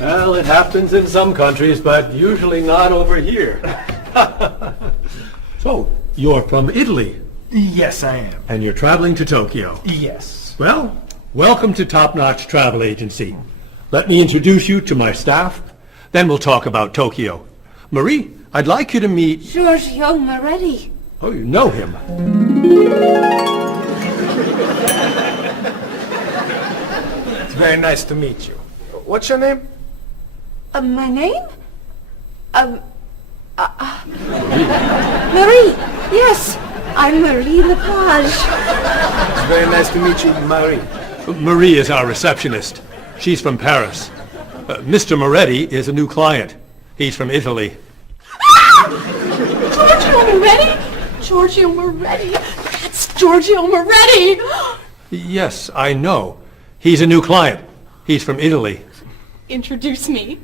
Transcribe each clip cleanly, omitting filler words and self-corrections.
Well, it happens in some countries, but usually not over here. So, you're from Italy, Yes, I am. and you're traveling to Tokyo. Yes. Well, welcome to Top Notch Travel Agency. Let me introduce you to my staff, then we'll talk about Tokyo. Marie, I'd like you to meet... Giorgio Moretti. Oh, you know him. It's very nice to meet you. What's your name? My name? Marie. Yes, I'm Marie Lepage. It's very nice to meet you, Marie. Marie is our receptionist. She's from Paris. Mr. Moretti is a new client. He's from Italy. Giorgio Moretti? Giorgio Moretti. That's Giorgio Moretti. Yes, I know. He's a new client. He's from Italy. Introduce me.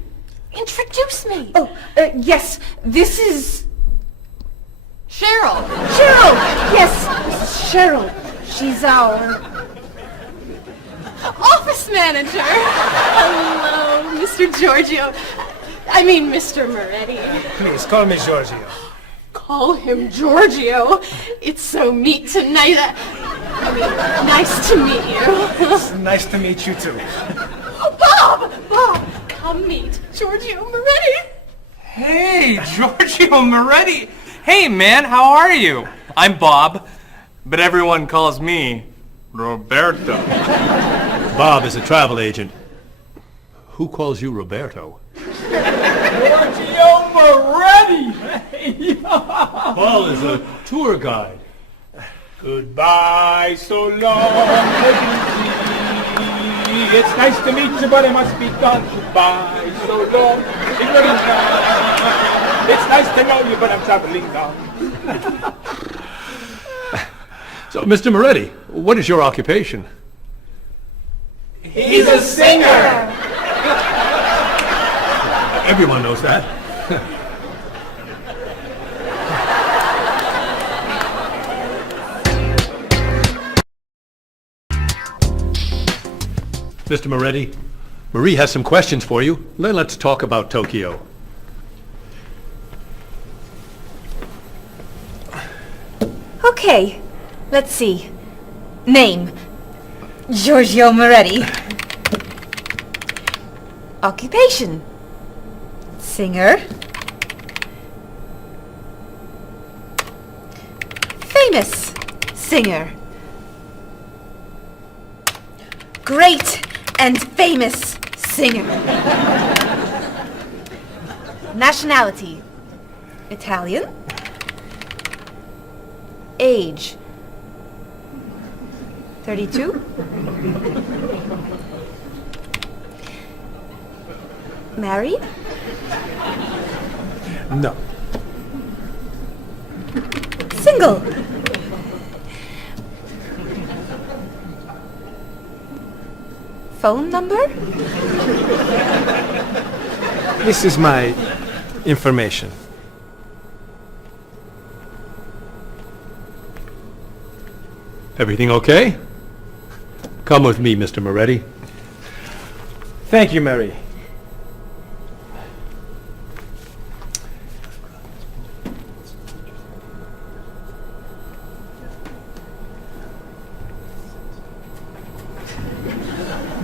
Introduce me. Oh, yes, this is... Cheryl. Cheryl. Yes, this is Cheryl. She's our... Office manager. Hello, Mr. Giorgio. I mean, Mr. Moretti. Please, call me Giorgio. Call him Giorgio. It's so neat tonight. Nice to meet you. It's nice to meet you, too. Bob! Come meet Giorgio Moretti. Hey, Giorgio Moretti. Hey, man, how are you? I'm Bob, but everyone calls me Roberto. Bob is a travel agent. Who calls you Roberto? Giorgio Moretti! Paul is a tour guide. Goodbye, so long. It's nice to meet you, but it must be done. Goodbye, so long. It's nice to know you, but I'm traveling now. So, Mr. Moretti, what is your occupation? He's a singer. Everyone knows that. Mr. Moretti, Marie has some questions for you. Then let's talk about Tokyo. Okay, let's see. Name, Giorgio Moretti. Occupation, singer. Famous singer. Great and famous singer. Nationality, Italian. Age, 32. Married? No. Single? Phone number? This is my information. Everything okay? Come with me, Mr. Moretti. Thank you, Mary.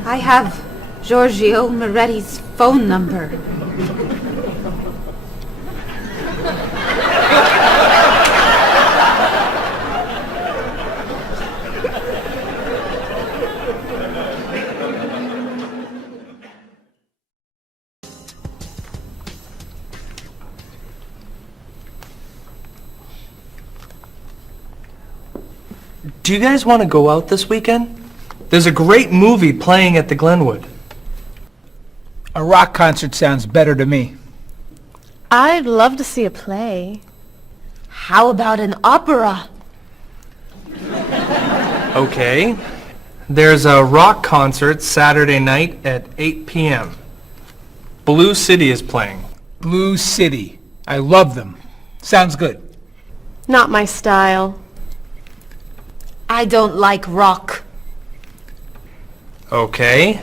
I have Giorgio Moretti's phone number. Do you guys want to go out this weekend? There's a great movie playing at the Glenwood. A rock concert sounds better to me. I'd love to see a play. How about an opera? Okay. There's a rock concert Saturday night at 8 p.m. Blue City is playing. Blue City. I love them. Sounds good. Not my style. I don't like rock. Okay.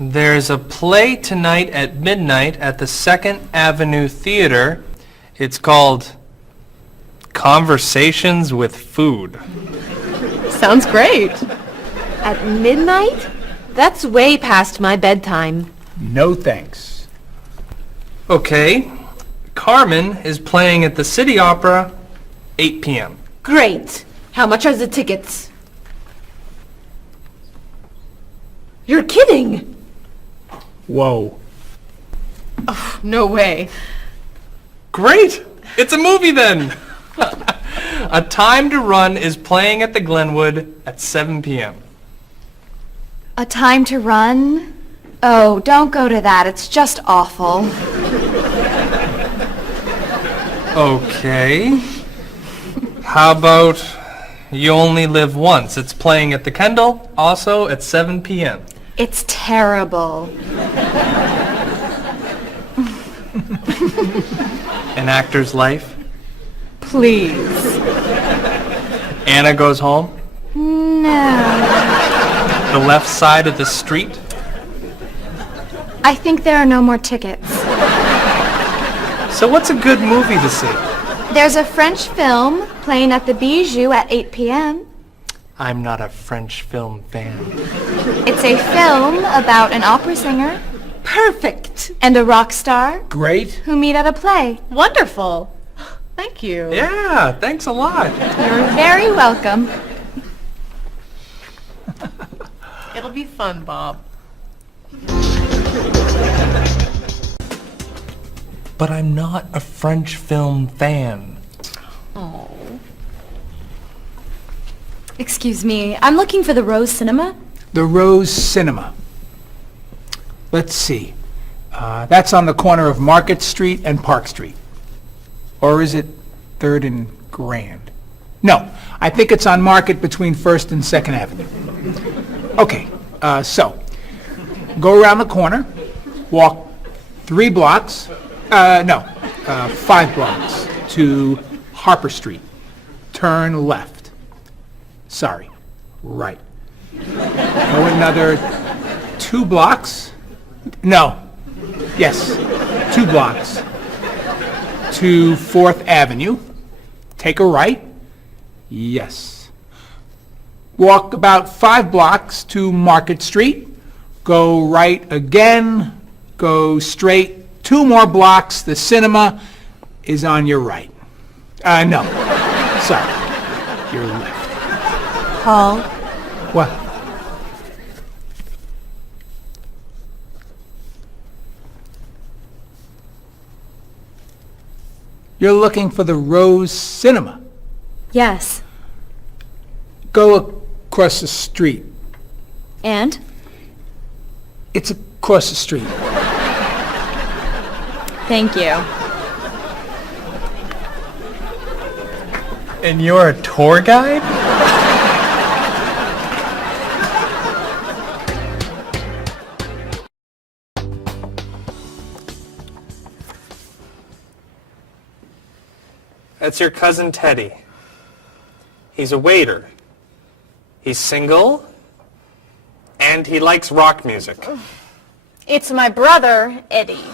There's a play tonight at midnight at the 2nd Avenue Theater. It's called Conversations with Food. Sounds great. At midnight? That's way past my bedtime. No thanks. Okay. Carmen is playing at the City Opera, 8 p.m. Great. How much are the tickets? You're kidding! Whoa. No way. Great! It's a movie then! A Time to Run is playing at the Glenwood at 7 p.m. A Time to Run? Oh, don't go to that. It's just awful. Okay. How about You Only Live Once? It's playing at the Kendall, also at 7 p.m. It's terrible. An Actor's Life. Please. Anna Goes Home. No. The Left Side of the Street. I think there are no more tickets. So what's a good movie to see? There's a French film playing at the Bijou at 8 p.m. I'm not a French film fan. It's a film about an opera singer Perfect! and a rock star Great. who meet at a play. Wonderful. Thank you. Yeah, thanks a lot. You're very welcome. It'll be fun, Bob. But I'm not a French film fan. Oh. Excuse me, I'm looking for the Rose Cinema. The Rose Cinema. Let's see. That's on the corner of Market Street and Park Street. Or is it 3rd and Grand? No, I think it's on Market between 1st and 2nd Avenue. Okay, so go around the corner, walk 3 blocks, 5 blocks to Harper Street. Turn left. Sorry, right. Go another 2 blocks. No, yes, 2 blocks to 4th Avenue. Take a right. Yes. Walk about 5 blocks to Market Street. Go right again. Go straight 2 more blocks. The cinema is on your right. No. Sorry. Your left. Paul, What? You're looking for the Rose Cinema. yes. Go across the street. And? It's across the street. Thank you. And you're a tour guide? That's your cousin Teddy. He's a waiter. He's single, and he likes rock music. It's my brother, Eddie.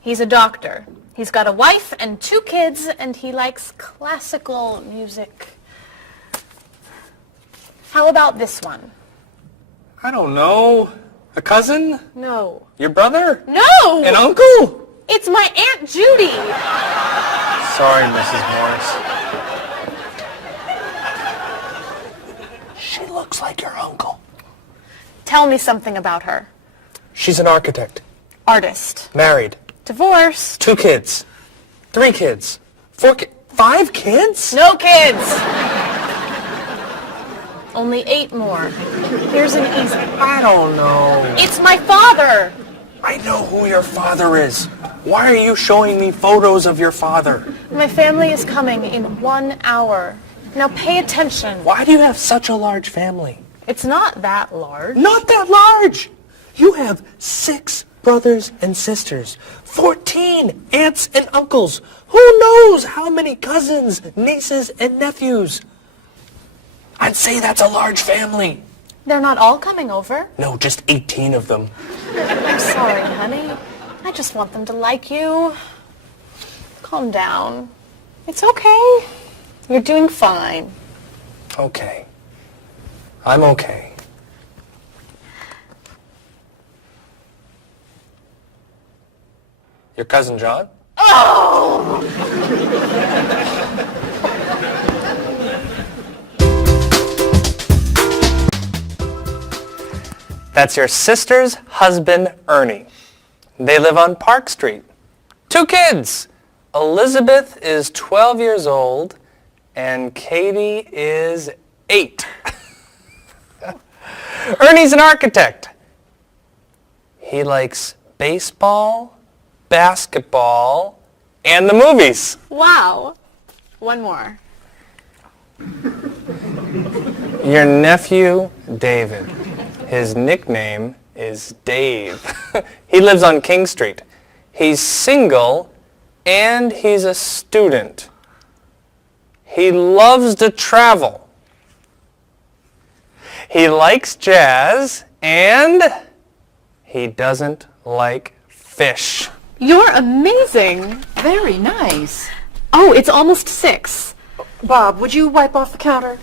He's a doctor. He's got a wife and 2 kids, and he likes classical music. How about this one? I don't know. A cousin? No. Your brother? No! An uncle? It's my Aunt Judy. Sorry, Mrs. Morris. She looks like your uncle. Tell me something about her. She's an architect. Artist. Married. Divorced. 2 kids. 3 kids. 4 kids. 5 kids? No kids. Only 8 more. Here's an easy. I don't know. It's my father. I know who your father is. Why are you showing me photos of your father? My family is coming in 1 hour. Now pay attention. Why do you have such a large family? It's not that large. Not that large. You have 6 brothers and sisters, 14 aunts and uncles. Who knows how many cousins, nieces, and nephews? I'd say that's a large family. They're not all coming over. No, just 18 of them. I'm sorry, honey. I just want them to like you. Calm down. It's okay. You're doing fine. Okay. I'm okay. Your cousin John? That's your sister's husband, Ernie. They live on Park Street. 2 kids. Elizabeth is 12 years old, and Katie is 8. Ernie's an architect. He likes baseball, basketball, and the movies. Wow. One more. Your nephew, David. His nickname is Dave. He lives on King Street. He's single and he's a student. He loves to travel. He likes jazz and he doesn't like fish. You're amazing. Very nice. Oh, it's almost 6. Bob, would you wipe off the counter?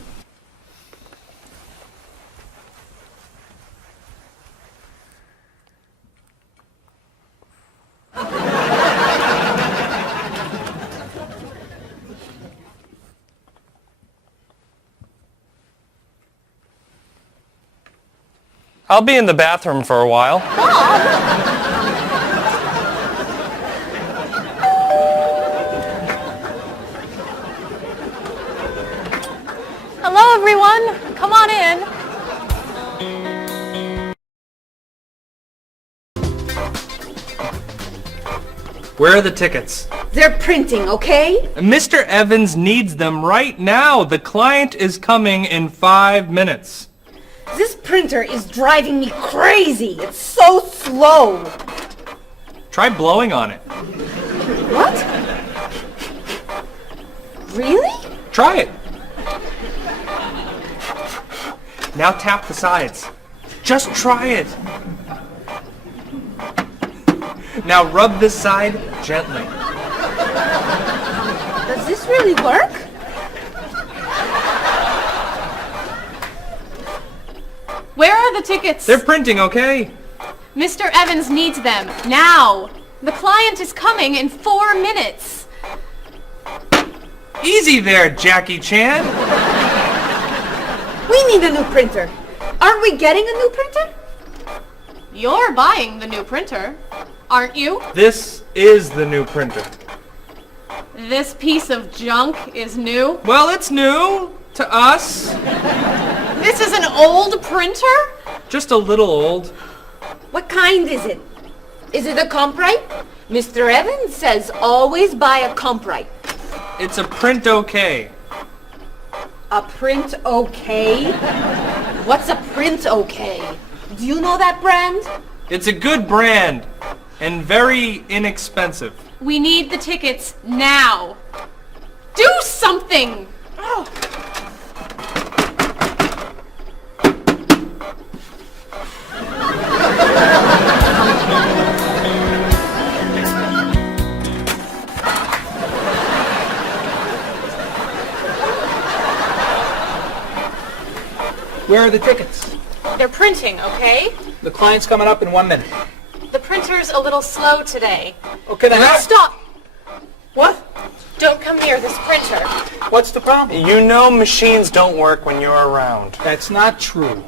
I'll be in the bathroom for a while. Hello, everyone. Come on in. Where are the tickets? They're printing, okay? Mr. Evans needs them right now. The client is coming in 5 minutes. This printer is driving me crazy. It's so slow. Try blowing on it. What? Really? Try it. Now tap the sides. Just try it. Now rub this side gently. Does this really work? Where are the tickets? They're printing, okay? Mr. Evans needs them now. The client is coming in 4 minutes. Easy there, Jackie Chan. We need a new printer. Aren't we getting a new printer? You're buying the new printer, aren't you? This is the new printer. This piece of junk is new. Well, it's new to us. This is an old printer? Just a little old. What kind is it? Is it a Comprite? Mr. Evans says always buy a Comprite. It's a print okay. A print okay? What's a print okay? Do you know that brand? It's a good brand and very inexpensive. We need the tickets now. Do something! Oh. Where are the tickets? They're printing, okay? The client's coming up in 1 minute. The printer's a little slow today. Okay, then Stop! What? Don't come near this printer. What's the problem? You know machines don't work when you're around. That's not true.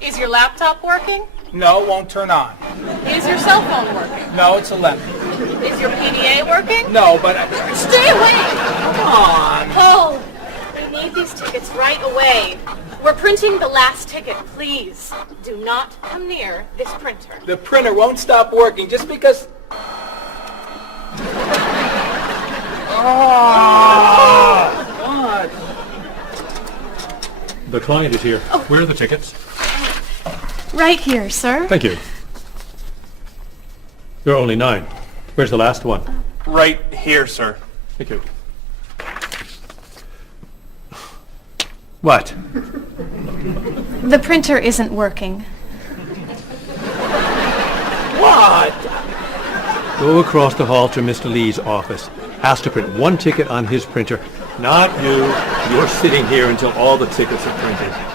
Is your laptop working? No, it won't turn on. Is your cell phone working? No, it's 11. Is your PDA working? No, but... Stay away! Come on. Paul, we need these tickets right away. We're printing the last ticket, please. Do not come near this printer. The printer won't stop working just because... What? The client is here. Where are the tickets? Right here, sir. Thank you. There are only 9. Where's the last one? Right here, sir. Thank you. What? The printer isn't working. What? Go across the hall to Mr. Lee's office. Ask to print one ticket on his printer. Not you. You're sitting here until all the tickets are printed.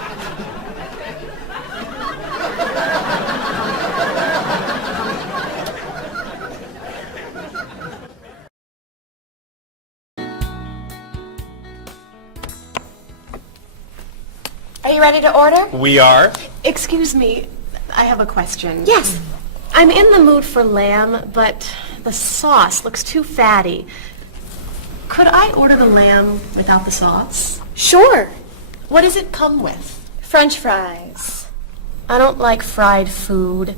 Are you ready to order? We are? Excuse me, I have a question. Yes. I'm in the mood for lamb, but the sauce looks too fatty. Could I order the lamb without the sauce? Sure. What does it come with? French fries. I don't like fried food.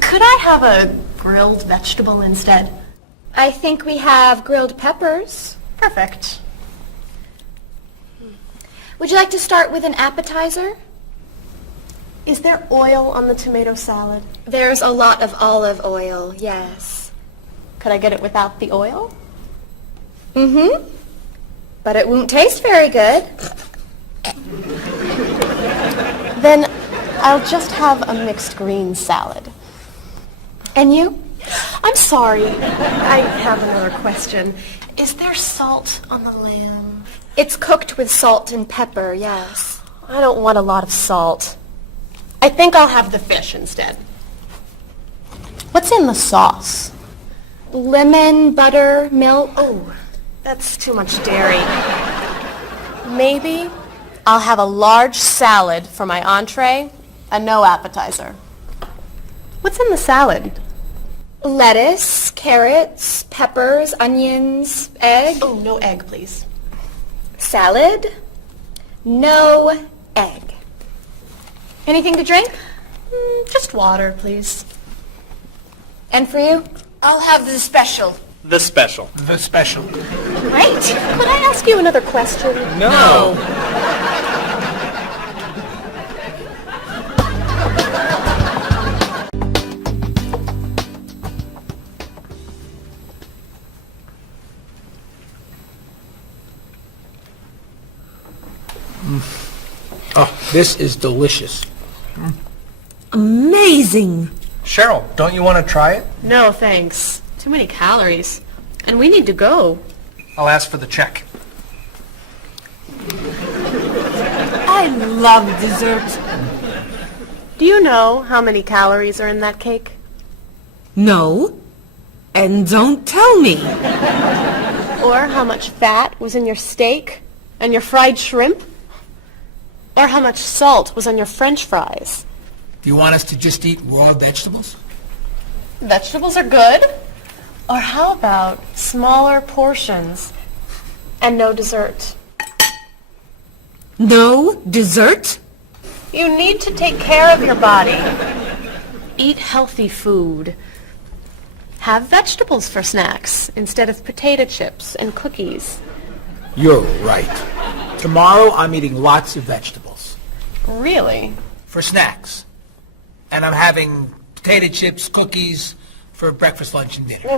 Could I have a grilled vegetable instead? I think we have grilled peppers. Perfect. Would you like to start with an appetizer? Is there oil on the tomato salad? There's a lot of olive oil, yes. Could I get it without the oil? Mm-hmm. But it won't taste very good. Then I'll just have a mixed green salad. And you? I'm sorry, I have another question. Is there salt on the lamb? It's cooked with salt and pepper, yes. I don't want a lot of salt. I think I'll have the fish instead. What's in the sauce? Lemon, butter, milk. Oh, that's too much dairy. Maybe I'll have a large salad for my entree and no appetizer. What's in the salad? Lettuce, carrots, peppers, onions, egg. Oh, no egg, please. Salad, no egg. Anything to drink? Just water, please. And for you? I'll have the special. The special. The special. Great. Could I ask you another question? No. Oh, this is delicious. Amazing. Cheryl, don't you want to try it? No, thanks. Too many calories. And we need to go. I'll ask for the check. I love dessert. Do you know how many calories are in that cake? No. And don't tell me. Or how much fat was in your steak and your fried shrimp? Or how much salt was on your French fries? Do you want us to just eat raw vegetables? Vegetables are good. Or how about smaller portions and no dessert? No dessert? You need to take care of your body. Eat healthy food. Have vegetables for snacks instead of potato chips and cookies. You're right. Tomorrow I'm eating lots of vegetables. Really? For snacks. And I'm having potato chips, cookies for breakfast, lunch, and dinner.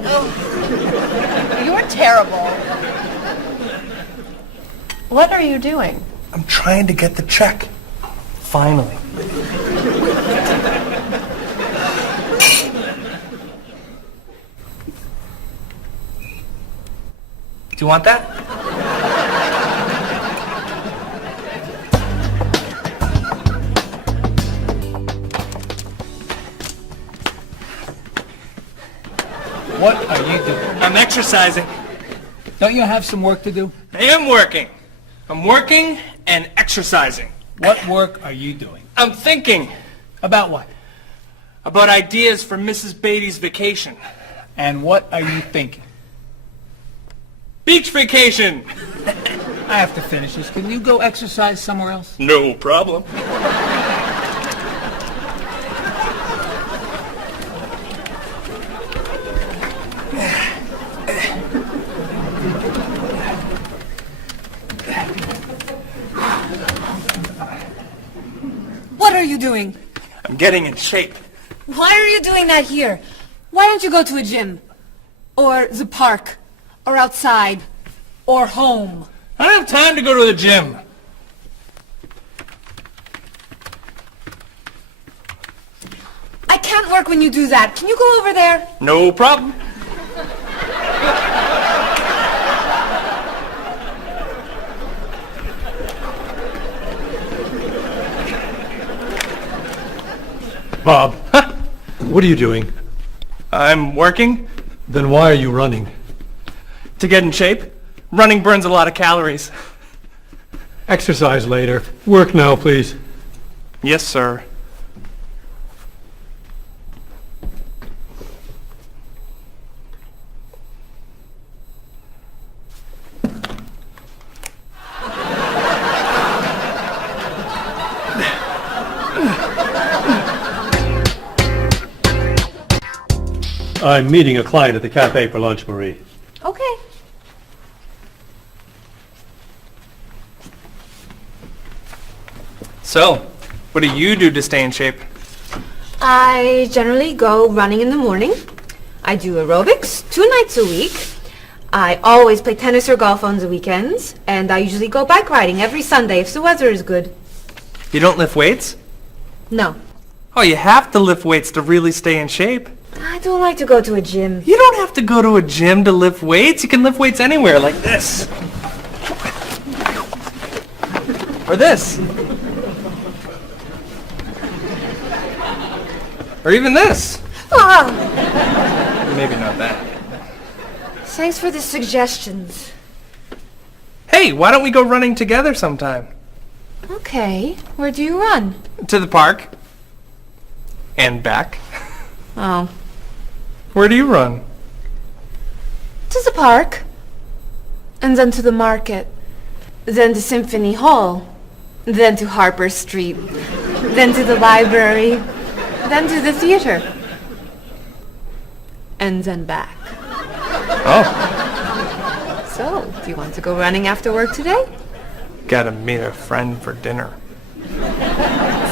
You're terrible. What are you doing? I'm trying to get the check. Finally. Do you want that? What are you doing? I'm exercising. Don't you have some work to do? I am working. I'm working and exercising. What work are you doing? I'm thinking About what? about ideas for Mrs. Beatty's vacation. And what are you thinking? Beach vacation! I have to finish this. Can you go exercise somewhere else? No problem. What are you doing? I'm getting in shape. Why are you doing that here? Why don't you go to a gym? Or the park? Or outside? Or home? I don't have time to go to the gym. I can't work when you do that. Can you go over there? No problem. Bob, what are you doing? I'm working Then why are you running? to get in shape. Running burns a lot of calories. Exercise later. Work now, please. Yes, sir. I'm meeting a client at the cafe for lunch, Marie. Okay. So, what do you do to stay in shape? I generally go running in the morning. I do aerobics 2 nights a week. I always play tennis or golf on the weekends. And I usually go bike riding every Sunday if the weather is good. You don't lift weights? No. Oh, you have to lift weights to really stay in shape. I don't like to go to a gym. You don't have to go to a gym to lift weights. You can lift weights anywhere, like this. Or this. Or even this. Ah, Maybe not that. thanks for the suggestions. Hey, why don't we go running together sometime? Okay. Where do you run? To the park. And back. Oh. Where do you run? To the park. And then to the market. Then to Symphony Hall. Then to Harper Street. Then to the library. Then to the theater. And then back. Oh, So, do you want to go running after work today? gotta meet a friend for dinner.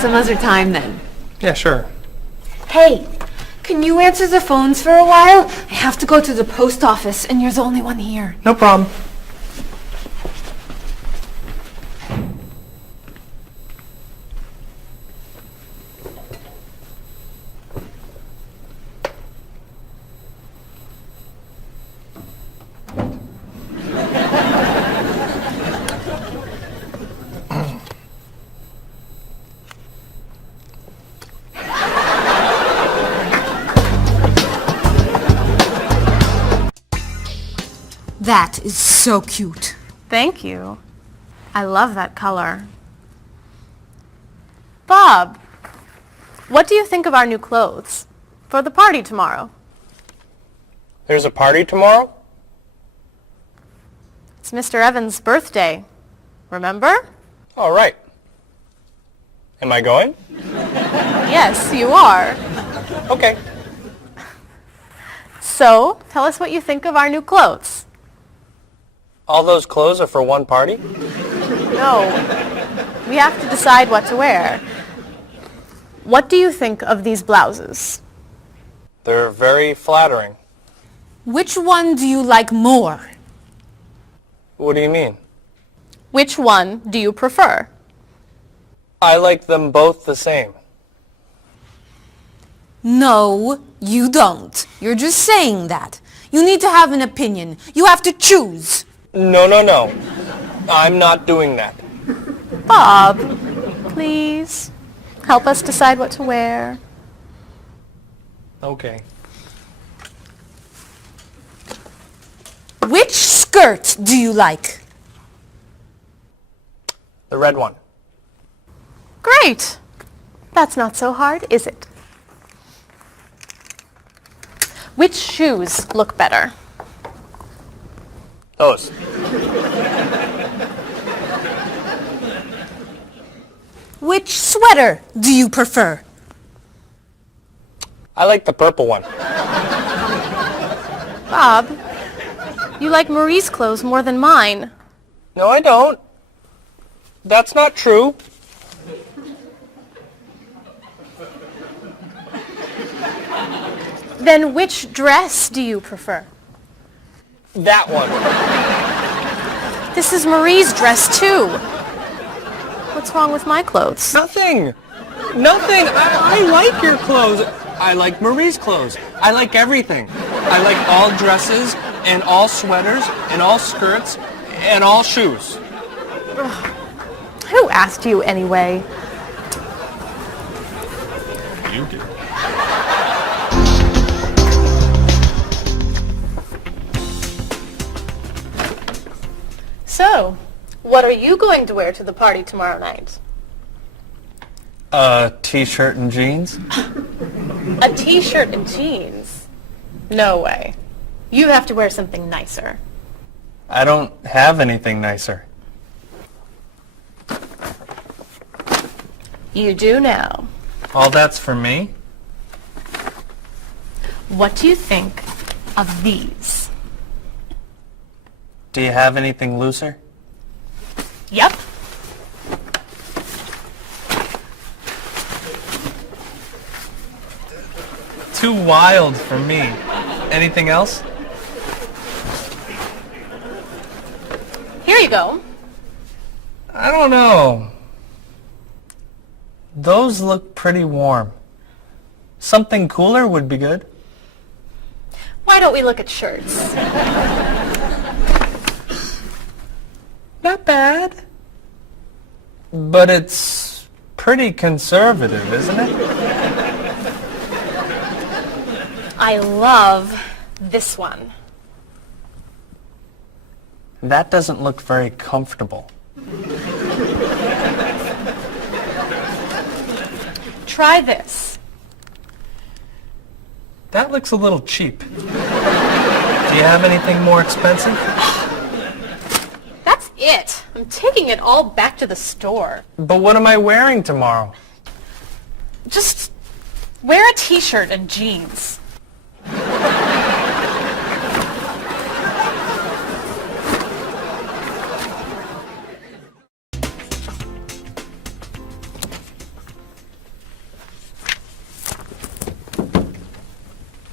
Some other time then. Yeah, sure. Hey, can you answer the phones for a while? I have to go to the post office and you're the only one here. No problem. That is so cute. Thank you. I love that color. Bob, what do you think of our new clothes for the party tomorrow? There's a party tomorrow? It's Mr. Evans' birthday. Remember? All right. Am I going? Yes, you are. Okay. So, tell us what you think of our new clothes. All those clothes are for one party? No, we have to decide what to wear. What do you think of these blouses? They're very flattering. Which one do you like more? What do you mean? Which one do you prefer? I like them both the same. No, you don't. You're just saying that. You need to have an opinion. You have to choose. No. I'm not doing that. Bob, please, help us decide what to wear. Okay. Which skirt do you like? The red one. Great. That's not so hard, is it? Which shoes look better? Those. Which sweater do you prefer? I like the purple one. Bob, you like Marie's clothes more than mine. No, I don't. That's not true. Then which dress do you prefer? That one. This is Marie's dress too. What's wrong with my clothes? Nothing. I like your clothes. I like Marie's clothes. I like everything. I like all dresses and all sweaters and all skirts and all shoes. Who asked you anyway? You do. So, what are you going to wear to the party tomorrow night? A t-shirt and jeans? A t-shirt and jeans? No way. You have to wear something nicer. I don't have anything nicer. You do now. All that's for me? What do you think of these? Do you have anything looser? Yep. Too wild for me. Anything else? Here you go. I don't know. Those look pretty warm. Something cooler would be good. Why don't we look at shirts? Not bad. But it's pretty conservative, isn't it? I love this one. That doesn't look very comfortable. Try this. That looks a little cheap. Do you have anything more expensive? That's it. I'm taking it all back to the store. But what am I wearing tomorrow? Just wear a t-shirt and jeans.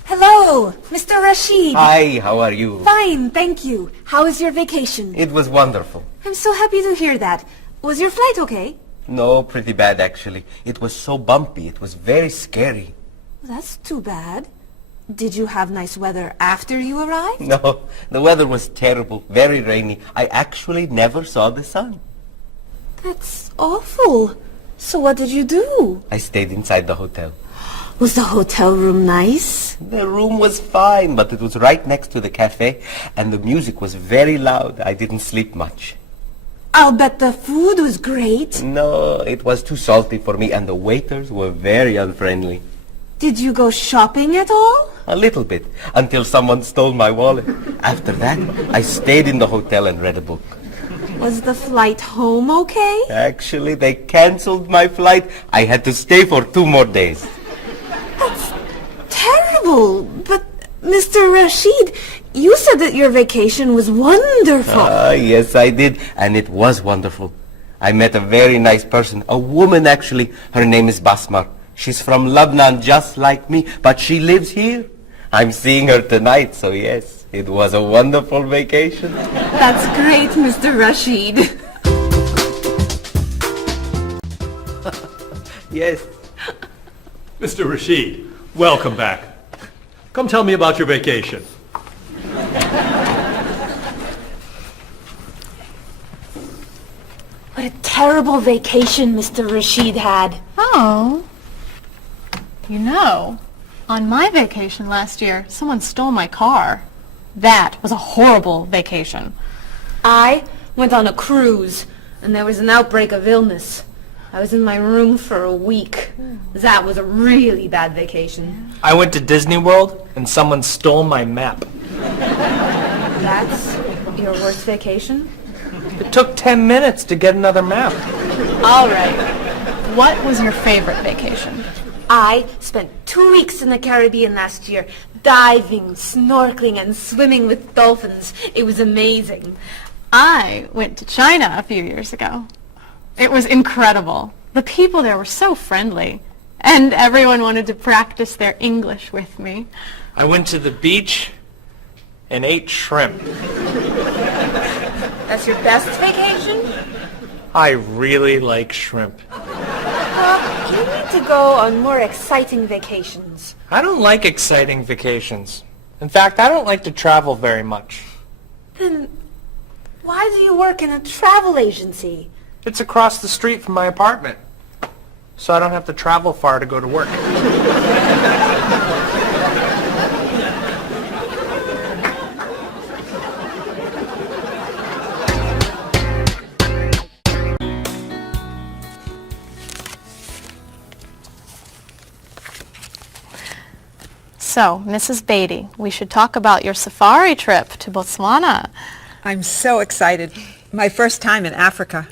Hello, Mr. Rashid. Hi, how are you? Fine, thank you. How was your vacation? It was wonderful. I'm so happy to hear that. Was your flight okay? No, pretty bad actually. It was so bumpy. It was very scary. That's too bad. Did you have nice weather after you arrived? No, the weather was terrible, very rainy. I actually never saw the sun. That's awful. So what did you do? I stayed inside the hotel. Was the hotel room nice? The room was fine, but it was right next to the cafe, and the music was very loud. I didn't sleep much. I'll bet the food was great. No, it was too salty for me, and the waiters were very unfriendly. Did you go shopping at all? A little bit, until someone stole my wallet. After that, I stayed in the hotel and read a book. Was the flight home okay? Actually, they canceled my flight. I had to stay for 2 more days. That's terrible. But, Mr. Rashid, you said that your vacation was wonderful. Yes, I did. And it was wonderful. I met a very nice person. A woman, actually. Her name is Basmar. She's from Lebanon, just like me. But she lives here. I'm seeing her tonight, so yes. It was a wonderful vacation. That's great, Mr. Rashid. Yes. Mr. Rashid, welcome back. Come tell me about your vacation. What a terrible vacation Mr. Rashid had. Oh. You know, on my vacation last year, someone stole my car. That was a horrible vacation. I went on a cruise, and there was an outbreak of illness. I was in my room for a week. That was a really bad vacation. I went to Disney World and someone stole my map. That's your worst vacation? It took 10 minutes to get another map. All right. What was your favorite vacation? I spent 2 weeks in the Caribbean last year, diving, snorkeling, and swimming with dolphins. It was amazing. I went to China a few years ago. It was incredible. The people there were so friendly, and everyone wanted to practice their English with me. I went to the beach and ate shrimp. That's your best vacation? I really like shrimp. You need to go on more exciting vacations. I don't like exciting vacations. In fact, I don't like to travel very much. Then why do you work in a travel agency? It's across the street from my apartment, so I don't have to travel far to go to work. So, Mrs. Beatty, we should talk about your safari trip to Botswana. I'm so excited. My first time in Africa.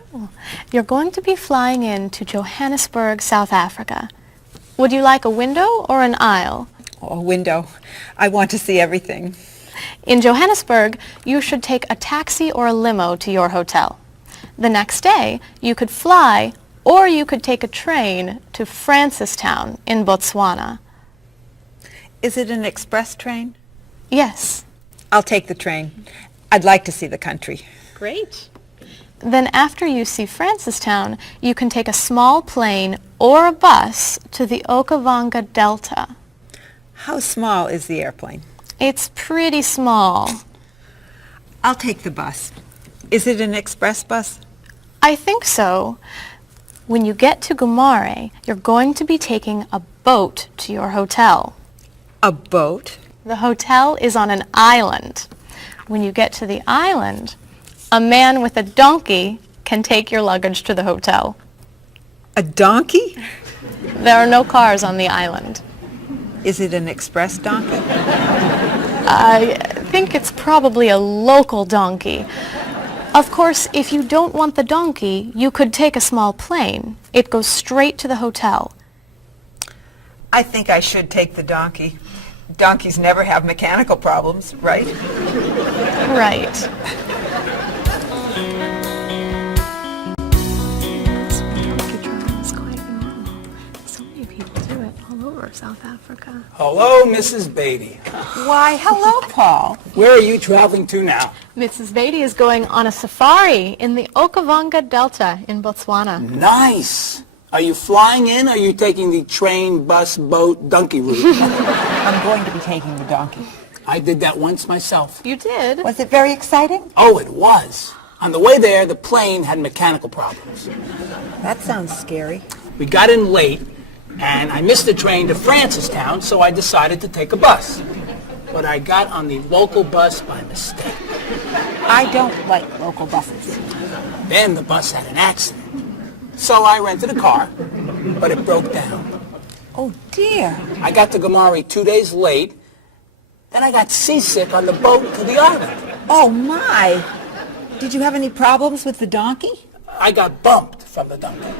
You're going to be flying in to Johannesburg, South Africa. Would you like a window or an aisle? Oh, a window. I want to see everything. In Johannesburg, you should take a taxi or a limo to your hotel. The next day, you could fly or you could take a train to Francistown in Botswana. Is it an express train? Yes. I'll take the train. I'd like to see the country. Great. Then after you see Francistown, you can take a small plane or a bus to the Okavango Delta. How small is the airplane? It's pretty small. I'll take the bus. Is it an express bus? I think so. When you get to Gumare, you're going to be taking a boat to your hotel. A boat? The hotel is on an island. When you get to the island, a man with a donkey can take your luggage to the hotel. A donkey? There are no cars on the island. Is it an express donkey? I think it's probably a local donkey. Of course, if you don't want the donkey, you could take a small plane. It goes straight to the hotel. I think I should take the donkey. Donkeys never have mechanical problems, right? Right. So many people do it all over South Africa. Hello, Mrs. Beatty. Why, hello, Paul. Where are you traveling to now? Mrs. Beatty is going on a safari in the Okavango Delta in Botswana. Nice. Are you flying in, or are you taking the train, bus, boat, donkey route? I'm going to be taking the donkey. I did that once myself. You did? Was it very exciting? Oh, it was. On the way there, the plane had mechanical problems. That sounds scary. We got in late, and I missed the train to Francistown, so I decided to take a bus. But I got on the local bus by mistake. I don't like local buses. Then the bus had an accident. So I rented a car, but it broke down. Oh, dear. I got to Gumare 2 days late. Then I got seasick on the boat to the island. Oh, my. Did you have any problems with the donkey? I got bumped from the donkey.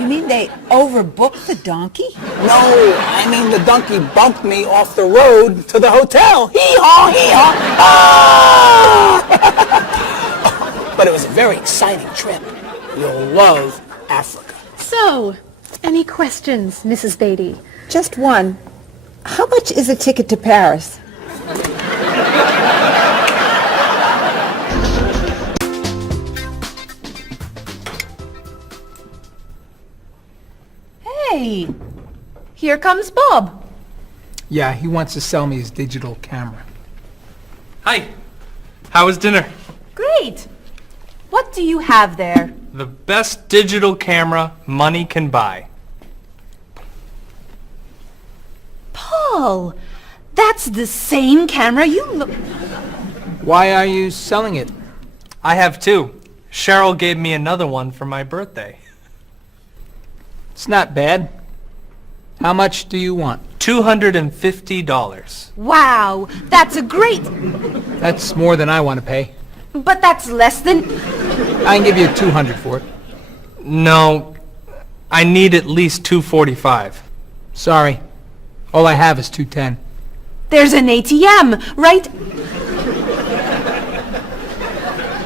You mean they overbooked the donkey? No, I mean the donkey bumped me off the road to the hotel. Hee-haw, hee-haw. Ah! But it was a very exciting trip. You'll love Africa. So, any questions, Mrs. Beatty? Just one. How much is a ticket to Paris? Hey, here comes Bob. Yeah, he wants to sell me his digital camera. Hi. How was dinner? Great. What do you have there? The best digital camera money can buy. Paul, that's the same camera you... Why are you selling it? I have two. Cheryl gave me another one for my birthday. It's not bad. How much do you want? $250. Wow, that's a great... That's more than I want to pay. But that's less than... I can give you $200 for it. No, I need at least $245. Sorry. All I have is $210. There's an ATM, right?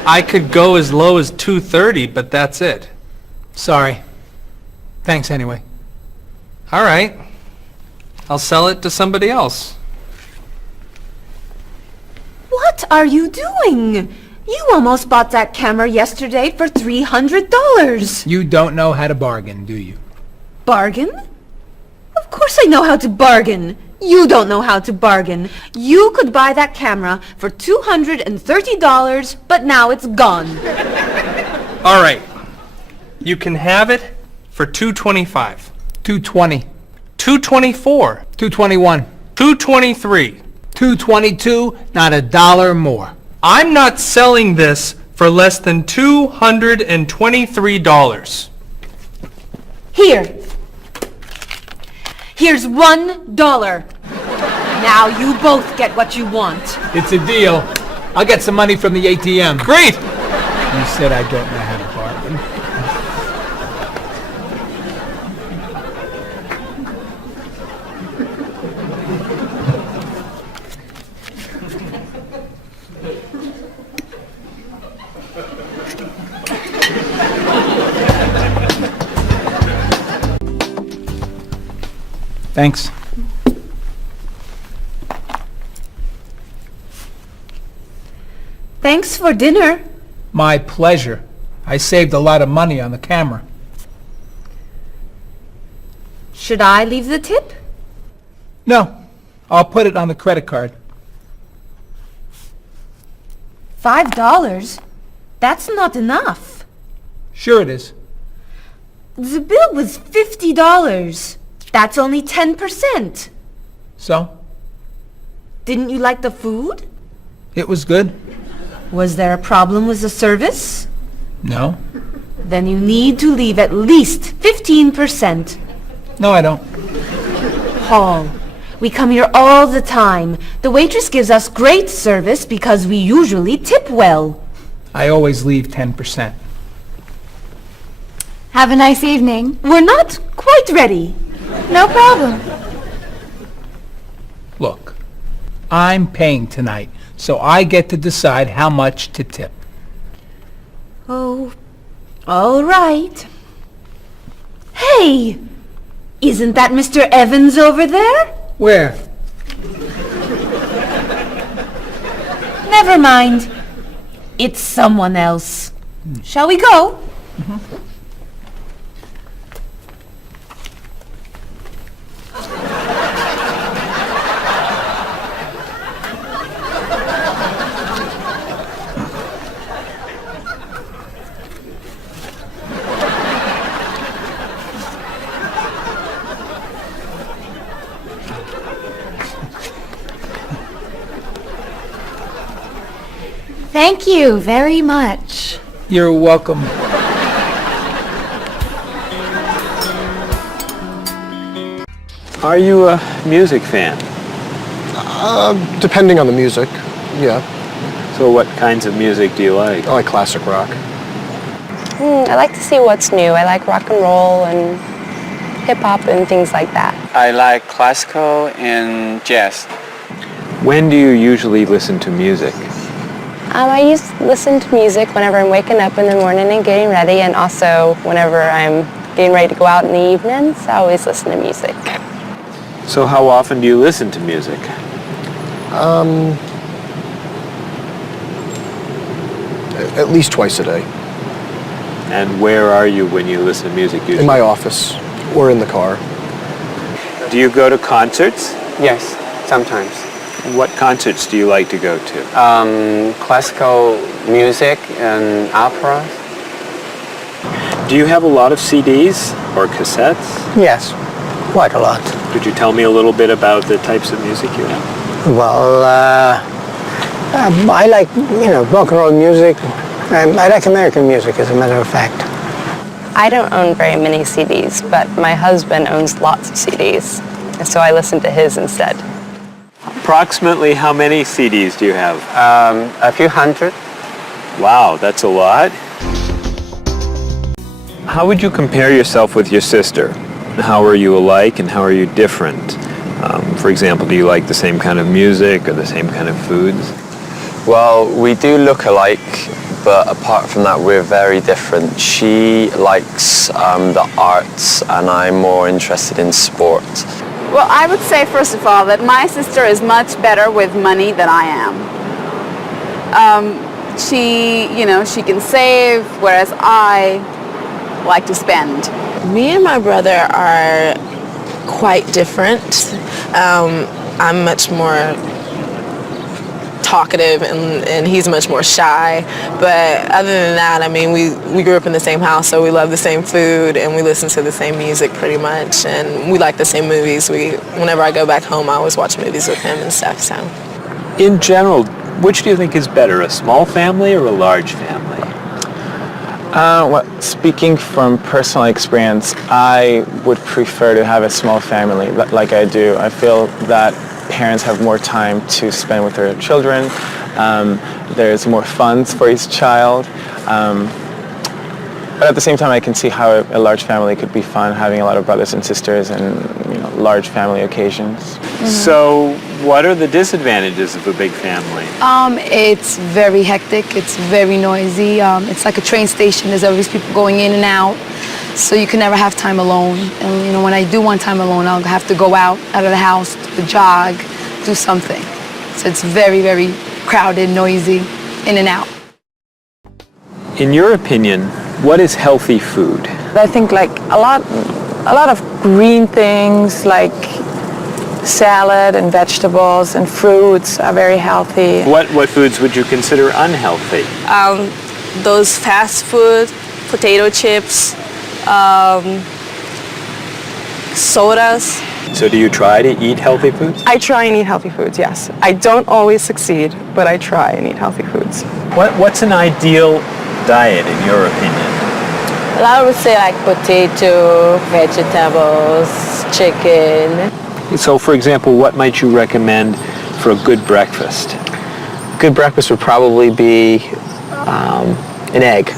I could go as low as $230, but that's it. Sorry. Thanks anyway. All right. I'll sell it to somebody else. What are you doing? You almost bought that camera yesterday for $300. You don't know how to bargain, do you? Bargain? Of course I know how to bargain. You don't know how to bargain. You could buy that camera for $230, but now it's gone. All right. You can have it for $225. $220. $224. $221. $223. $222, not a dollar more. I'm not selling this for less than $223. Here. Here's $1. Now you both get what you want. It's a deal. I'll get some money from the ATM. Great! You said I don't know how to bargain. Thanks. Thanks for dinner. My pleasure. I saved a lot of money on the camera. Should I leave the tip? No, I'll put it on the credit card. $5? That's not enough. Sure it is. The bill was $50. That's only 10%. So? Didn't you like the food? It was good. Was there a problem with the service? No. Then you need to leave at least 15%. No, I don't. Paul, we come here all the time. The waitress gives us great service because we usually tip well. I always leave 10%. Have a nice evening. We're not quite ready. No problem. Look, I'm paying tonight, so I get to decide how much to tip. Oh, all right. Hey, isn't that Mr. Evans over there? Where? Never mind. It's someone else. Shall we go? Thank you very much. You're welcome. Are you a music fan? Depending on the music, yeah. So what kinds of music do you like? I like classic rock. I like to see what's new. I like rock and roll and hip-hop and things like that. I like classical and jazz. When do you usually listen to music? I used to listen to music whenever I'm waking up in the morning and getting ready, and also whenever I'm getting ready to go out in the evenings. I always listen to music. So how often do you listen to music? At least twice a day. And where are you when you listen to music usually? In my office or in the car. Do you go to concerts? Yes, sometimes. What concerts do you like to go to? Classical music and operas. Do you have a lot of CDs or cassettes? Yes, quite a lot. Could you tell me a little bit about the types of music you have? Well, I like, rock and roll music. I like American music, as a matter of fact. I don't own very many CDs, but my husband owns lots of CDs, and so I listen to his instead. Approximately how many CDs do you have? A few hundred. Wow, that's a lot. How would you compare yourself with your sister? How are you alike and how are you different? For example, do you like the same kind of music or the same kind of foods? Well, we do look alike, but apart from that, we're very different. She likes the arts and I'm more interested in sport. Well, I would say, first of all, that my sister is much better with money than I am. She can save, whereas I like to spend. Me and my brother are quite different. I'm much more talkative and he's much more shy. But other than that, I mean, we grew up in the same house, so we love the same food and we listen to the same music pretty much, and we like the same movies. Whenever I go back home, I always watch movies with him and stuff. So, In general, which do you think is better, a small family or a large family? Well, speaking from personal experience, I would prefer to have a small family like I do. I feel that parents have more time to spend with their children. There's more funds for each child. But at the same time, I can see how a large family could be fun, having a lot of brothers and sisters and large family occasions. Mm-hmm. So what are the disadvantages of a big family? It's very hectic. It's very noisy. It's like a train station. There's always people going in and out. So you can never have time alone. And when I do want time alone, I'll have to go out of the house, to jog, do something. So it's very, very crowded, noisy, in and out. In your opinion, what is healthy food? I think like a lot of green things like salad and vegetables and fruits are very healthy. What foods would you consider unhealthy? Those fast food, potato chips, sodas. So do you try to eat healthy foods? I try and eat healthy foods, yes. I don't always succeed, but I try and eat healthy foods. What's an ideal diet in your opinion? Well, I would say like potato, vegetables, chicken. So for example, what might you recommend for a good breakfast? Good breakfast would probably be an egg,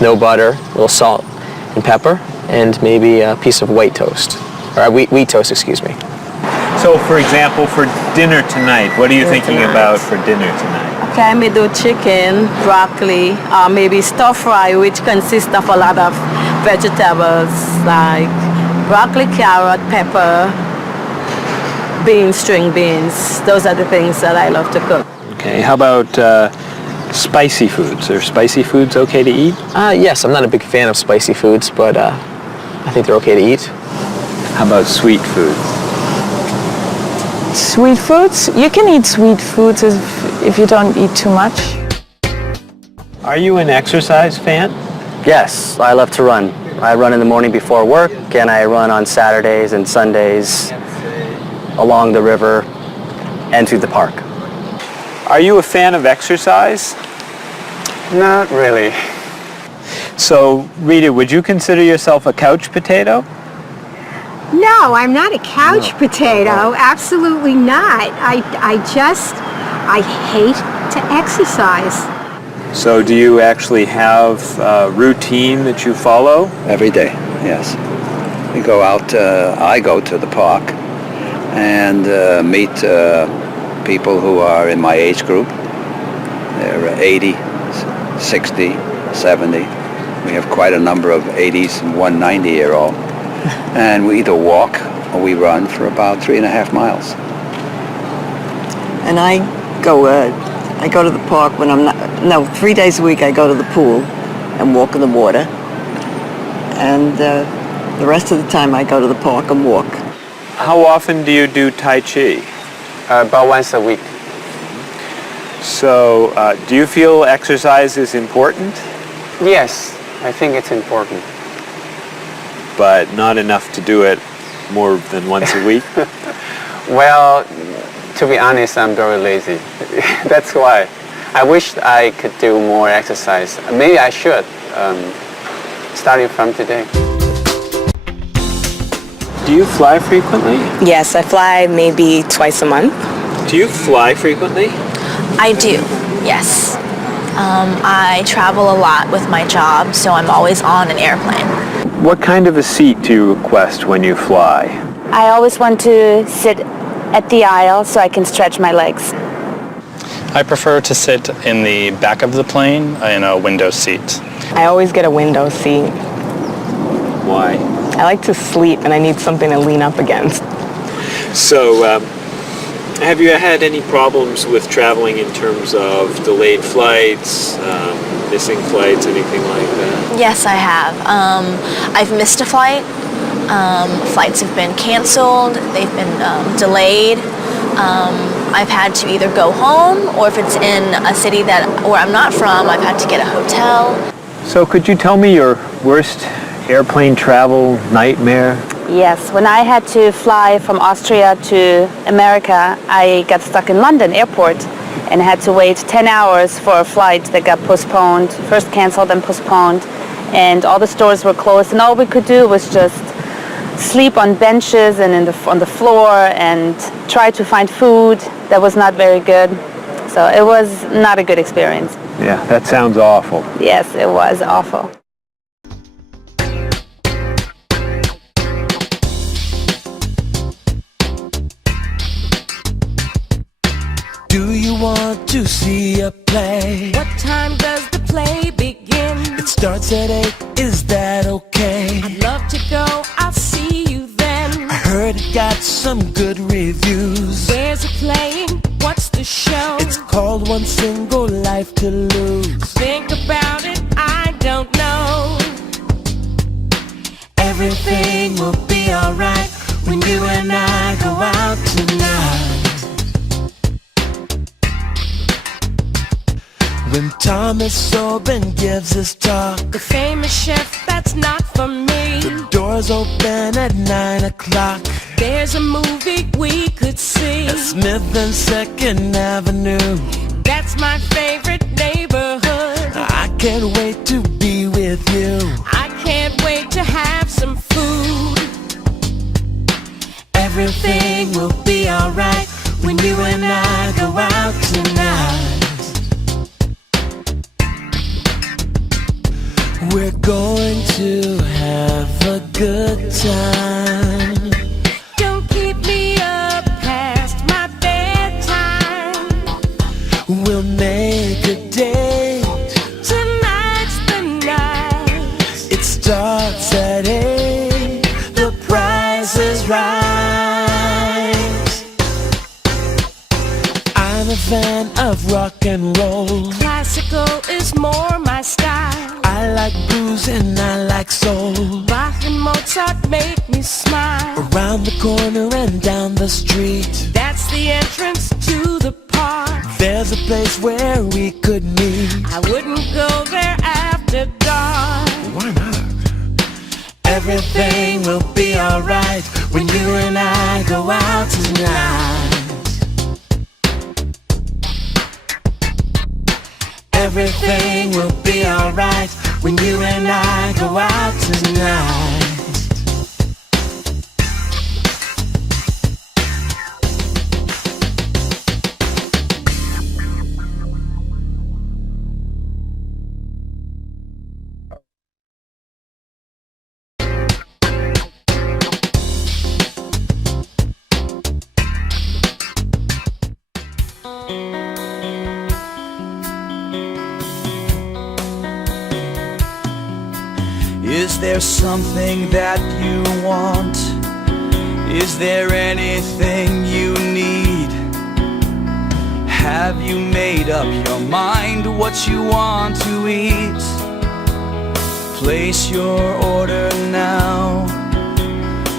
no butter, a little salt and pepper, and maybe a piece of white toast, or wheat toast, excuse me. So for example, for dinner tonight, what are you thinking about for dinner tonight? Okay, I may do chicken, broccoli, maybe stir fry, which consists of a lot of vegetables like broccoli, carrot, pepper, beans, string beans. Those are the things that I love to cook. Okay, how about spicy foods? Are spicy foods okay to eat? Yes, I'm not a big fan of spicy foods, but I think they're okay to eat. How about sweet foods? Sweet foods? You can eat sweet foods if you don't eat too much. Are you an exercise fan? Yes, I love to run. I run in the morning before work, and I run on Saturdays and Sundays along the river and through the park. Are you a fan of exercise? Not really. So, Rita, would you consider yourself a couch potato? No, I'm not a couch potato. Absolutely not. I hate to exercise. So do you actually have a routine that you follow? Every day, yes. We go out, I go to the park and meet people who are in my age group. They're 80, 60, 70. We have quite a number of 80s and one 90-year-old. And we either walk or we run for about 3.5 miles. And I go to the park when I'm not, 3 days a week I go to the pool and walk in the water. And the rest of the time I go to the park and walk. How often do you do Tai Chi? About once a week. So, do you feel exercise is important? Yes, I think it's important. But not enough to do it more than once a week? Well, to be honest, I'm very lazy. That's why. I wish I could do more exercise. Maybe I should, starting from today. Do you fly frequently? Yes, I fly maybe twice a month. Do you fly frequently? I do, yes. I travel a lot with my job, so I'm always on an airplane. What kind of a seat do you request when you fly? I always want to sit at the aisle so I can stretch my legs. I prefer to sit in the back of the plane in a window seat. I always get a window seat. Why? I like to sleep and I need something to lean up against. So, Have you had any problems with traveling in terms of delayed flights, missing flights, anything like that? Yes, I have. I've missed a flight. Flights have been canceled. They've been delayed. I've had to either go home, or if it's in a city where I'm not from, I've had to get a hotel. So could you tell me your worst airplane travel nightmare? Yes, when I had to fly from Austria to America, I got stuck in London airport and had to wait 10 hours for a flight that got postponed, first canceled and postponed, and all the stores were closed, and all we could do was just sleep on benches and on the floor and try to find food that was not very good. So it was not a good experience. Yeah, that sounds awful. Yes, it was awful. Do you want to see a play? What time does the play begin? It starts at 8, is that okay? I'd love to go, I'll see you then. I heard it got some good reviews. Where's it playing? What's the show? It's called One Single Life to Lose. Think about it, I don't know. Everything will be alright when you and I go out tonight. When Thomas Sobin gives his talk, The famous chef, that's not for me. the doors open at 9 o'clock. There's a movie we could see. At Smith and 2nd Avenue. That's my favorite neighborhood. I can't wait to be with you. I can't wait to have some food. Everything will be alright when you and I go out tonight. We're going to have a good time. Don't keep me up past my bedtime. We'll make a date. Tonight's the night. It starts at 8. The price is right. I'm a fan of rock and roll. Classical is more my style. I like blues and I like soul. Bach and Mozart make me smile. Around the corner and down the street, That's the entrance to the park. there's a place where we could meet. I wouldn't go there after dark. Why not? Everything will be alright when you and I go out tonight. Everything will be alright when you and I go out tonight. Is there something that you want? Is there anything you need? Have you made up your mind what you want to eat? Place your order now,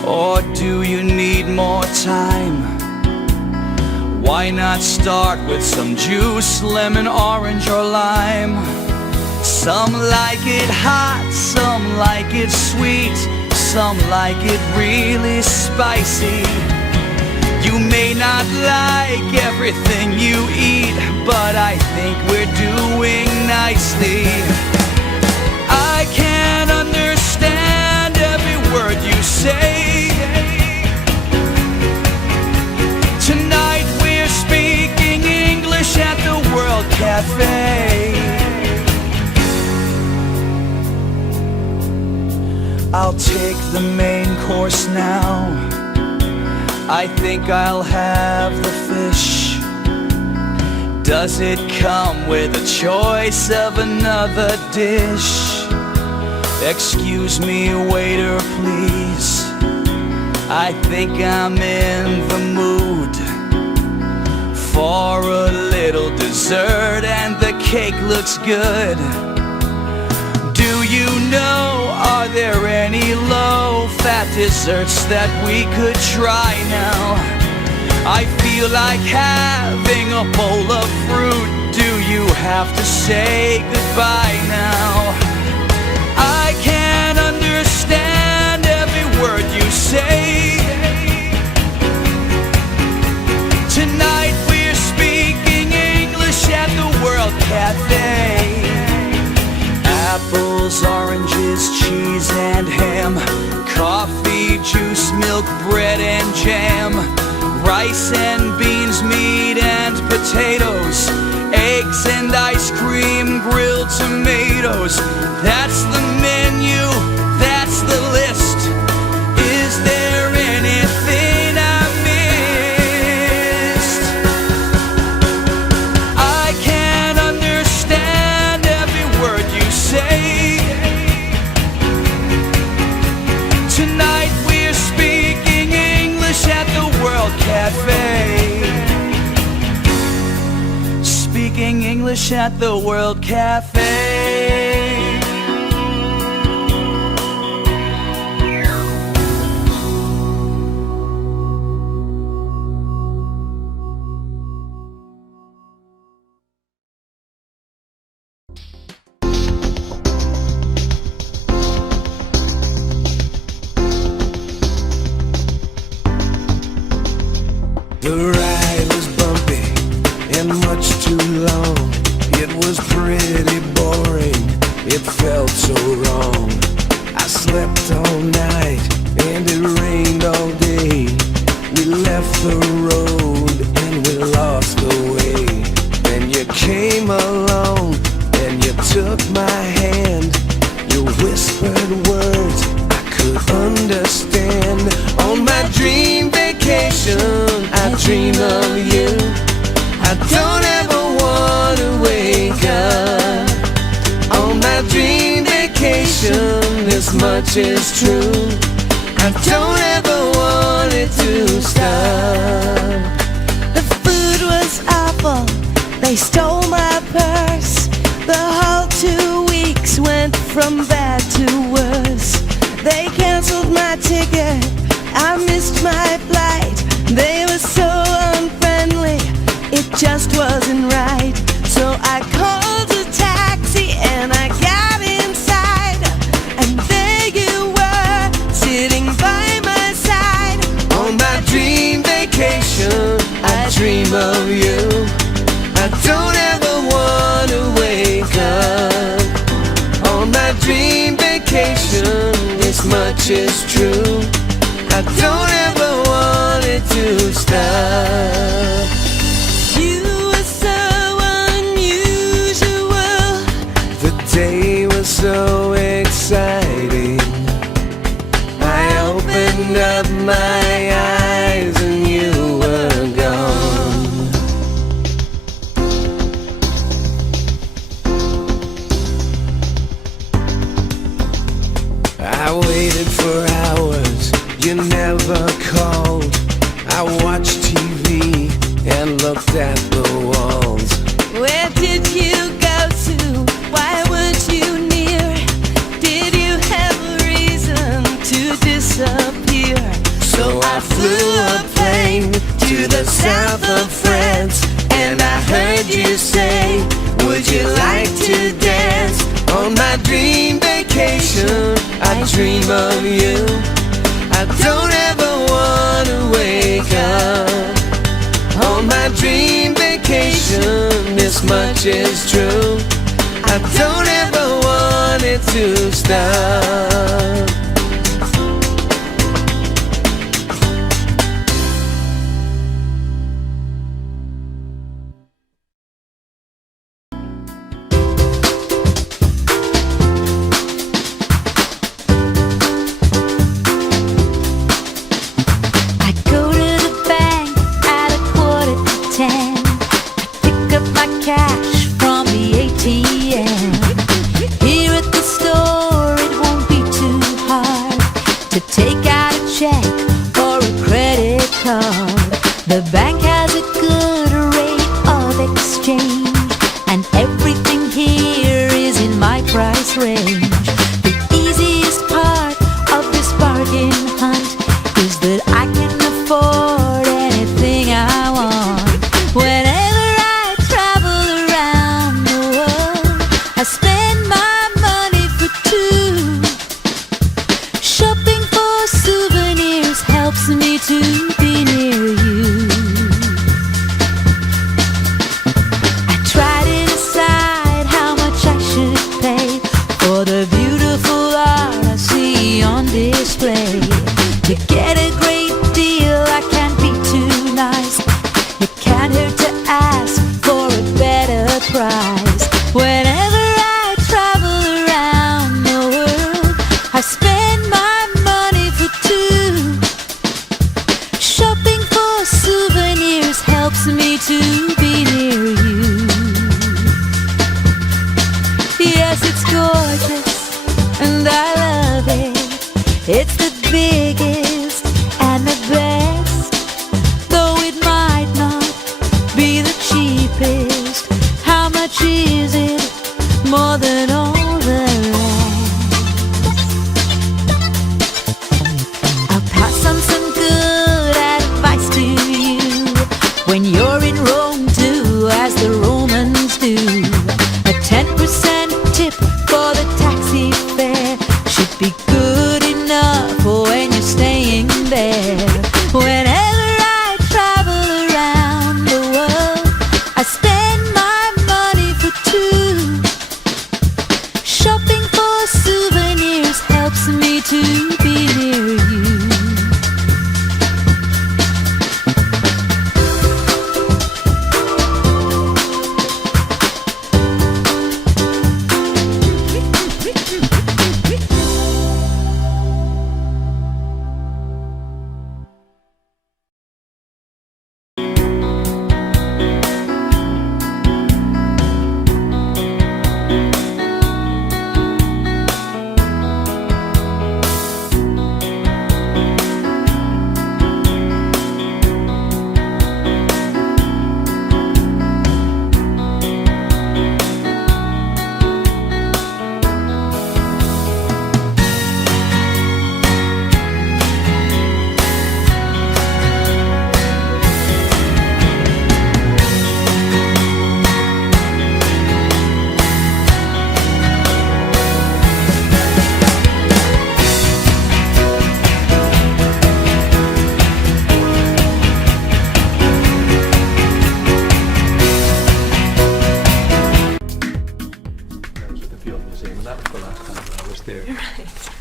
or do you need more time? Why not start with some juice, lemon, orange, or lime? Some like it hot, some like it sweet, some like it really spicy. You may not like everything you eat, but I think we're doing nicely. I can't understand every word you say. Tonight we're speaking English at the World Cafe. I'll take the main course now. I think I'll have the fish. Does it come with a choice of another dish? Excuse me, waiter, please. I think I'm in the mood. for a little dessert, and the cake looks good. Do you know, are there any low-fat desserts that we could try now? I feel like having a bowl of fruit. Do you have to say goodbye now? I can't understand every word you say. Tonight we're speaking English at the World Cafe. Apples, oranges, cheese and ham, coffee, juice, milk, bread and jam, rice and beans, meat and potatoes, eggs and ice cream, grilled tomatoes. That's the menu, that's the list. Is there anything I missed? I can't understand every word you say. Tonight we're speaking English at the World Cafe. Speaking English at the World Cafe. The ride was bumpy and much too long. It was pretty boring, it felt so wrong. I slept all night and it rained all day. We left the road and we lost the way. Then you came along and you took my hand. You whispered words I could understand. On my dream vacation I dream of you. I don't ever want to wake up. On my dream vacation, this much is true. I don't ever want it to stop. The food was awful, they stole my purse. The whole 2 weeks went from bad to worse. They canceled my ticket, I missed my flight. They were so unfriendly, it just wasn't right. So I called a taxi and I got inside, and there you were, sitting by my side. On my dream vacation, I dream of you. I don't ever want to wake up. On my dream vacation, this much is true. I don't ever want it to stop. You were so unusual. The day was so exciting. I opened up my eyes and you were gone. I waited for hours, you never called. I watched TV and looked at the walls. Where did you go to? Why weren't you near? Did you have a reason to disappear? So I flew a plane to the south of France, and I heard you say, would you like to dance? On my dream vacation, I dream of you. I don't ever want to wake up. On my dream vacation, this much is true. I don't ever want it to stop. Cash from the ATM. Here at the store it won't be too hard to take out a check or a credit card. The bank has a good rate It's the biggest and the best, though it might not be the cheapest. How much is it? More than all the rest. I'll pass on some good advice to you. When you're in Rome, do as the Romans do. A 10% tip for the taxi fare should be good enough for when you're staying there. Whenever I travel around the world, I spend my money for two. Shopping for souvenirs helps me to be near you.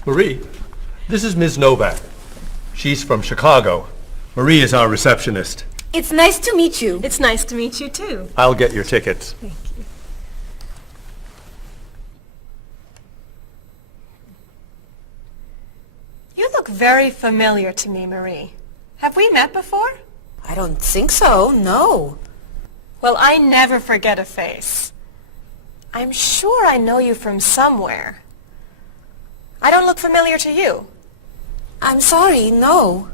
Marie, this is Ms. Novak. She's from Chicago. Marie is our receptionist. It's nice to meet you. It's nice to meet you too. I'll get your tickets. Thank you. You look very familiar to me, Marie. Have we met before? I don't think so, no. Well, I never forget a face. I'm sure I know you from somewhere. I don't look familiar to you. I'm sorry, no.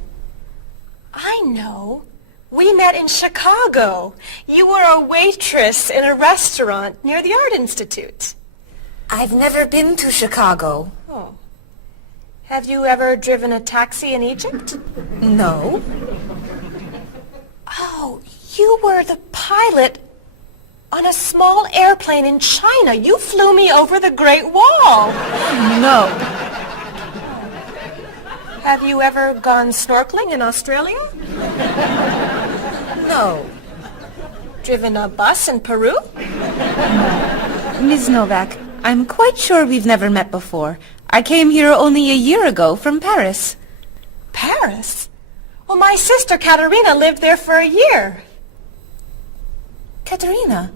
I know. We met in Chicago. You were a waitress in a restaurant near the Art Institute. I've never been to Chicago. Oh. Have you ever driven a taxi in Egypt? No. Oh, you were the pilot on a small airplane in China. You flew me over the Great Wall. No. Have you ever gone snorkeling in Australia? No. Driven a bus in Peru? Ms. Novak, I'm quite sure we've never met before. I came here only a year ago from Paris. Paris? Well, my sister Katerina lived there for a year. Katerina?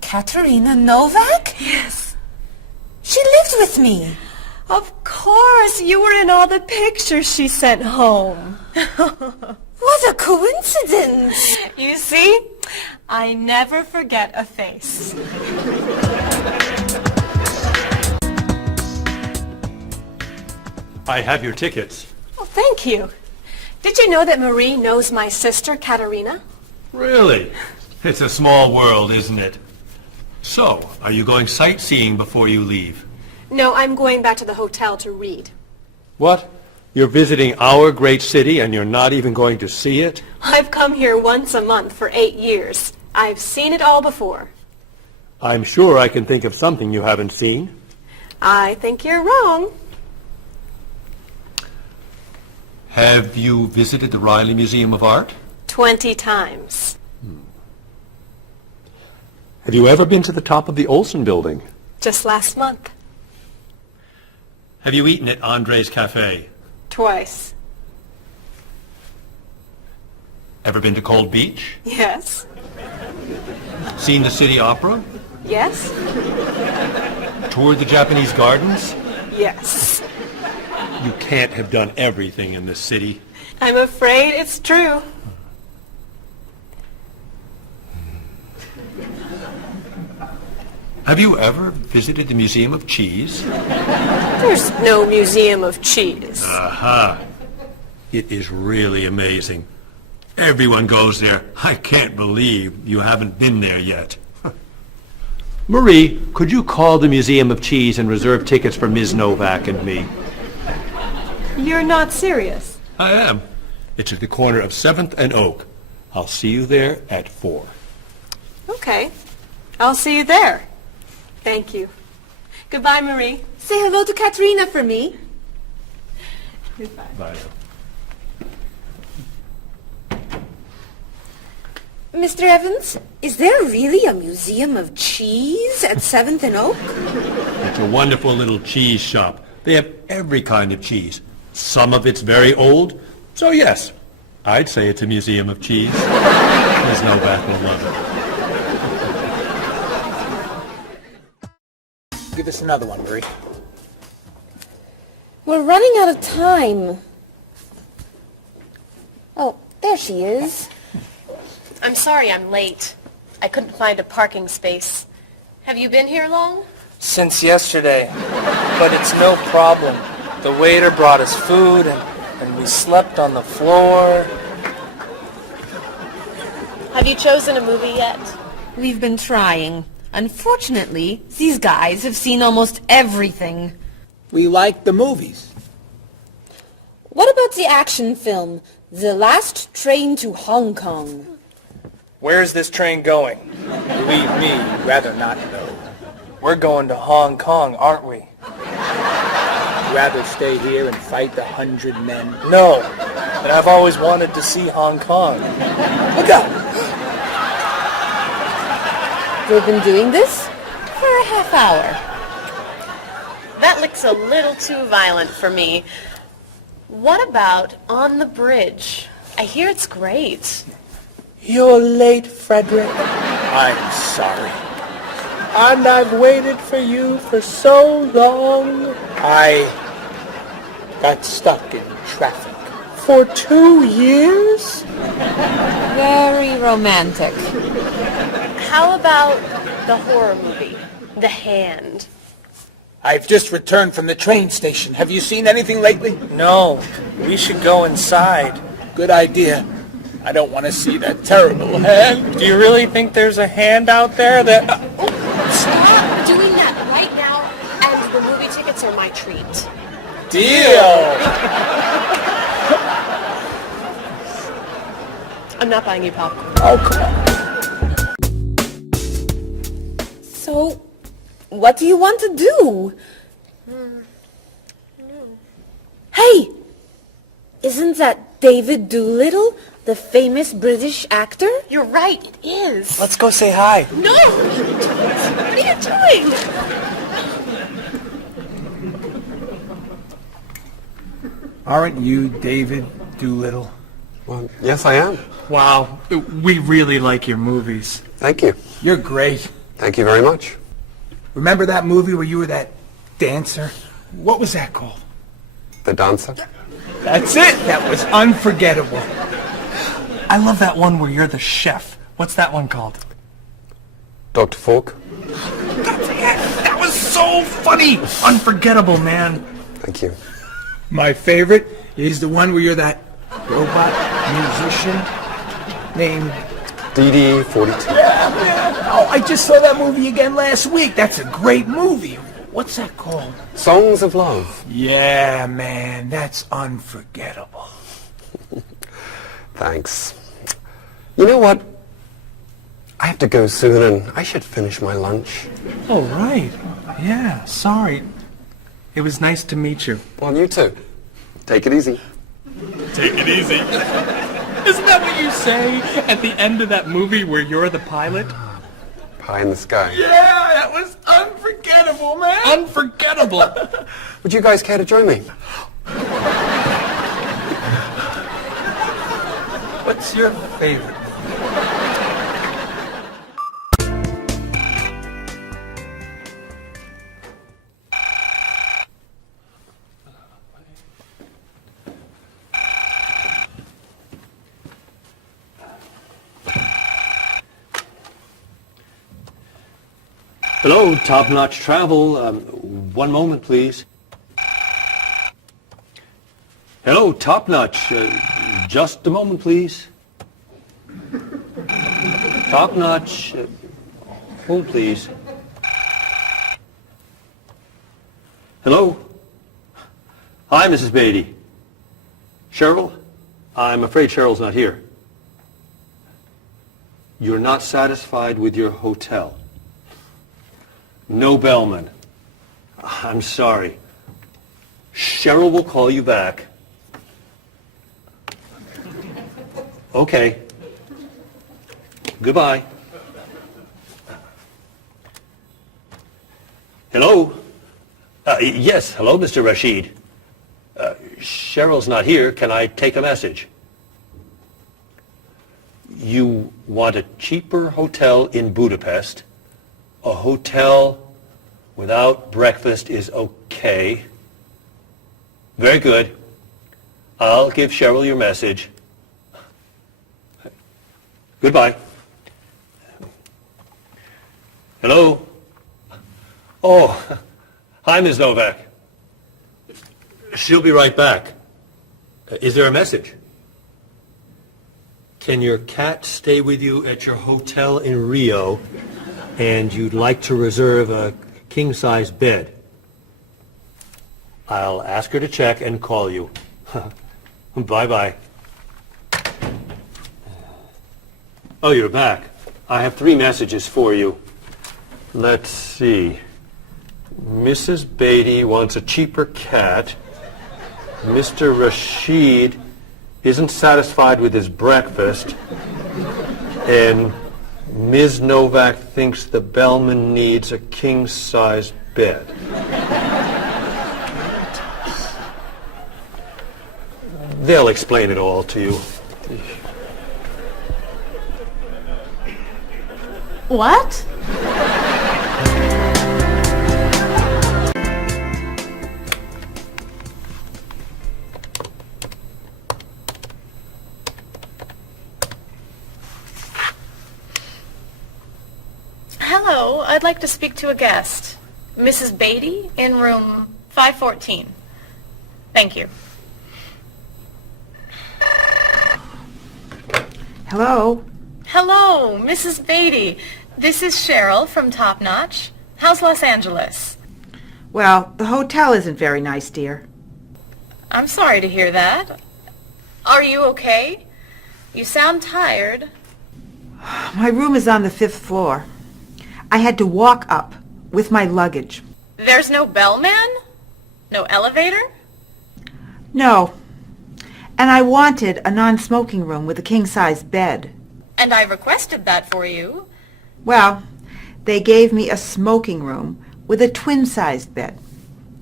Katerina Novak? Yes. She lived with me. Of course, you were in all the pictures she sent home. What a coincidence! You see, I never forget a face. I have your tickets. Oh, thank you. Did you know that Marie knows my sister, Katerina? Really? It's a small world, isn't it? So, are you going sightseeing before you leave? No, I'm going back to the hotel to read. What? You're visiting our great city and you're not even going to see it? I've come here once a month for 8 years. I've seen it all before. I'm sure I can think of something you haven't seen. I think you're wrong. Have you visited the Riley Museum of Art? 20 times. Have you ever been to the top of the Olsen building? Just last month. Have you eaten at Andre's Cafe? Twice. Ever been to Cold Beach? Yes. Seen the City Opera? Yes. Toured the Japanese gardens? Yes. You can't have done everything in this city. I'm afraid it's true. Have you ever visited the Museum of Cheese? There's no museum of cheese. Aha. It is really amazing. Everyone goes there. I can't believe you haven't been there yet. Marie, could you call the Museum of Cheese and reserve tickets for Ms. Novak and me? You're not serious. I am. It's at the corner of 7th and Oak. I'll see you there at 4. Okay. I'll see you there. Thank you. Goodbye, Marie. Say hello to Katerina for me. Goodbye. Bye. Mr. Evans, is there really a museum of cheese at 7th and Oak? It's a wonderful little cheese shop. They have every kind of cheese. Some of it's very old. So yes, I'd say it's a museum of cheese. Ms. Novak will love it. Give us another one, Marie. We're running out of time. Oh, there she is. I'm sorry I'm late. I couldn't find a parking space. Have you been here long? Since yesterday, but it's no problem. The waiter brought us food and we slept on the floor. Have you chosen a movie yet? We've been trying. Unfortunately, these guys have seen almost everything. We like the movies. What about the action film, The Last Train to Hong Kong? Where's this train going? Believe me, rather not know. We're going to Hong Kong, aren't we? Rather stay here and fight the 100 men. No, but I've always wanted to see Hong Kong. Look out! We've been doing this for a half hour. That looks a little too violent for me. What about On the Bridge? I hear it's great. You're late, Frederick. I'm sorry. And I've waited for you for so long. I got stuck in traffic. For 2 years? Very romantic. How about the horror movie, The Hand? I've just returned from the train station. Have you seen anything lately? No, we should go inside. Good idea. I don't want to see that terrible hand. Do you really think there's a hand out there that... Stop doing that right now, and the movie tickets are my treat. Deal! I'm not buying you popcorn. Oh, come on. So, what do you want to do? Hey! Isn't that David Doolittle, the famous British actor? You're right, it is. Let's go say hi. No! What are you doing? Aren't you David Doolittle? Well, yes, I am. Wow, we really like your movies. Thank you. You're great. Thank you very much. Remember that movie where you were that dancer? What was that called? The Dancer? That's it! That was unforgettable. I love that one where you're the chef. What's that one called? Dr. Falk? That's it! That was so funny! Unforgettable, man. Thank you. My favorite is the one where you're that robot musician named... DD-42. Yeah. Oh, I just saw that movie again last week. That's a great movie. What's that called? Songs of Love. Yeah, man, that's unforgettable. Thanks. You know what? I have to go soon and I should finish my lunch. Oh, right. Yeah, sorry. It was nice to meet you. Well, you too. Take it easy. Take it easy. Isn't that what you say at the end of that movie where you're the pilot? Pie in the sky. Yeah, that was unforgettable, man. Unforgettable. Would you guys care to join me? What's your favorite? Hello, Top Notch Travel. One moment, please. Hello, Top Notch. Just a moment, please. Top Notch. Hold, please. Hello? Hi, Mrs. Beatty. Cheryl? I'm afraid Cheryl's not here. You're not satisfied with your hotel? No bellman. I'm sorry. Cheryl will call you back. Okay. Goodbye. Hello? Yes, hello, Mr. Rashid. Cheryl's not here. Can I take a message? You want a cheaper hotel in Budapest. A hotel without breakfast is okay. Very good. I'll give Cheryl your message. Goodbye. Hello? Oh, hi, Ms. Novak. She'll be right back. Is there a message? Can your cat stay with you at your hotel in Rio, and you'd like to reserve a king-size bed? I'll ask her to check and call you. Bye-bye. Oh, you're back. I have 3 messages for you. Let's see. Mrs. Beatty wants a cheaper cat. Mr. Rashid isn't satisfied with his breakfast. And Ms. Novak thinks the bellman needs a king-size bed. They'll explain it all to you. What? Hello, I'd like to speak to a guest. Mrs. Beatty in room 514. Thank you. Hello? Hello, Mrs. Beatty. This is Cheryl from Top Notch. How's Los Angeles? Well, the hotel isn't very nice, dear. I'm sorry to hear that. Are you okay? You sound tired. My room is on the 5th floor. I had to walk up with my luggage. There's no bellman? No elevator? No. And I wanted a non-smoking room with a king-size bed. And I requested that for you. Well, they gave me a smoking room with a twin-sized bed.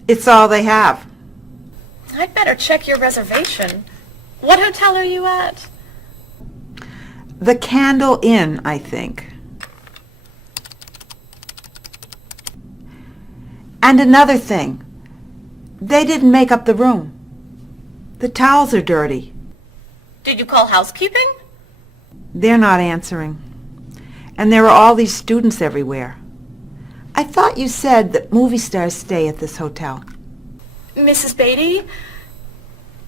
It's all they have. I'd better check your reservation. What hotel are you at? The Candle Inn, I think. And another thing. They didn't make up the room. The towels are dirty. Did you call housekeeping? They're not answering. And there are all these students everywhere. I thought you said that movie stars stay at this hotel. Mrs. Beatty,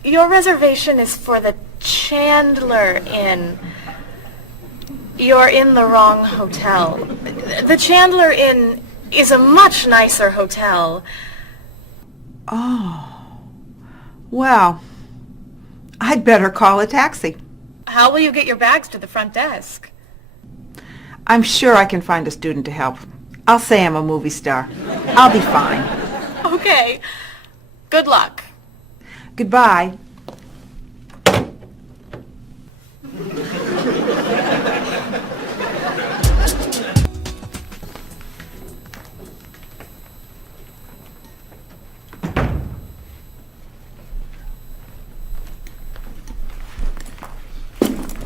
your reservation is for the Chandler Inn. You're in the wrong hotel. The Chandler Inn is a much nicer hotel. Oh. Well, I'd better call a taxi. How will you get your bags to the front desk? I'm sure I can find a student to help. I'll say I'm a movie star. I'll be fine. Okay. Good luck. Goodbye.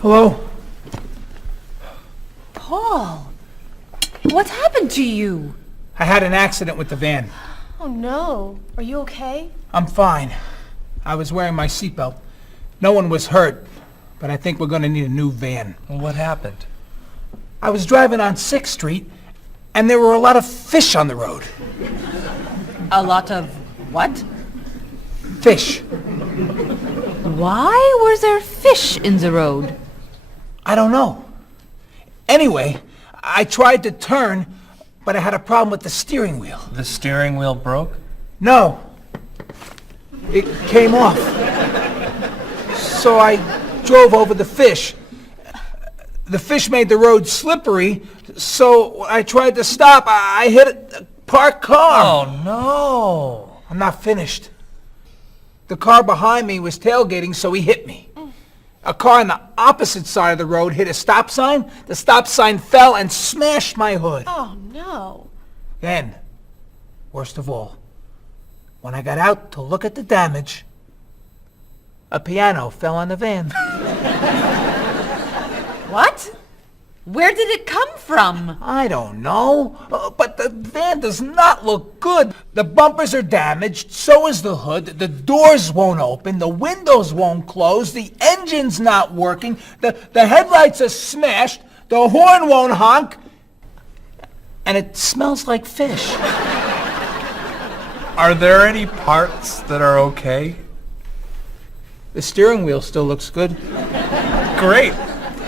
Hello? Paul, what's happened to you? I had an accident with the van. Oh no. Are you okay? I'm fine. I was wearing my seatbelt. No one was hurt, but I think we're going to need a new van. What happened? I was driving on 6th Street, And there were a lot of fish on the road. A lot of what? Fish. Why were there fish in the road? I don't know. Anyway, I tried to turn, but I had a problem with the steering wheel. The steering wheel broke? No. It came off. So I drove over the fish. The fish made the road slippery, so I tried to stop. I hit a parked car. Oh, no. I'm not finished. The car behind me was tailgating, so he hit me. A car on the opposite side of the road hit a stop sign. The stop sign fell and smashed my hood. Oh, no. Then, worst of all, when I got out to look at the damage, a piano fell on the van. What? Where did it come from? I don't know, but the van does not look good. The bumpers are damaged, so is the hood, the doors won't open, the windows won't close, the engine's not working, the headlights are smashed, the horn won't honk, and it smells like fish. Are there any parts that are okay? The steering wheel still looks good. Great.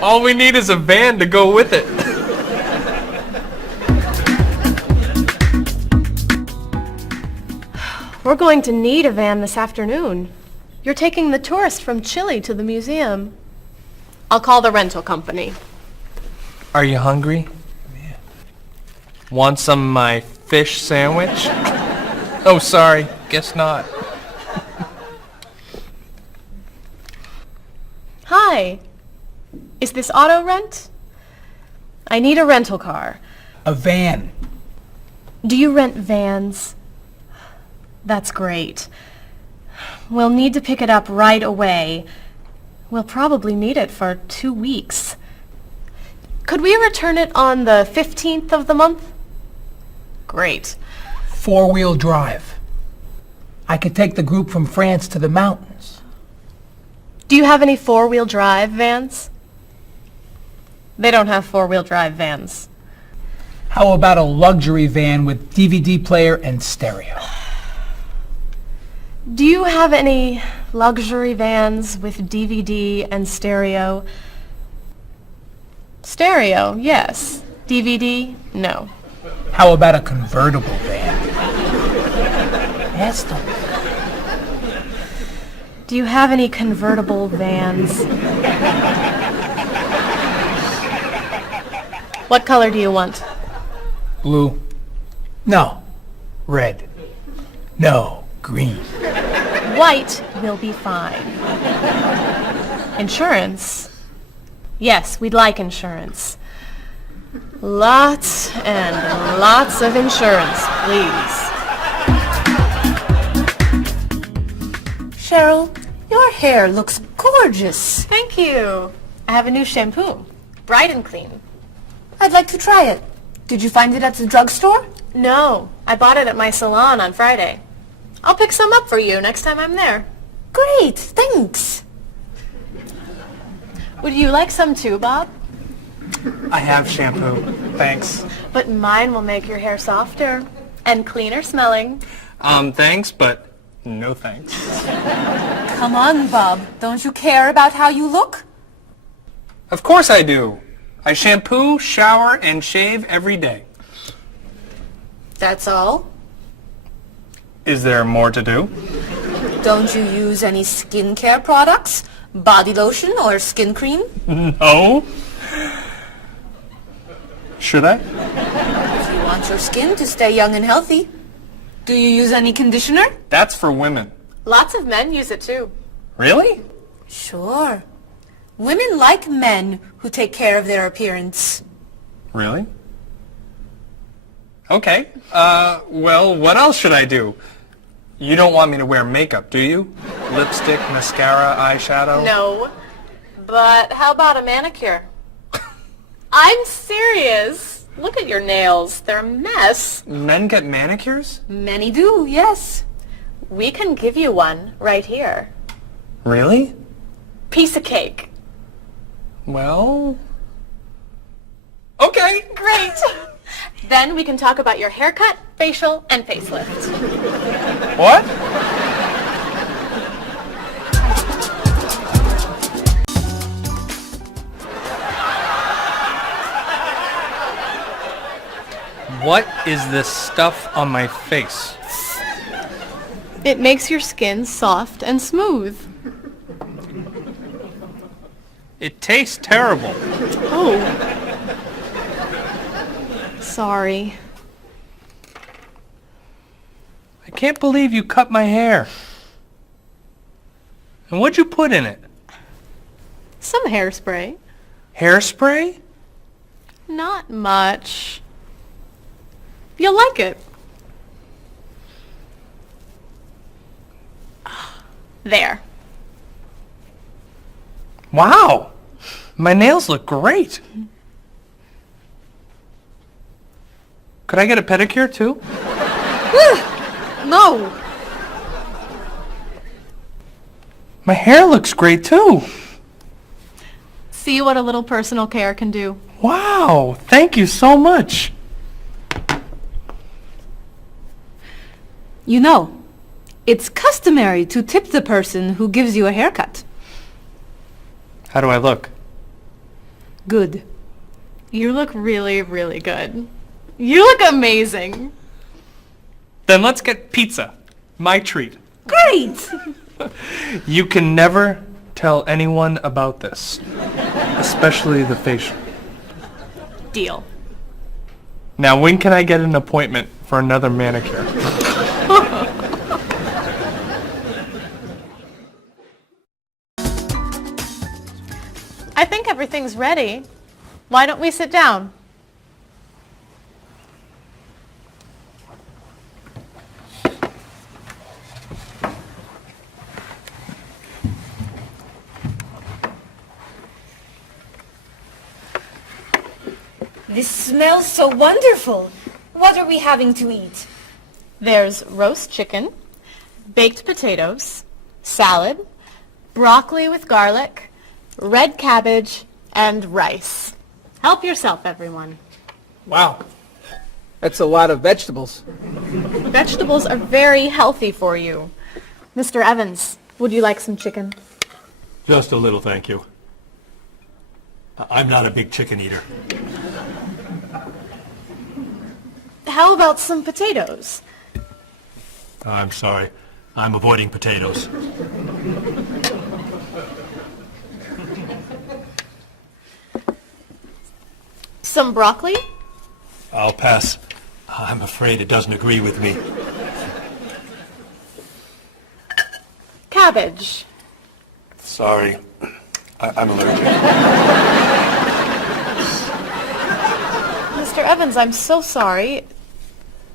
All we need is a van to go with it. We're going to need a van this afternoon. You're taking the tourists from Chile to the museum. I'll call the rental company. Are you hungry? Yeah. Want some of my fish sandwich? Oh, sorry. Guess not. Hi. Is this auto rent? I need a rental car. A van. Do you rent vans? That's great. We'll need to pick it up right away. We'll probably need it for 2 weeks. Could we return it on the 15th of the month? Great. 4-wheel drive. I could take the group from France to the mountains. Do you have any 4-wheel drive vans? They don't have 4-wheel drive vans. How about a luxury van with DVD player and stereo? Do you have any luxury vans with DVD and stereo? Stereo, yes. DVD, no. How about a convertible van? Ask them. Do you have any convertible vans? What color do you want? Blue. No. Red. No. Green. White will be fine. Insurance? Yes, we'd like insurance. Lots and lots of insurance, please. Cheryl, your hair looks gorgeous. Thank you. I have a new shampoo. Bright and clean. I'd like to try it. Did you find it at the drugstore? No, I bought it at my salon on Friday. I'll pick some up for you next time I'm there. Great, thanks. Would you like some too, Bob? I have shampoo. Thanks. But mine will make your hair softer and cleaner smelling. Thanks, but no thanks. Come on, Bob. Don't you care about how you look? Of course I do. I shampoo, shower, and shave every day. That's all? Is there more to do? Don't you use any skincare products? Body lotion or skin cream? No. Should I? If you want your skin to stay young and healthy. Do you use any conditioner? That's for women. Lots of men use it too. Really? Sure. Women like men who take care of their appearance. Really? Okay. Well, what else should I do? You don't want me to wear makeup, do you? Lipstick, mascara, eyeshadow? No. But how about a manicure? I'm serious. Look at your nails. They're a mess. Men get manicures? Many do, yes. We can give you one right here. Really? Piece of cake. Well... Okay. Great. Then we can talk about your haircut, facial, and facelift. What? What is this stuff on my face? It makes your skin soft and smooth. It tastes terrible. Oh. Sorry. I can't believe you cut my hair. And what'd you put in it? Some hairspray. Hairspray? Not much. You'll like it. There. Wow! My nails look great. Could I get a pedicure too? No. My hair looks great too. See what a little personal care can do. Wow! Thank you so much. You know, it's customary to tip the person who gives you a haircut. How do I look? Good. You look really, really good. You look amazing. Then let's get pizza. My treat. Great! You can never tell anyone about this, especially the facial. Deal. Now, when can I get an appointment for another manicure? I think everything's ready. Why don't we sit down? This smells so wonderful. What are we having to eat? There's roast chicken, baked potatoes, salad, broccoli with garlic, red cabbage, and rice. Help yourself, everyone. Wow. That's a lot of vegetables. Vegetables are very healthy for you. Mr. Evans, would you like some chicken? Just a little, thank you. I'm not a big chicken eater. How about some potatoes? I'm sorry. I'm avoiding potatoes. Some broccoli? I'll pass. I'm afraid it doesn't agree with me. Cabbage? Sorry. I'm allergic. Mr. Evans, I'm so sorry.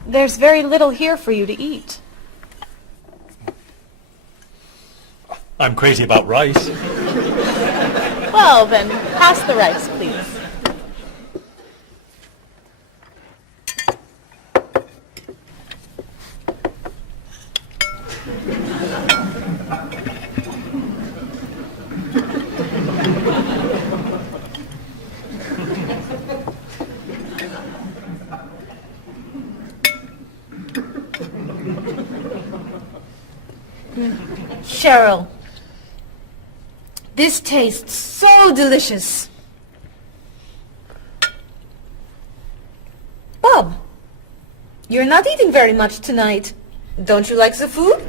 There's very little here for you to eat. I'm crazy about rice. Well, then, pass the rice, please. Cheryl, this tastes so delicious. Bob, you're not eating very much tonight. Don't you like the food?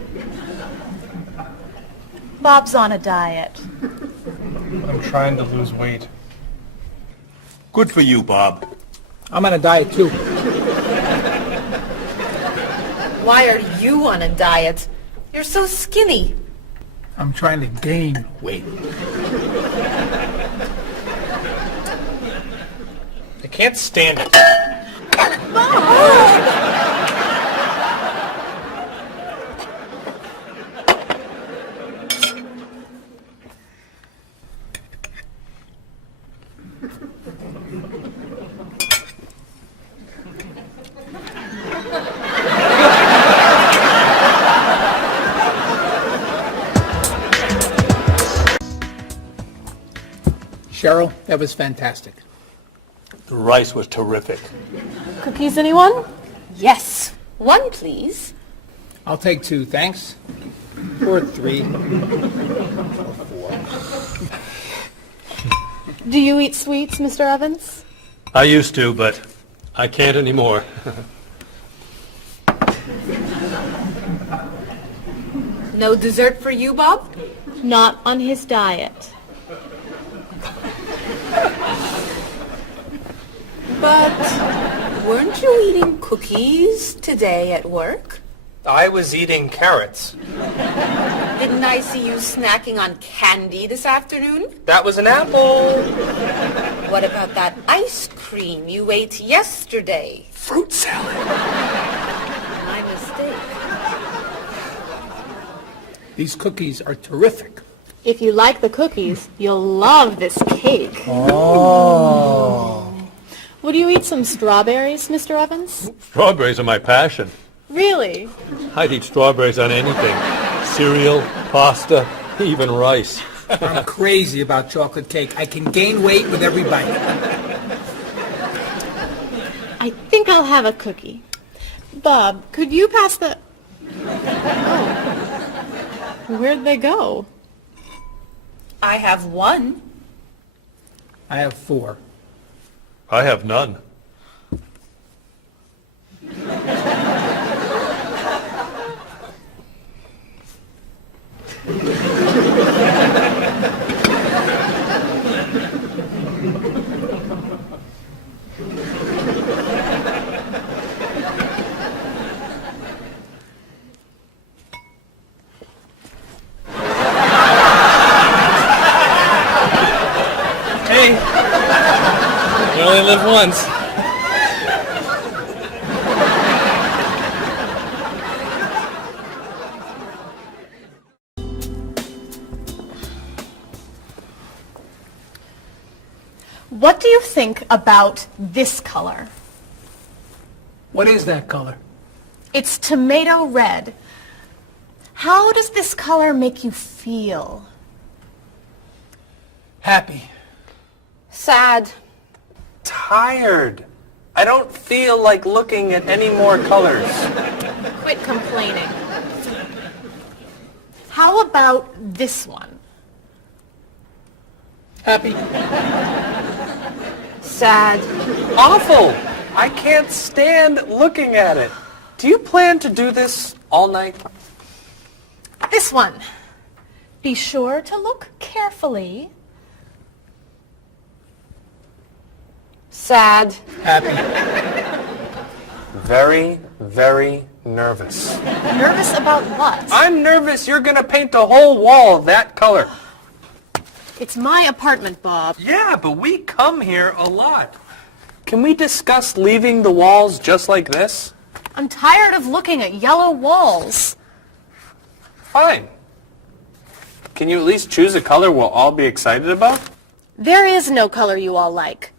Bob's on a diet. I'm trying to lose weight. Good for you, Bob. I'm on a diet too. Why are you on a diet? You're so skinny. I'm trying to gain weight. I can't stand it. Cheryl, that was fantastic. The rice was terrific. Cookies, anyone? Yes. One, please. I'll take 2, thanks. Or 3. Do you eat sweets, Mr. Evans? I used to, but I can't anymore. No dessert for you, Bob? Not on his diet. But weren't you eating cookies today at work? I was eating carrots. Didn't I see you snacking on candy this afternoon? That was an apple. What about that ice cream you ate yesterday? Fruit salad. My mistake. These cookies are terrific. If you like the cookies, you'll love this cake. Oh. Would you eat some strawberries, Mr. Evans? Strawberries are my passion. Really? I'd eat strawberries on anything. Cereal, pasta, even rice. I'm crazy about chocolate cake. I can gain weight with every bite. I think I'll have a cookie. Bob, could you pass the... Oh. Where'd they go? I have 1. I have 4. I have none. Hey, you only live once. What do you think about this color? What is that color? It's tomato red. How does this color make you feel? Happy. Sad. Tired. I don't feel like looking at any more colors. Quit complaining. How about this one? Happy. Sad. Awful. I can't stand looking at it. Do you plan to do this all night? This one. Be sure to look carefully. Sad. Happy. Very, very nervous. Nervous about what? I'm nervous you're gonna paint the whole wall that color. It's my apartment, Bob. Yeah, but we come here a lot. Can we discuss leaving the walls just like this? I'm tired of looking at yellow walls. Fine. Can you at least choose a color we'll all be excited about? There is no color you all like.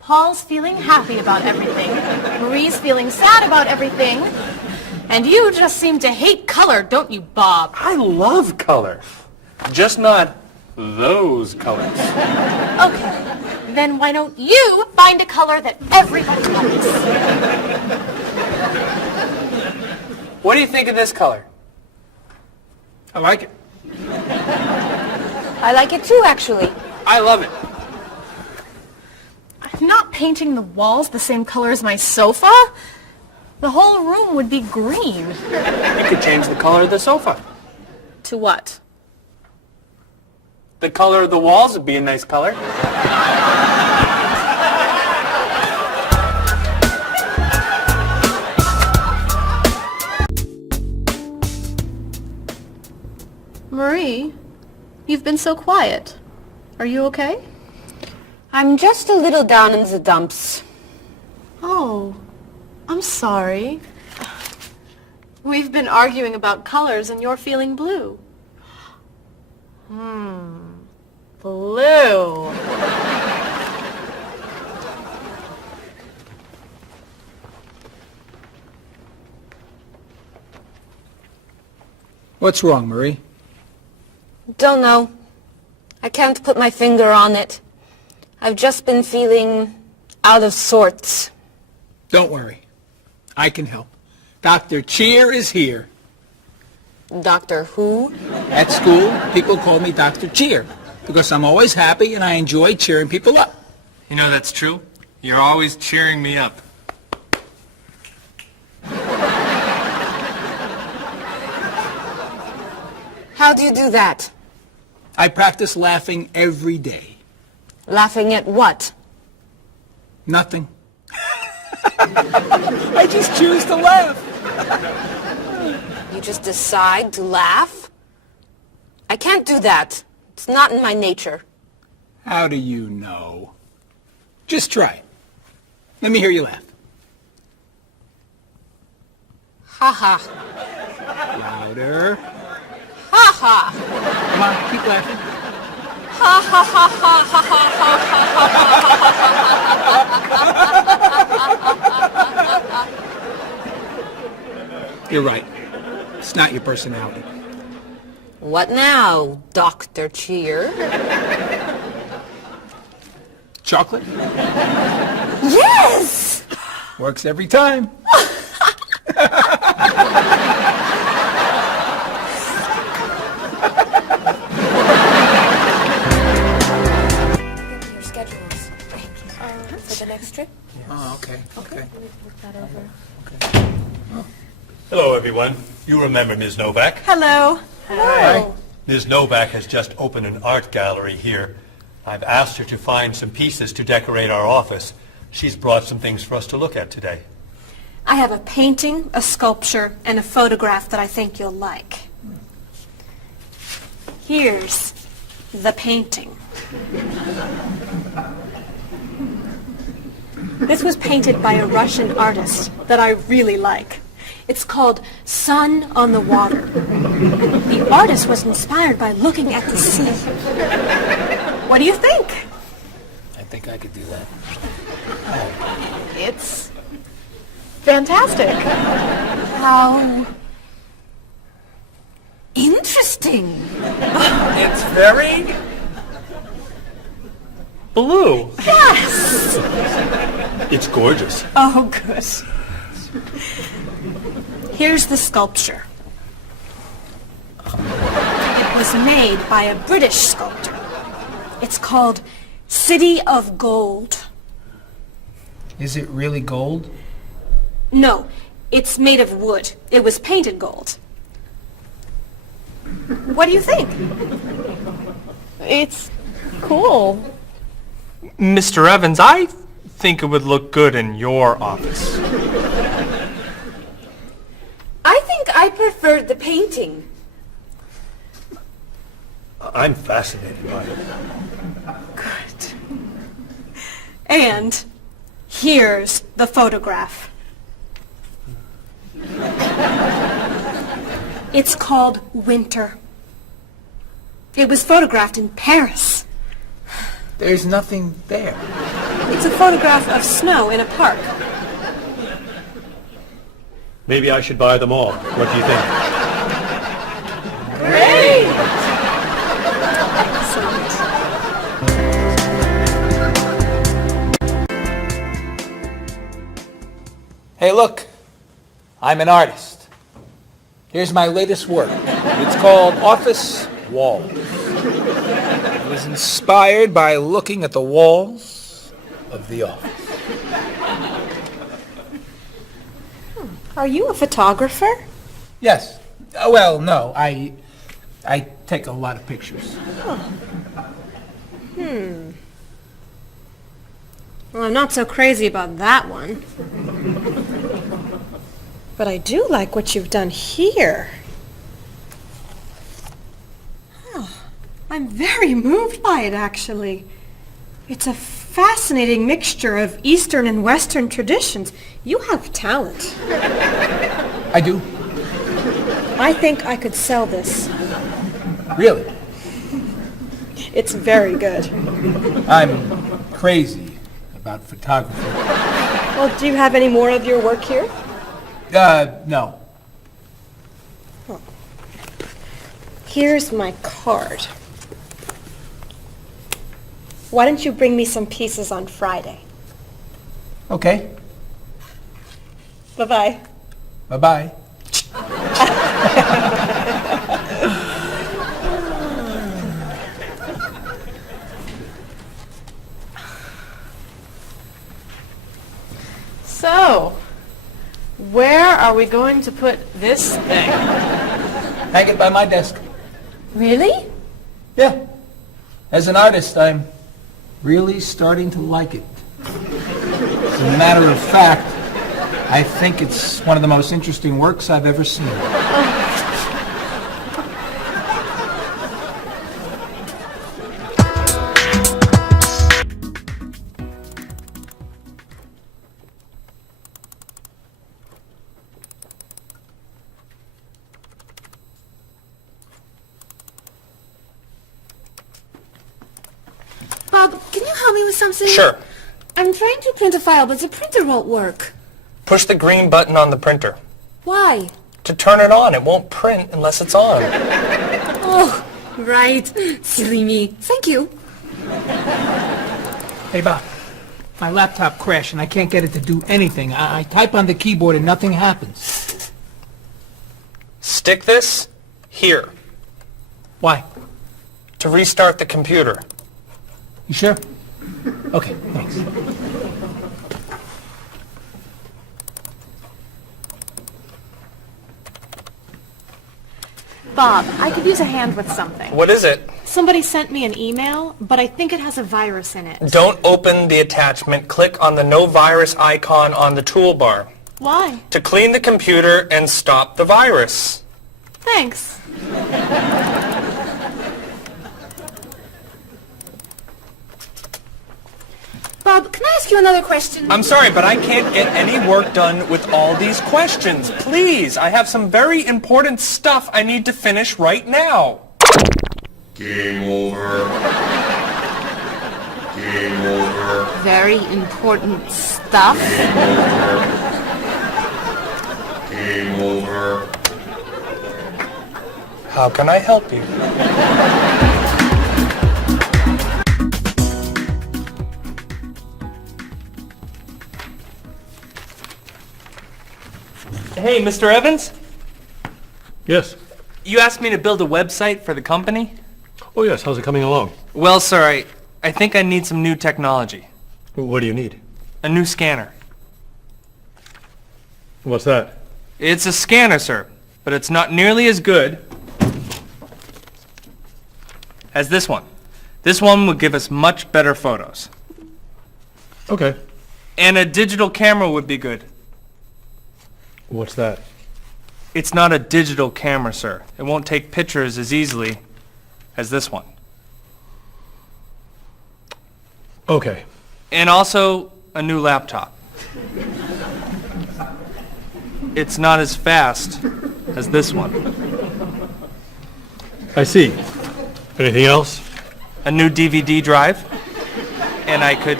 Paul's feeling happy about everything. Marie's feeling sad about everything. And you just seem to hate color, don't you, Bob? I love color. Just not those colors. Okay, then why don't you find a color that everybody likes? What do you think of this color? I like it. I like it too, actually. I love it. I'm not painting the walls the same color as my sofa. The whole room would be green. You could change the color of the sofa. To what? The color of the walls would be a nice color. Marie, you've been so quiet. Are you okay? I'm just a little down in the dumps. Oh, I'm sorry. We've been arguing about colors and you're feeling blue. Blue. What's wrong, Marie? Don't know. I can't put my finger on it. I've just been feeling out of sorts. Don't worry. I can help. Dr. Cheer is here. Doctor who? At school, people call me Dr. Cheer because I'm always happy and I enjoy cheering people up. You know that's true. You're always cheering me up. How do you do that? I practice laughing every day. Laughing at what? Nothing. I just choose to laugh. You just decide to laugh? I can't do that. It's not in my nature. How do you know? Just try it. Let me hear you laugh. Ha ha. Louder. Ha ha. Come on, keep laughing. Ha ha ha ha ha ha ha. You're right. It's not your personality. What now, Dr. Cheer? Chocolate? Yes! Works every time. Your schedules. For the next trip? Oh, okay. Okay. Look that over. Hello, everyone. You remember Ms. Novak? Hello. Hi. Ms. Novak has just opened an art gallery here. I've asked her to find some pieces to decorate our office. She's brought some things for us to look at today. I have a painting, a sculpture, and a photograph that I think you'll like. Here's the painting. This was painted by a Russian artist that I really like. It's called Sun on the Water. The artist was inspired by looking at the sea. What do you think? I think I could do that. It's fantastic. How interesting. It's very Blue. Yes. It's gorgeous. Oh, good. Here's the sculpture. It was made by a British sculptor. It's called City of Gold. Is it really gold? No, it's made of wood. It was painted gold. What do you think? It's cool. Mr. Evans, I think it would look good in your office. I think I preferred the painting. I'm fascinated by it. Good. And here's the photograph. It's called Winter. It was photographed in Paris. There's nothing there. It's a photograph of snow in a park. Maybe I should buy them all. What do you think? Great! Hey, look. I'm an artist. Here's my latest work. It's called Office Walls. It was inspired by looking at the walls of the office. Are you a photographer? Yes. Well, no. I take a lot of pictures. Well, I'm not so crazy about that one. But I do like what you've done here. Oh, I'm very moved by it, actually. It's a fascinating mixture of Eastern and Western traditions. You have talent. I do. I think I could sell this. Really? It's very good. I'm crazy about photography. Well, do you have any more of your work here? No. Here's my card. Why don't you bring me some pieces on Friday? Okay. Bye-bye. Bye-bye. So, where are we going to put this thing? Hang it by my desk. Really? Yeah. As an artist, I'm really starting to like it. As a matter of fact, I think it's one of the most interesting works I've ever seen. Bob, can you help me with something? Sure. I'm trying to print a file, but the printer won't work. Push the green button on the printer. Why? To turn it on. It won't print unless it's on. Oh, right. Silly me. Thank you. Hey, Bob. My laptop crashed and I can't get it to do anything. I type on the keyboard and nothing happens. Stick this here. Why? To restart the computer. You sure? Okay, thanks. Bob, I could use a hand with something. What is it? Somebody sent me an email, but I think it has a virus in it. Don't open the attachment. Click on the no virus icon on the toolbar. Why? To clean the computer and stop the virus. Thanks. Bob, can I ask you another question? I'm sorry, but I can't get any work done with all these questions. Please, I have some very important stuff I need to finish right now. Game over. Game over. Very important stuff. Game over. How can I help you? Hey, Mr. Evans? Yes. You asked me to build a website for the company? Oh, yes. How's it coming along? Well, sir, I think I need some new technology. What do you need? A new scanner. What's that? It's a scanner, sir, but it's not nearly as good as this one. This one would give us much better photos. Okay. And a digital camera would be good. What's that? It's not a digital camera, sir. It won't take pictures as easily as this one. Okay. And also a new laptop. It's not as fast as this one. I see. Anything else? A new DVD drive. And I could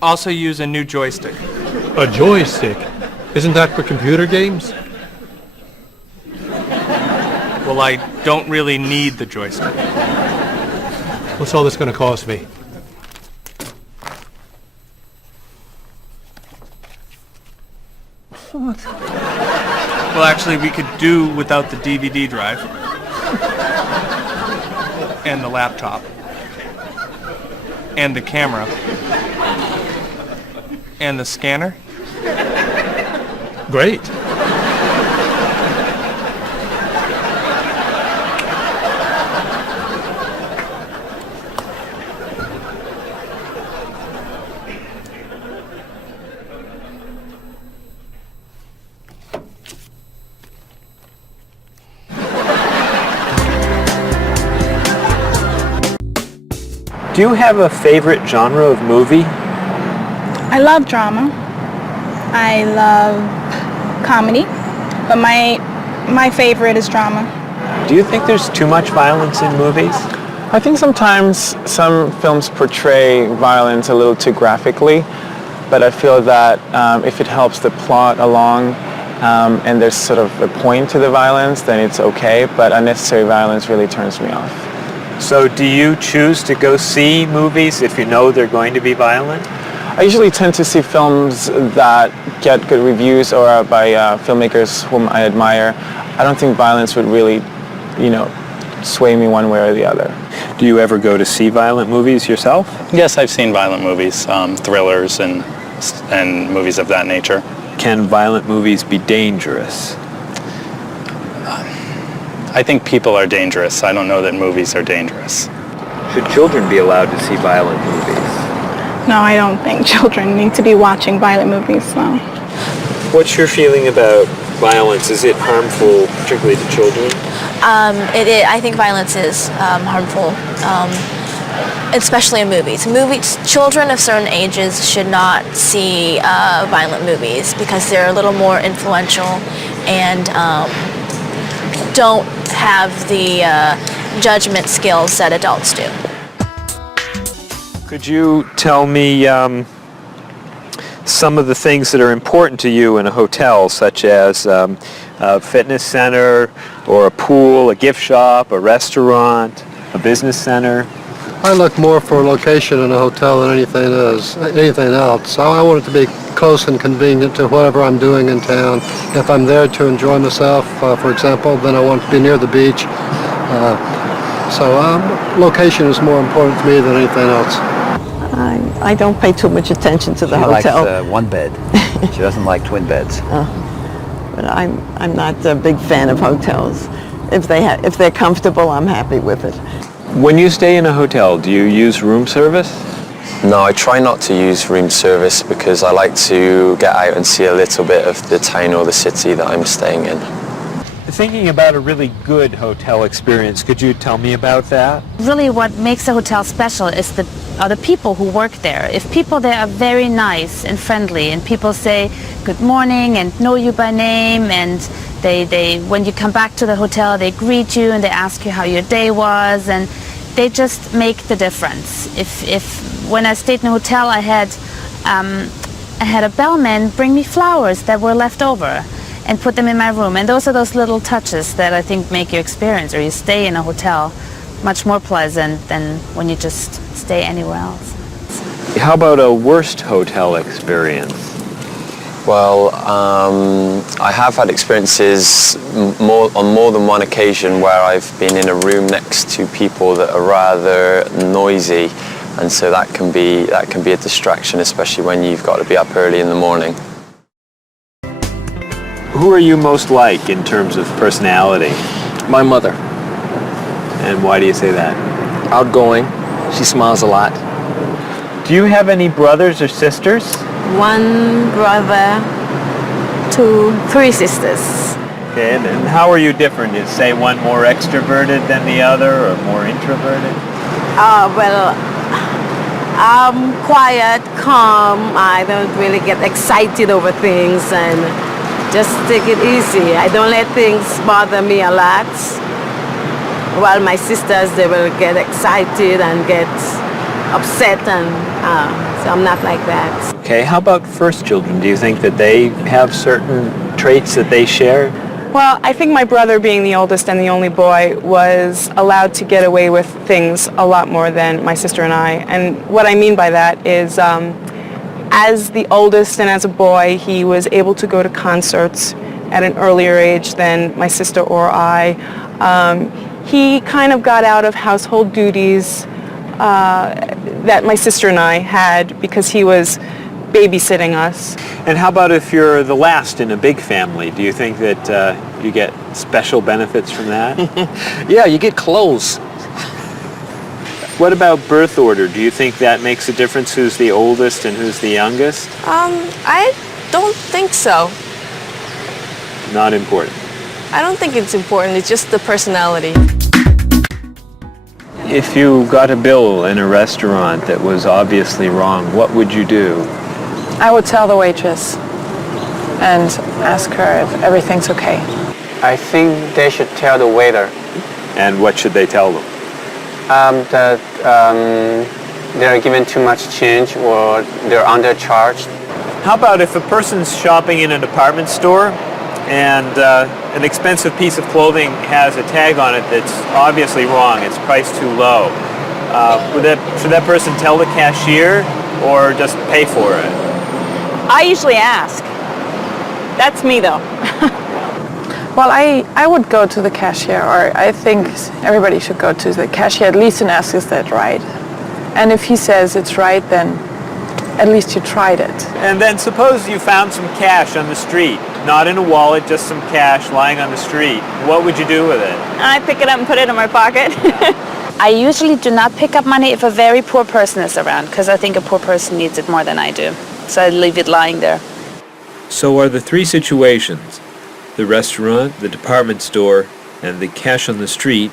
also use a new joystick. A joystick? Isn't that for computer games? Well, I don't really need the joystick. What's all this going to cost me? What? Well, actually, we could do without the DVD drive. And the laptop. And the camera. And the scanner. Great. Do you have a favorite genre of movie? I love drama. I love comedy, but my favorite is drama. Do you think there's too much violence in movies? I think sometimes some films portray violence a little too graphically, but I feel that if it helps the plot along and there's sort of a point to the violence, then it's okay, but unnecessary violence really turns me off. So do you choose to go see movies if you know they're going to be violent? I usually tend to see films that get good reviews or are by filmmakers whom I admire. I don't think violence would really, sway me one way or the other. Do you ever go to see violent movies yourself? Yes, I've seen violent movies, thrillers and movies of that nature. Can violent movies be dangerous? I think people are dangerous. I don't know that movies are dangerous. Should children be allowed to see violent movies? No, I don't think children need to be watching violent movies, no. What's your feeling about violence? Is it harmful, particularly to children? I think violence is harmful, especially in movies. Children of certain ages should not see violent movies because they're a little more influential and don't have the judgment skills that adults do. Could you tell me some of the things that are important to you in a hotel, such as a fitness center or a pool, a gift shop, a restaurant, a business center? I look more for location in a hotel than anything else. I want it to be close and convenient to whatever I'm doing in town. If I'm there to enjoy myself, for example, then I want to be near the beach. So location is more important to me than anything else. I don't pay too much attention to the hotel. She likes one bed. She doesn't like twin beds. But I'm not a big fan of hotels. If they're comfortable, I'm happy with it. When you stay in a hotel, do you use room service? No, I try not to use room service because I like to get out and see a little bit of the town or the city that I'm staying in. Thinking about a really good hotel experience, could you tell me about that? Really what makes a hotel special is are the people who work there. If people there are very nice and friendly and people say good morning and know you by name, and they when you come back to the hotel they greet you and they ask you how your day was, and they just make the difference. If when I stayed in a hotel I had a bellman bring me flowers that were left over and put them in my room, and those are those little touches that I think make your experience or you stay in a hotel much more pleasant than when you just stay anywhere else. How about a worst hotel experience? Well, I have had experiences on more than one occasion where I've been in a room next to people that are rather noisy, and so that can be a distraction, especially when you've got to be up early in the morning. Who are you most like in terms of personality? My mother. And why do you say that? Outgoing. She smiles a lot. Do you have any brothers or sisters? One brother, three sisters. Okay, and how are you different? Is, say, one more extroverted than the other or more introverted? Well, I'm quiet, calm. I don't really get excited over things and just take it easy. I don't let things bother me a lot. While my sisters, they will get excited and get upset, and so I'm not like that. Okay, how about first children? Do you think that they have certain traits that they share? Well, I think my brother, being the oldest and the only boy, was allowed to get away with things a lot more than my sister and I. And what I mean by that is, as the oldest and as a boy, he was able to go to concerts at an earlier age than my sister or I. He kind of got out of household duties that my sister and I had because he was babysitting us. And how about if you're the last in a big family? Do you think that you get special benefits from that? Yeah, you get clothes. What about birth order? Do you think that makes a difference who's the oldest and who's the youngest? I don't think so. Not important. I don't think it's important. It's just the personality. If you got a bill in a restaurant that was obviously wrong, what would you do? I would tell the waitress and ask her if everything's okay. I think they should tell the waiter. And what should they tell them? That they're given too much change or they're undercharged. How about if a person's shopping in a department store and an expensive piece of clothing has a tag on it that's obviously wrong, it's priced too low. Should that person tell the cashier or just pay for it? I usually ask. That's me, though. Well, I would go to the cashier, or I think everybody should go to the cashier at least and ask, is that right? And if he says it's right, then at least you tried it. And then suppose you found some cash on the street, not in a wallet, just some cash lying on the street. What would you do with it? I pick it up and put it in my pocket. I usually do not pick up money if a very poor person is around, because I think a poor person needs it more than I do. So I leave it lying there. So are the three situations, the restaurant, the department store, and the cash on the street,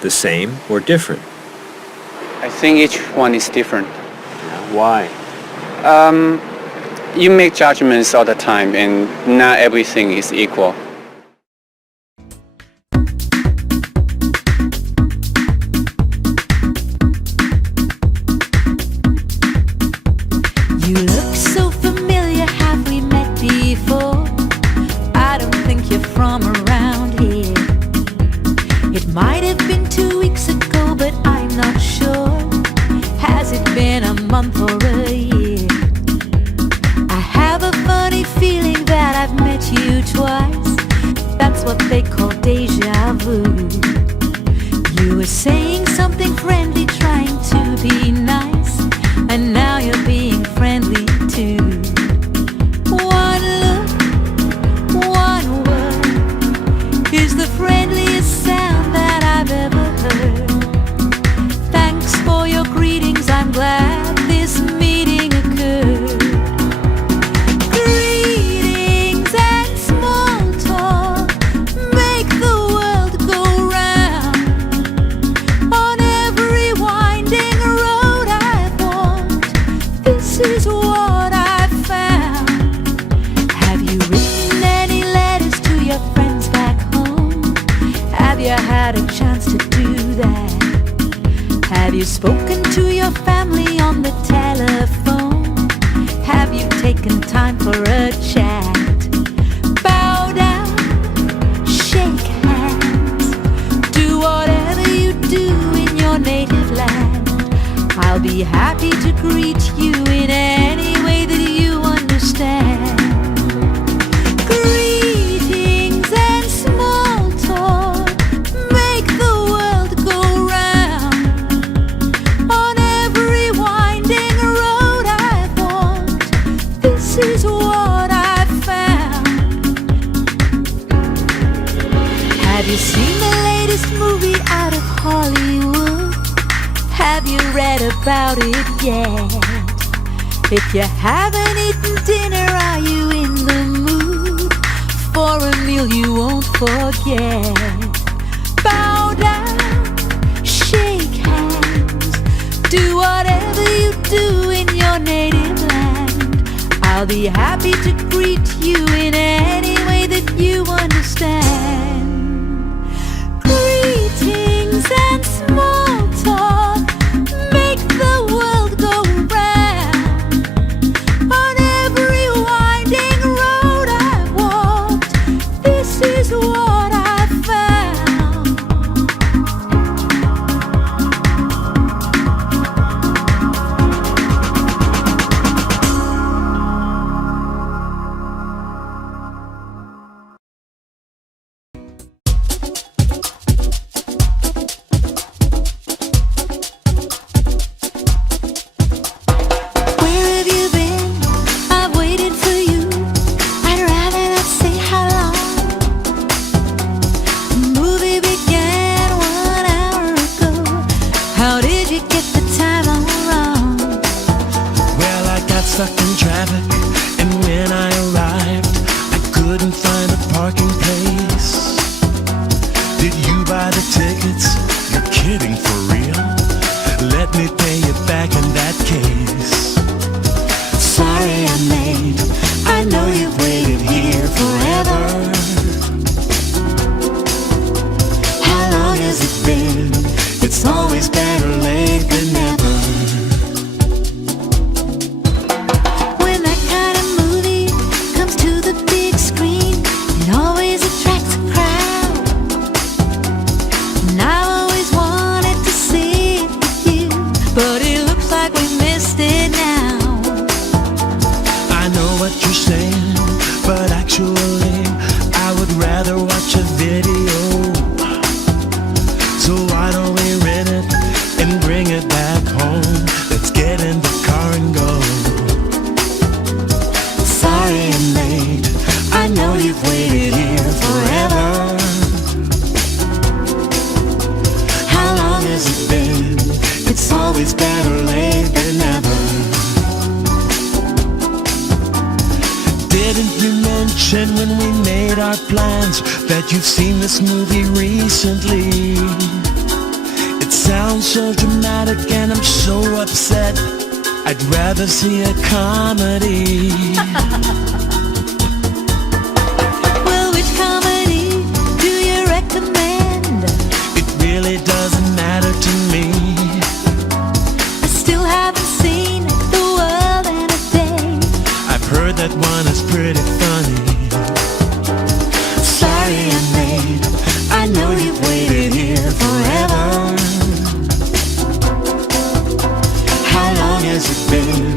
the same or different? I think each one is different. Why? You make judgments all the time, and not everything is equal. You look so familiar, have we met before? I don't think you're from around here. It might have been 2 weeks ago, but I'm not sure. Has it been a month or a year? I have a funny feeling that I've met you twice. That's what they call deja vu. You were saying something friendly, trying to be nice, and now you're being friendly too. One look, one word is the friendliest sound that I've ever heard. Thanks for your greetings, I'm glad this meeting occurred. Greetings and small talk make the world go round. On every winding road I've walked, this is what I've found. Have you written any letters to your friends back home? Have you had a chance to do that? Have you spoken to your family on the telephone? Have you taken time for a chat? Bow down, shake hands, do whatever you do in your native land. I'll be happy to greet you in any way that you understand. Greetings and small talk make the world go round. On every winding road I've walked, this is what I've found. Have you seen the latest movie out of Hollywood? Have you read about it yet? If you haven't eaten dinner, are you in the mood for a meal you won't forget? Bow down, shake hands, do whatever you do in your native land. I'll be happy to greet you in any way that you understand. Greetings and small talk make the world go round. On every winding road I've walked, this is what I've found. didn't you mention when we made our plans that you've seen this movie recently? It sounds so dramatic and I'm so upset. I'd rather see a comedy. Well, which comedy do you recommend? It really doesn't matter to me. I still haven't seen The World in a Day. I've heard that one is pretty funny. Sorry I'm late, I know you've waited here forever. How long has it been?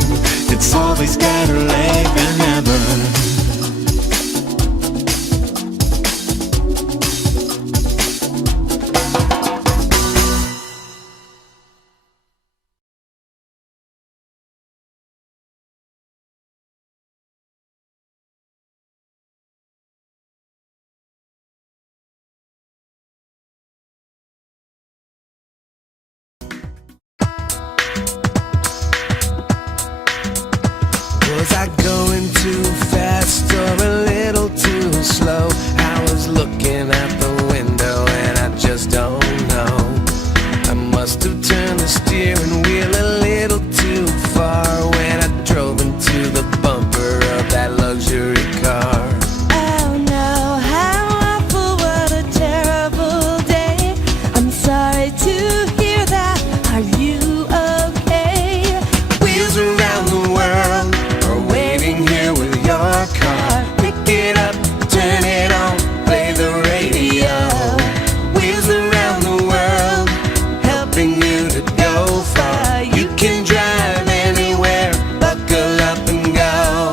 It's always better late than never. Was I going too fast or a little too slow? I was looking out the window and I just don't know. I must have turned the steering wheel a little too far when I drove into the bumper of that luxury car. Oh no, how awful, what a terrible day. I'm sorry to hear that. Are you okay? Wheels around the world are waiting here with your car. Pick it up, turn it on, play the radio. Wheels around the world, helping you to go far. You can drive anywhere, buckle up and go.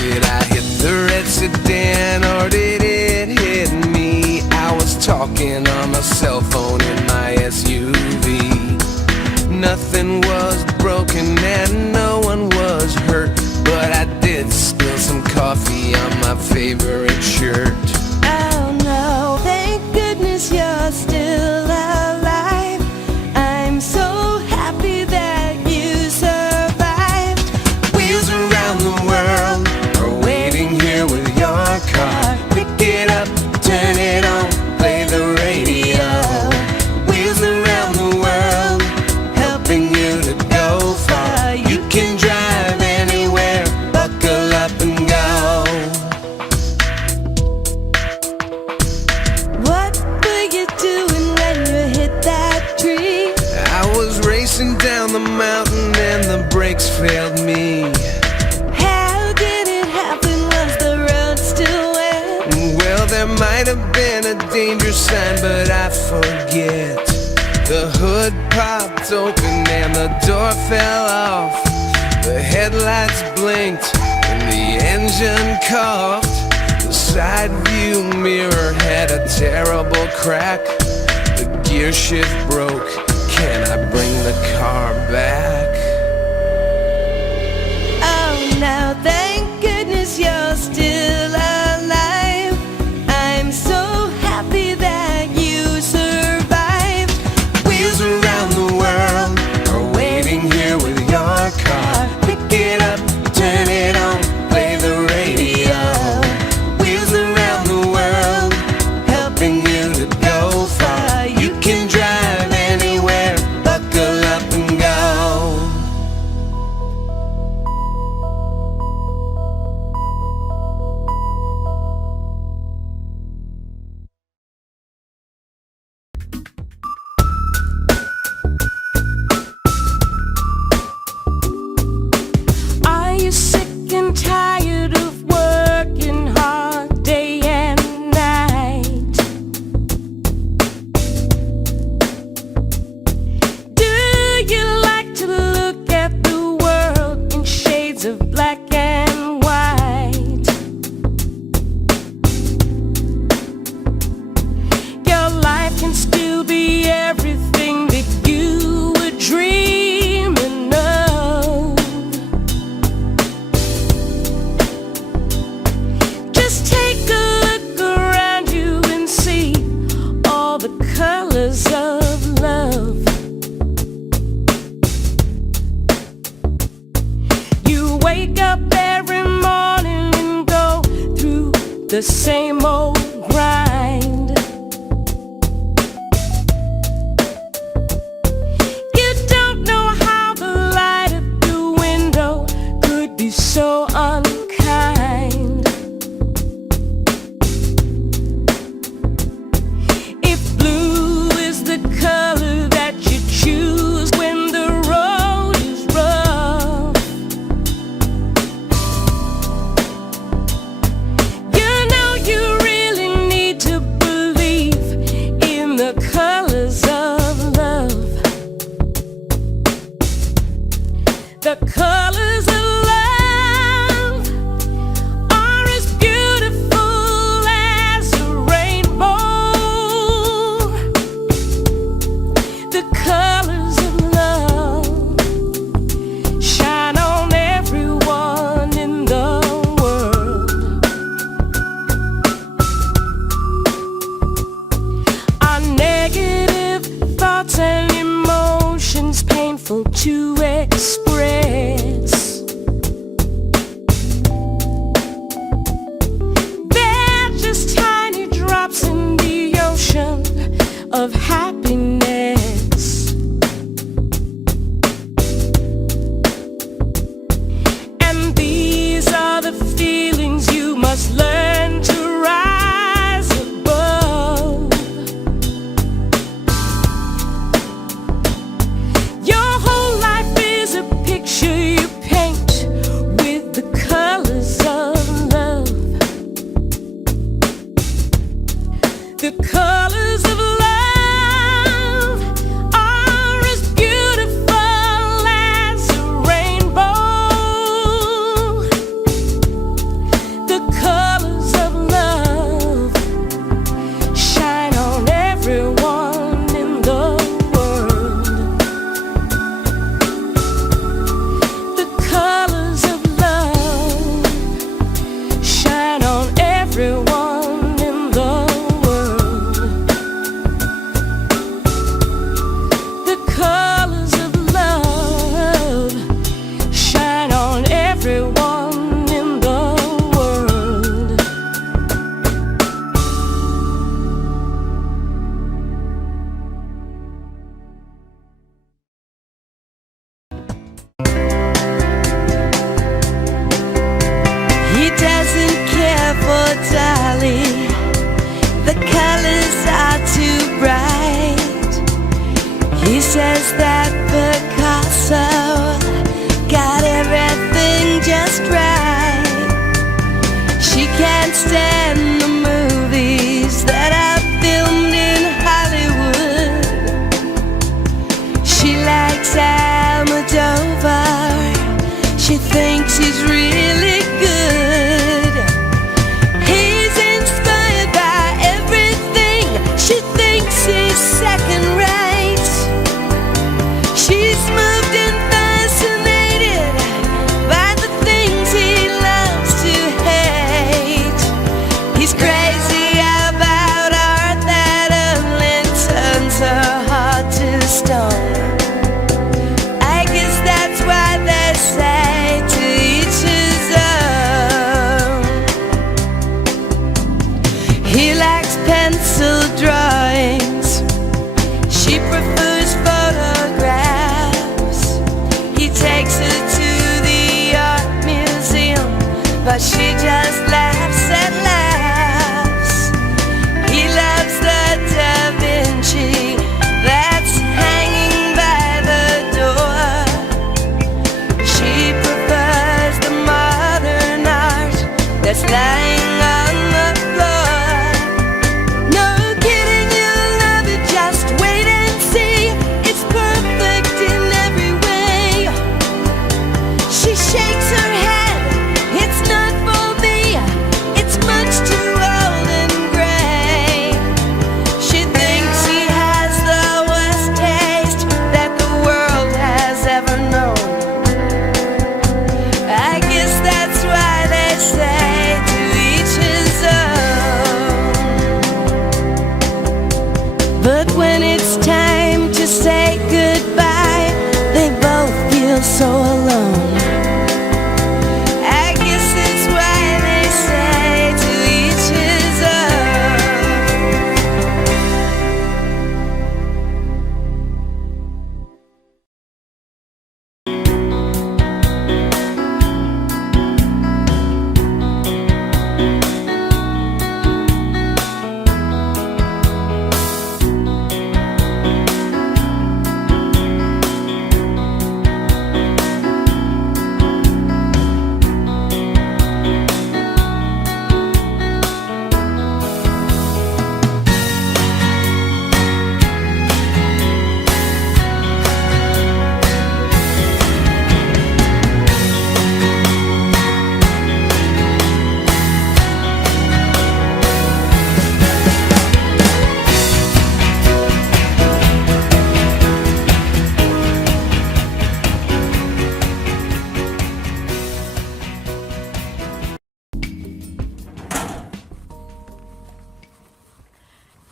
Did I hit the red sedan or did it hit me? I was talking on my cell phone in my SUV. Nothing was broken and no one was hurt, but I did spill some coffee on my favorite shirt. Oh no, thank goodness you're still alive. I'm so happy that you survived. Wheels around the world are waiting here with your car. Pick it up, turn it on, play the radio. Wheels around the world, helping you to go far. You can drive anywhere, buckle up and go. What were you doing when you hit that tree? I was racing down the mountain and the brakes failed me. How did it happen? Was the road still wet? Well, there might have been a danger sign, but I forget. The hood popped open and the door fell off. The headlights blinked and the engine coughed. The side view mirror had a terrible crack. The gear shift broke. Can I bring the car back? Oh no, thank goodness you're still alive. I'm so happy that you survived. Wheels around the world are waiting here with your car. Pick it up, turn it on, play the radio. Wheels around the world, helping you to go far. You can drive anywhere, buckle up and go. the same old grind. You don't know how the light at the window could be so unkind. If blue is the color that you choose when the road is rough, you know you really need to believe in the colors of love. The colors of love are as beautiful as a rainbow. The colors of love shine on everyone in the world. Our negative thoughts and emotions painful to express. They're just tiny drops in the ocean of happiness. And these are the feelings you must learn to rise above. Your whole life is a picture you paint with the colors of love. The colors of love are as beautiful as a rainbow. The colors of love shine on everyone in the world. The colors of love shine on everyone in the world. The colors of love shine on everyone in the world. He doesn't care for Dolly. The colors are too bright. He says that Picasso got everything just right. She can't stand the movies that are filmed in Hollywood. She likes Almodovar. She thinks he's really good. He's inspired by everything. She thinks he's second rate. She's moved and fascinated by the things he loves to hate. He's crazy about art that only turns her heart to stone. I guess that's why they say to each his own. He likes pencil drawings. She prefers photographs. He takes her to the art museum, but she just laughs and laughs. He loves the Da Vinci that's hanging by the door. She prefers the modern art that's lying on the floor. No kidding, you'll love it, just wait and see. It's perfect in every way. She shakes her head, it's not for me. It's much too old and gray. She thinks he has the worst taste that the world has ever known. I guess that's why they say to each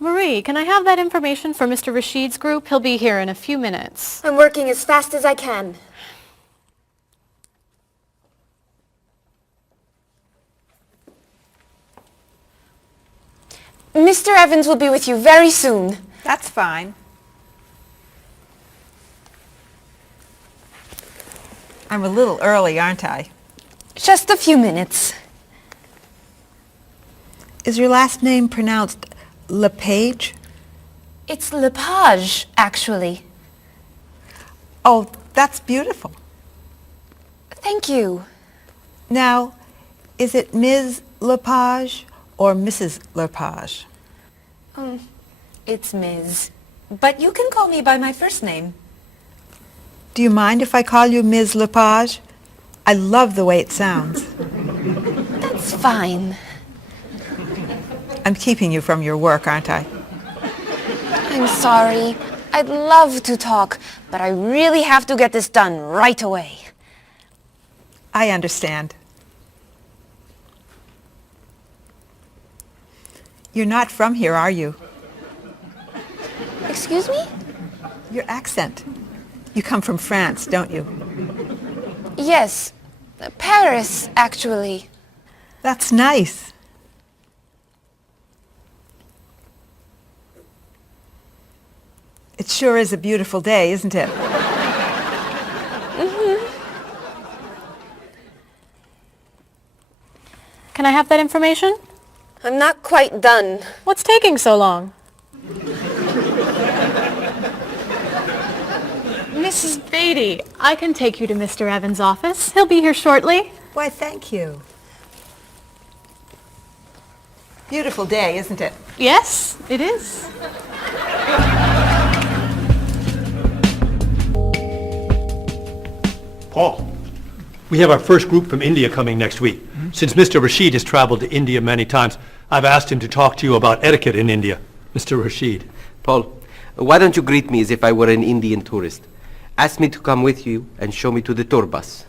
Marie, can I have that information for Mr. Rashid's group? He'll be here in a few minutes. I'm working as fast as I can. Mr. Evans will be with you very soon. That's fine. I'm a little early, aren't I? Just a few minutes. Is your last name pronounced LePage? It's Lepage, actually. Oh, that's beautiful. Thank you. Now, is it Ms. Lepage or Mrs. Lepage? It's Ms. But you can call me by my first name. Do you mind if I call you Ms. Lepage? I love the way it sounds. That's fine. I'm keeping you from your work, aren't I? I'm sorry. I'd love to talk, but I really have to get this done right away. I understand. You're not from here, are you? Excuse me? Your accent. You come from France, don't you? Yes. Paris, actually. That's nice. It sure is a beautiful day, isn't it? Can I have that information? I'm not quite done. What's taking so long? Mrs. Beatty, I can take you to Mr. Evans' office. He'll be here shortly. Why, thank you. Beautiful day, isn't it? Yes, it is. Paul, we have our first group from India coming next week. Since Mr. Rashid has traveled to India many times, I've asked him to talk to you about etiquette in India. Mr. Rashid. Paul, why don't you greet me as if I were an Indian tourist? Ask me to come with you and show me to the tour bus.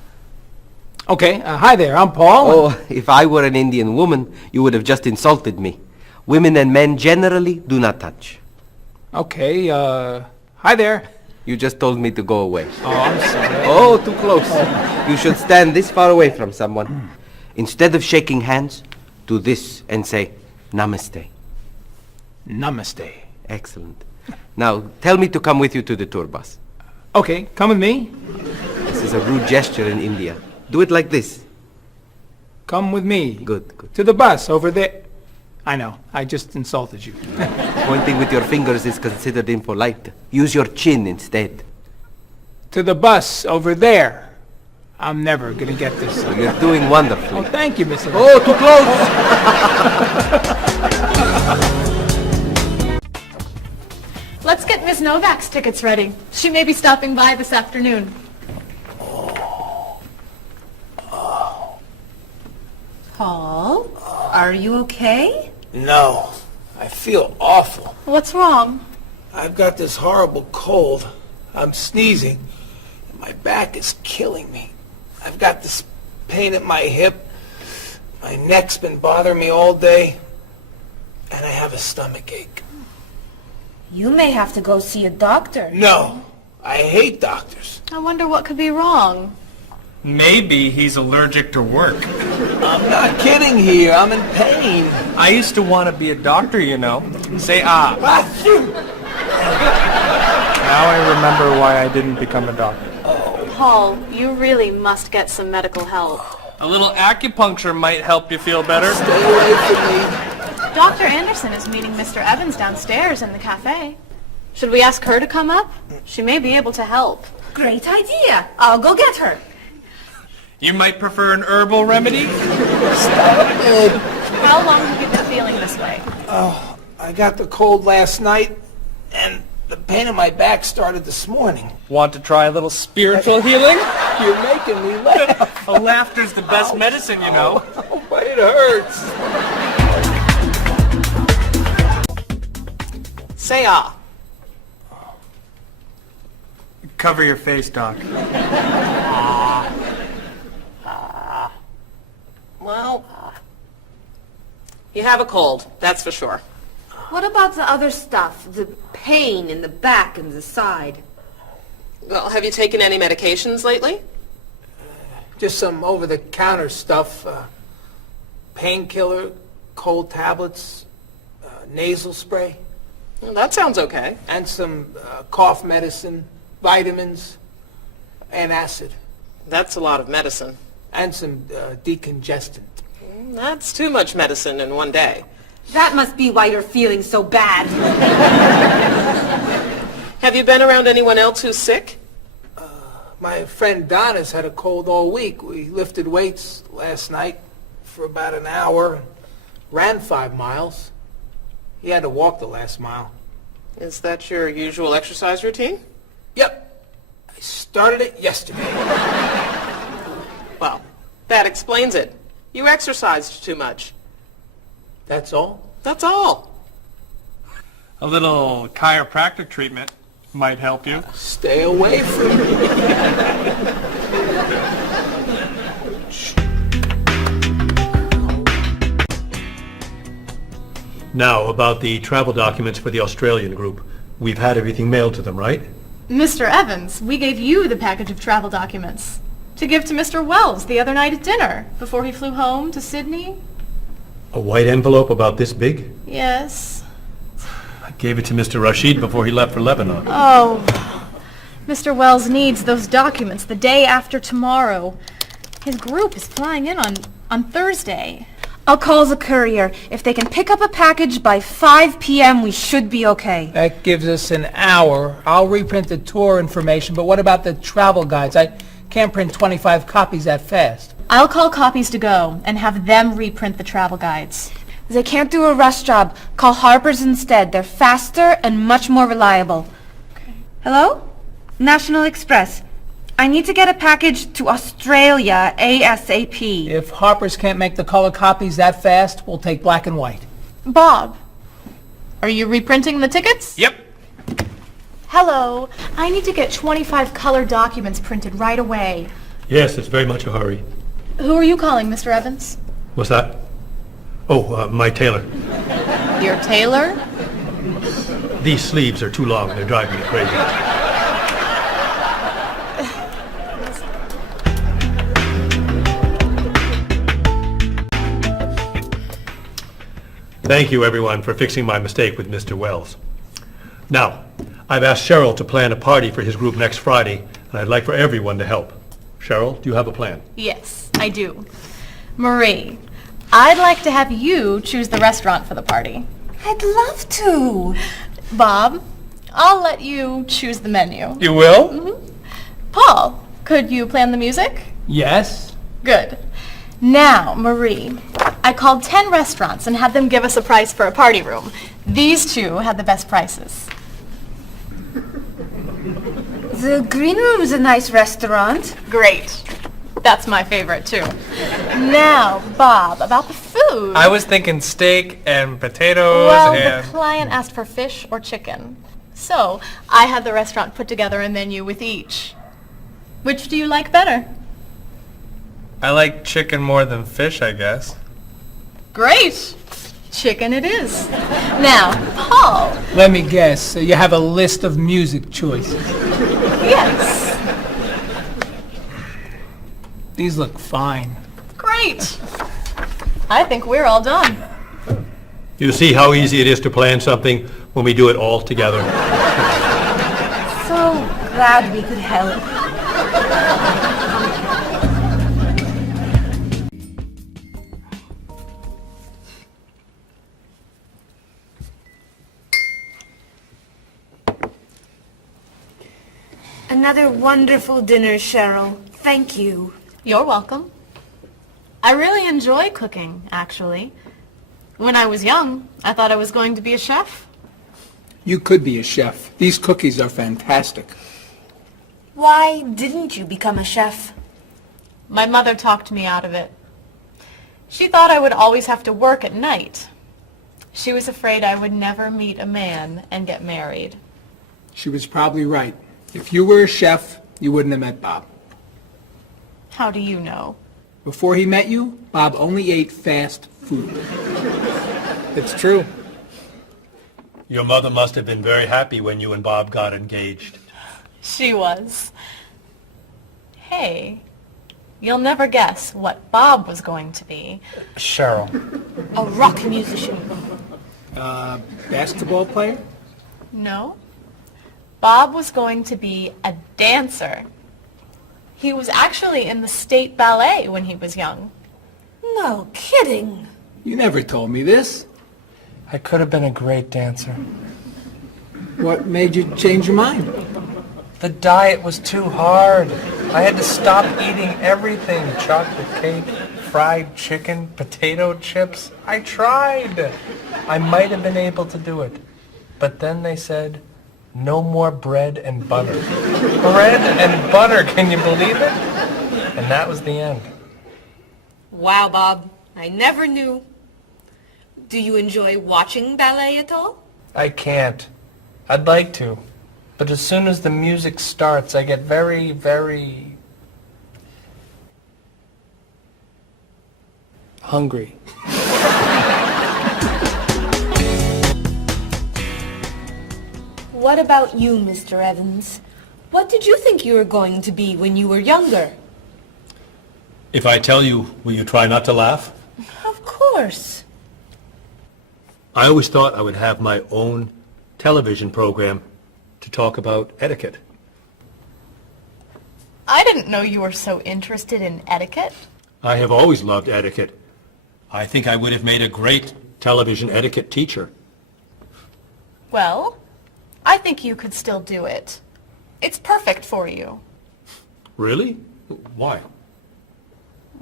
Okay, hi there, I'm Paul. Oh, if I were an Indian woman, you would have just insulted me. Women and men generally do not touch. Okay, hi there. You just told me to go away. Oh, I'm sorry. Oh, too close. You should stand this far away from someone. Instead of shaking hands, do this and say, Namaste. Namaste. Excellent. Now, tell me to come with you to the tour bus. Okay, come with me. This is a rude gesture in India. Do it like this. Come with me. Good, good. To the bus over there. I know, I just insulted you. Pointing with your fingers is considered impolite. Use your chin instead. To the bus over there. I'm never gonna get this. You're doing wonderfully. Oh, thank you, Mr. Oh, too close! Let's get Ms. Novak's tickets ready. She may be stopping by this afternoon. Paul, are you okay? No, I feel awful. What's wrong? I've got this horrible cold. I'm sneezing. And my back is killing me. I've got this pain at my hip. My neck's been bothering me all day. And I have a stomach ache. You may have to go see a doctor. No, I hate doctors. I wonder what could be wrong. Maybe he's allergic to work. I'm not kidding here. I'm in pain. I used to want to be a doctor, you know. Say ah. Now I remember why I didn't become a doctor. Paul, you really must get some medical help. A little acupuncture might help you feel better. Stay away from me. Dr. Anderson is meeting Mr. Evans downstairs in the cafe. Should we ask her to come up? She may be able to help. Great idea. I'll go get her. You might prefer an herbal remedy? Stop it. How long have you been feeling this way? Oh, I got the cold last night, and the pain in my back started this morning. Want to try a little spiritual healing? You're making me laugh. Laughter's the best medicine, you know. Oh, but it hurts. Say ah. Cover your face, Doc. Well, you have a cold, that's for sure. What about the other stuff? The pain in the back and the side? Well, have you taken any medications lately? Just some over-the-counter stuff. Painkiller, cold tablets, nasal spray. Well, that sounds okay. And some cough medicine, vitamins, and acid. That's a lot of medicine. And some decongestant. That's too much medicine in one day. That must be why you're feeling so bad. Have you been around anyone else who's sick? My friend Donna's had a cold all week. We lifted weights last night for about an hour, ran 5 miles. He had to walk the last mile. Is that your usual exercise routine? Yep. I started it yesterday. Well, that explains it. You exercised too much. That's all? That's all. A little chiropractic treatment might help you. Stay away from me. Now, about the travel documents for the Australian group. We've had everything mailed to them, right? Mr. Evans, we gave you the package of travel documents to give to Mr. Wells the other night at dinner before he flew home to Sydney. A white envelope about this big? Yes. I gave it to Mr. Rashid before he left for Lebanon. Oh, Mr. Wells needs those documents the day after tomorrow. His group is flying in on Thursday. I'll call the courier. If they can pick up a package by 5 p.m., we should be okay. That gives us an hour. I'll reprint the tour information, but what about the travel guides? I can't print 25 copies that fast. I'll call Copies to Go and have them reprint the travel guides. They can't do a rush job. Call Harper's instead. They're faster and much more reliable. Okay. Hello? National Express. I need to get a package to Australia ASAP. If Harper's can't make the color copies that fast, we'll take black and white. Bob, are you reprinting the tickets? Yep. Hello. I need to get 25 color documents printed right away. Yes, it's very much a hurry. Who are you calling, Mr. Evans? What's that? Oh, my tailor. Your tailor? These sleeves are too long. They're driving me crazy. Thank you, everyone, for fixing my mistake with Mr. Wells. Now, I've asked Cheryl to plan a party for his group next Friday, and I'd like for everyone to help. Cheryl, do you have a plan? Yes, I do. Marie, I'd like to have you choose the restaurant for the party. I'd love to. Bob, I'll let you choose the menu. You will? Mm-hmm. Paul, could you plan the music? Yes? Good. Now, Marie, I called 10 restaurants and had them give us a price for a party room. These two had the best prices. The Green Room's a nice restaurant. Great. That's my favorite, too. Now, Bob, about the food. I was thinking steak and potatoes Well, and... the client asked for fish or chicken. So, I had the restaurant put together a menu with each. Which do you like better? I like chicken more than fish, I guess. Great. Chicken it is. Now, Paul. Let me guess. You have a list of music choices. Yes. These look fine. Great. I think we're all done. You see how easy it is to plan something when we do it all together? So glad we could help. Another wonderful dinner, Cheryl. Thank you. You're welcome. I really enjoy cooking, actually. When I was young, I thought I was going to be a chef. You could be a chef. These cookies are fantastic. Why didn't you become a chef? My mother talked me out of it. She thought I would always have to work at night. She was afraid I would never meet a man and get married. She was probably right. If you were a chef, you wouldn't have met Bob. How do you know? Before he met you, Bob only ate fast food. It's true. Your mother must have been very happy when you and Bob got engaged. She was. Hey, you'll never guess what Bob was going to be. Cheryl. A rock musician. Basketball player? No. Bob was going to be a dancer. He was actually in the state ballet when he was young. No kidding. You never told me this. I could have been a great dancer. What made you change your mind? The diet was too hard. I had to stop eating everything. Chocolate cake, fried chicken, potato chips. I tried. I might have been able to do it. But then they said, no more bread and butter. Bread and butter, can you believe it? And that was the end. Wow, Bob. I never knew. Do you enjoy watching ballet at all? I can't. I'd like to. But as soon as the music starts, I get very, very hungry. What about you, Mr. Evans? What did you think you were going to be when you were younger? If I tell you, will you try not to laugh? Of course. I always thought I would have my own television program to talk about etiquette. I didn't know you were so interested in etiquette. I have always loved etiquette. I think I would have made a great television etiquette teacher. Well, I think you could still do it. It's perfect for you. Really? Why?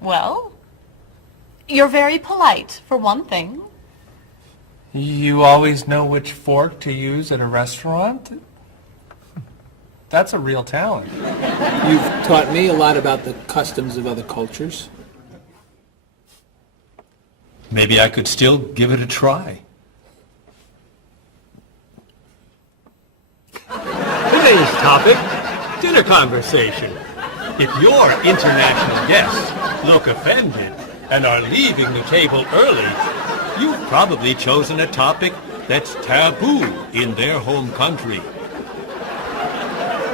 Well, you're very polite, for one thing. You always know which fork to use at a restaurant? That's a real talent. You've taught me a lot about the customs of other cultures. Maybe I could still give it a try. Today's topic, dinner conversation. If your international guests look offended and are leaving the table early, you've probably chosen a topic that's taboo in their home country.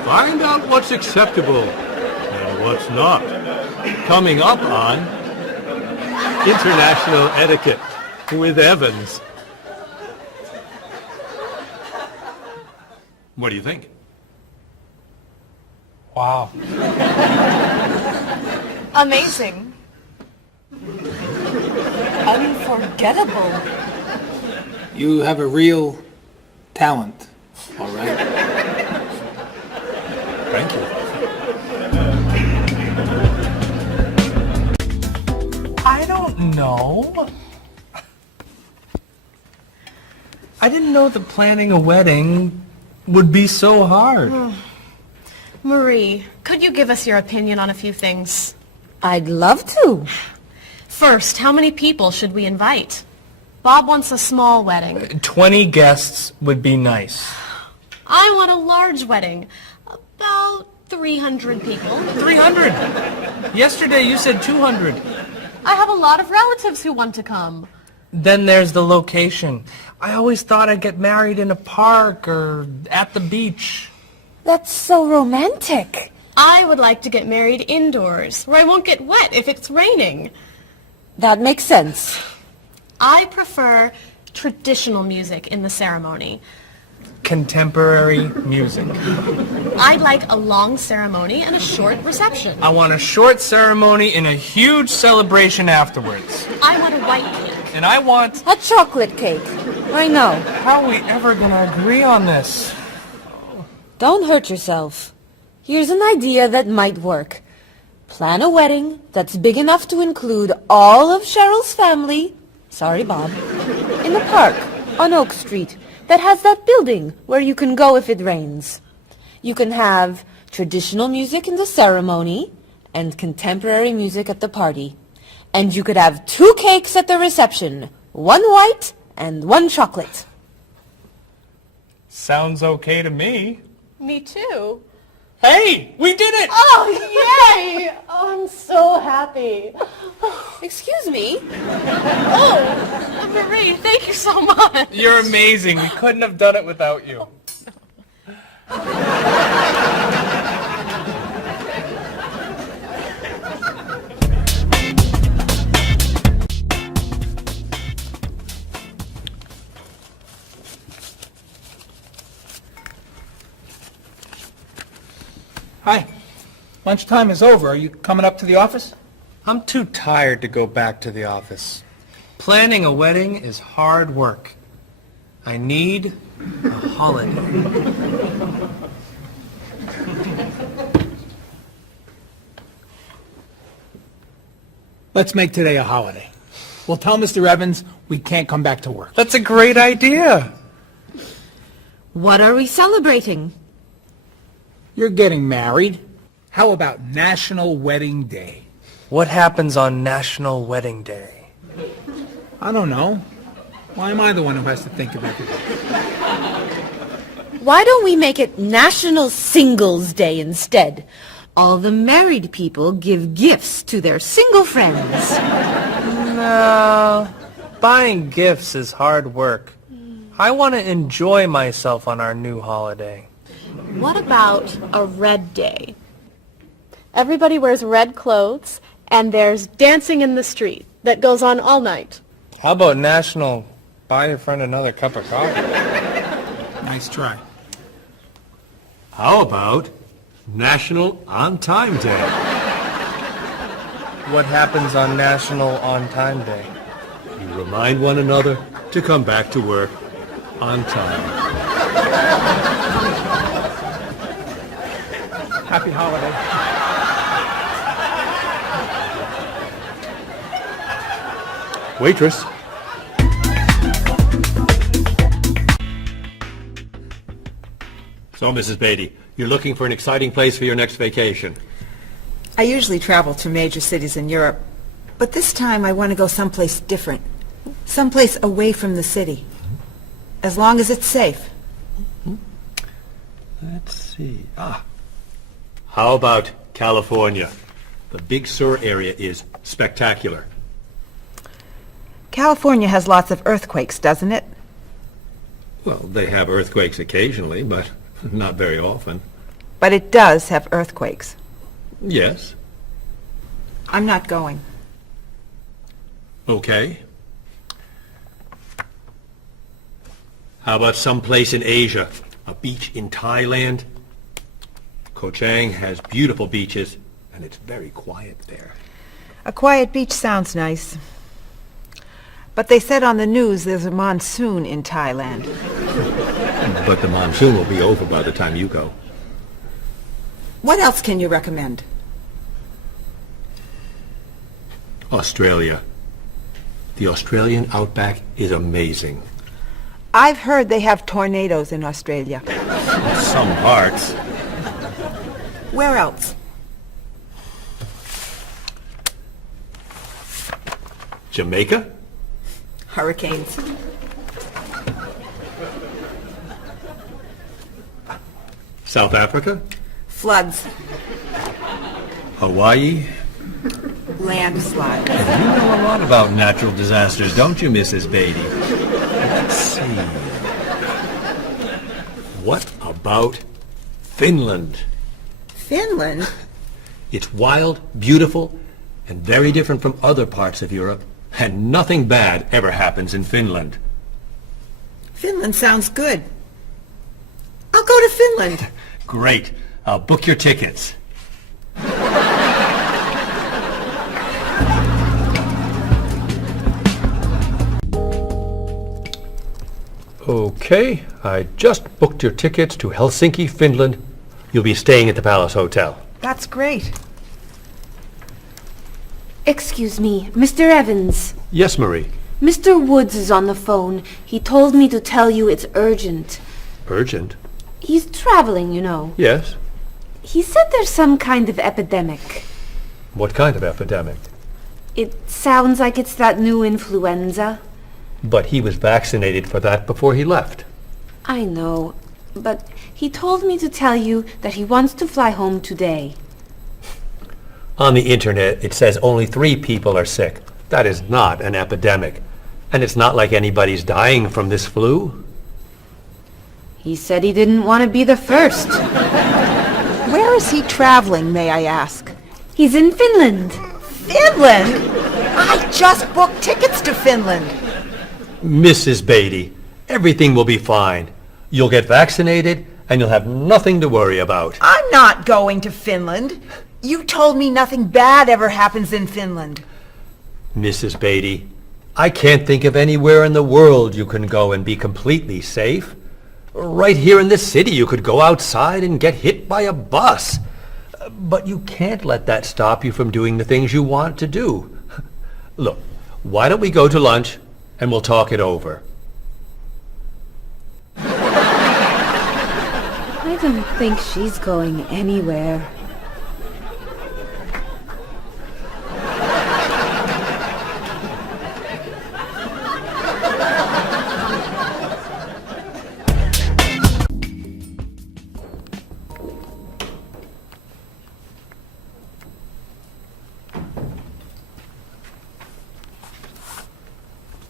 Find out what's acceptable and what's not. Coming up on International Etiquette with Evans. What do you think? Wow. Amazing. Unforgettable. You have a real talent, all right? Thank you. I don't know. I didn't know that planning a wedding would be so hard. Marie, could you give us your opinion on a few things? I'd love to. First, how many people should we invite? Bob wants a small wedding. 20 guests would be nice. I want a large wedding. About 300 people. 300? Yesterday you said 200. I have a lot of relatives who want to come. Then there's the location. I always thought I'd get married in a park or at the beach. That's so romantic. I would like to get married indoors, where I won't get wet if it's raining. That makes sense. I prefer traditional music in the ceremony. Contemporary music. I'd like a long ceremony and a short reception. I want a short ceremony and a huge celebration afterwards. I want a white cake. And I want... a chocolate cake. I know. How are we ever gonna agree on this? Don't hurt yourself. Here's an idea that might work. Plan a wedding that's big enough to include all of Cheryl's family, sorry Bob, in a park on Oak Street that has that building where you can go if it rains. You can have traditional music in the ceremony and contemporary music at the party. And you could have 2 cakes at the reception, 1 white and 1 chocolate. Sounds okay to me. Me too. Hey, we did it! Oh, yay! Oh, I'm so happy. Excuse me? Oh, Marie. Daddy, thank you so much. You're amazing. We couldn't have done it without you. Hi. Lunchtime is over. Are you coming up to the office? I'm too tired to go back to the office. Planning a wedding is hard work. I need a holiday. Let's make today a holiday. We'll tell Mr. Evans we can't come back to work. That's a great idea. What are we celebrating? You're getting married. How about National Wedding Day? What happens on National Wedding Day? I don't know. Why am I the one who has to think of everything? Why don't we make it National Singles Day instead? All the married people give gifts to their single friends. No, buying gifts is hard work. I want to enjoy myself on our new holiday. What about a red day? Everybody wears red clothes, and there's dancing in the street that goes on all night. How about National Buy Your Friend Another Cup of Coffee? Nice try. How about National On Time Day? What happens on National On Time Day? You remind one another to come back to work on time. Happy holiday. Waitress. So, Mrs. Beatty, you're looking for an exciting place for your next vacation. I usually travel to major cities in Europe, but this time I want to go someplace different. Someplace away from the city. As long as it's safe. Let's see. How about California? The Big Sur area is spectacular. California has lots of earthquakes, doesn't it? Well, they have earthquakes occasionally, but not very often. But it does have earthquakes. Yes. I'm not going. Okay. How about someplace in Asia? A beach in Thailand? Koh Chang has beautiful beaches, and it's very quiet there. A quiet beach sounds nice. But they said on the news there's a monsoon in Thailand. But the monsoon will be over by the time you go. What else can you recommend? Australia. The Australian outback is amazing. I've heard they have tornadoes in Australia. Some parts. Where else? Jamaica? Hurricanes. South Africa? Floods. Hawaii? Landslides. You know a lot about natural disasters, don't you, Mrs. Beatty? Let's see. What about Finland? Finland? It's wild, beautiful, and very different from other parts of Europe. And nothing bad ever happens in Finland. Finland sounds good. I'll go to Finland. Great. I'll book your tickets. Okay, I just booked your tickets to Helsinki, Finland. You'll be staying at the Palace Hotel. That's great. Excuse me, Mr. Evans. Yes, Marie. Mr. Woods is on the phone. He told me to tell you it's urgent. Urgent? He's traveling, you know. Yes. He said there's some kind of epidemic. What kind of epidemic? It sounds like it's that new influenza. But he was vaccinated for that before he left. I know, but he told me to tell you that he wants to fly home today. On the internet, it says only 3 people are sick. That is not an epidemic. And it's not like anybody's dying from this flu. He said he didn't want to be the first. Where is he traveling, may I ask? He's in Finland. Finland? I just booked tickets to Finland. Mrs. Beatty, everything will be fine. You'll get vaccinated, and you'll have nothing to worry about. I'm not going to Finland. You told me nothing bad ever happens in Finland. Mrs. Beatty, I can't think of anywhere in the world you can go and be completely safe. Right here in this city, you could go outside and get hit by a bus. But you can't let that stop you from doing the things you want to do. Look, why don't we go to lunch and we'll talk it over? I don't think she's going anywhere.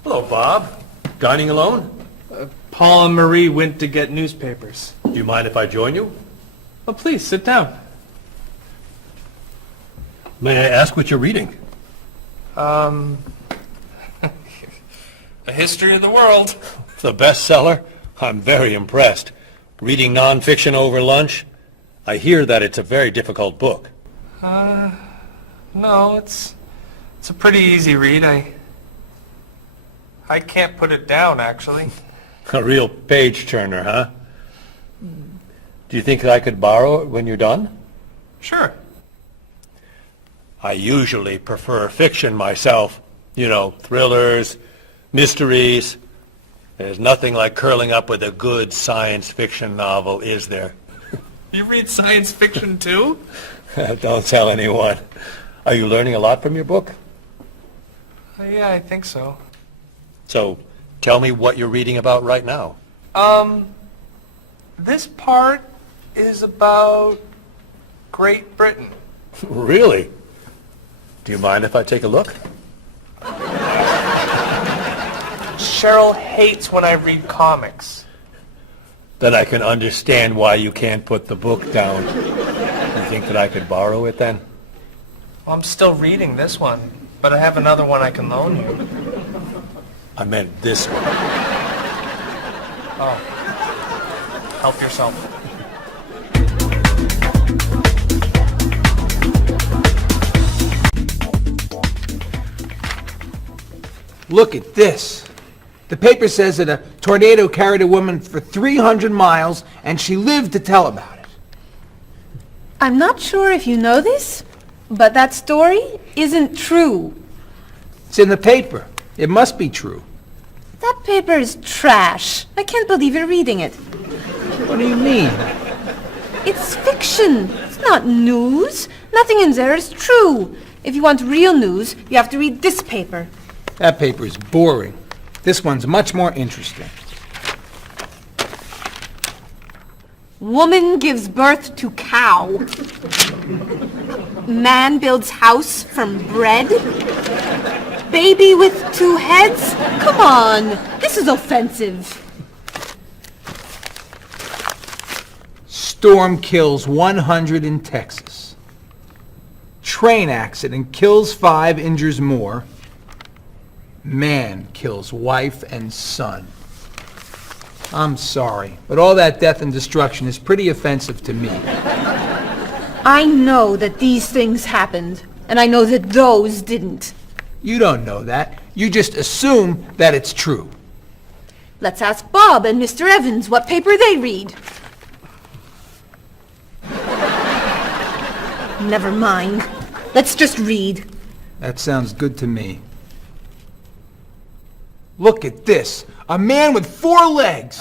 Hello, Bob. Dining alone? Paul and Marie went to get newspapers. Do you mind if I join you? Oh, please, sit down. May I ask what you're reading? A History of the World. The bestseller? I'm very impressed. Reading nonfiction over lunch? I hear that it's a very difficult book. No, it's a pretty easy read. I can't put it down, actually. A real page-turner, huh? Do you think I could borrow it when you're done? Sure. I usually prefer fiction myself. You know, thrillers, mysteries. There's nothing like curling up with a good science fiction novel, is there? You read science fiction, too? Don't tell anyone. Are you learning a lot from your book? Yeah, I think so. So, tell me what you're reading about right now. This part is about Great Britain. Really? Do you mind if I take a look? Cheryl hates when I read comics. Then I can understand why you can't put the book down. You think that I could borrow it then? Well, I'm still reading this one, but I have another one I can loan you. I meant this one. Oh. Help yourself. Look at this. The paper says that a tornado carried a woman for 300 miles, and she lived to tell about it. I'm not sure if you know this, but that story isn't true. It's in the paper. It must be true. That paper is trash. I can't believe you're reading it. What do you mean? It's fiction. It's not news. Nothing in there is true. If you want real news, you have to read this paper. That paper is boring. This one's much more interesting. Woman gives birth to cow. Man builds house from bread. Baby with 2 heads? Come on, this is offensive. Storm kills 100 in Texas. Train accident kills 5, injures more. Man kills wife and son. I'm sorry, but all that death and destruction is pretty offensive to me. I know that these things happened, and I know that those didn't. You don't know that. You just assume that it's true. Let's ask Bob and Mr. Evans what paper they read. Never mind. Let's just read. That sounds good to me. Look at this. A man with 4 legs.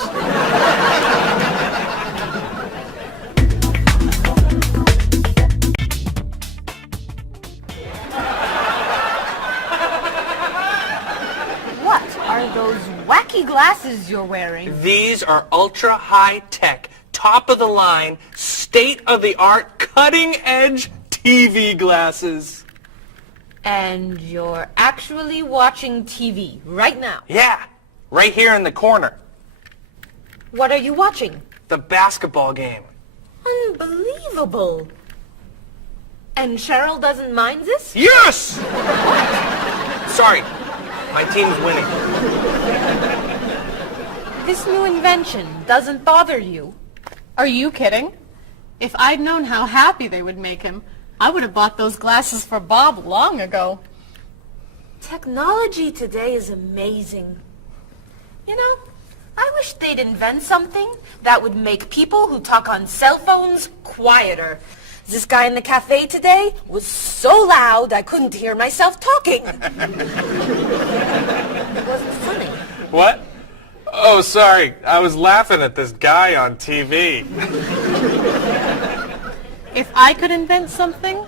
What are those wacky glasses you're wearing? These are ultra high tech, top of the line, state of the art, cutting edge TV glasses. And you're actually watching TV right now? Yeah, right here in the corner. What are you watching? The basketball game. Unbelievable. And Cheryl doesn't mind this? Yes! Sorry, my team's winning. This new invention doesn't bother you? Are you kidding? If I'd known how happy they would make him, I would have bought those glasses for Bob long ago. Technology today is amazing. You know, I wish they'd invent something that would make people who talk on cell phones quieter. This guy in the cafe today was so loud I couldn't hear myself talking. It wasn't funny. What? Oh, sorry. I was laughing at this guy on TV. If I could invent something,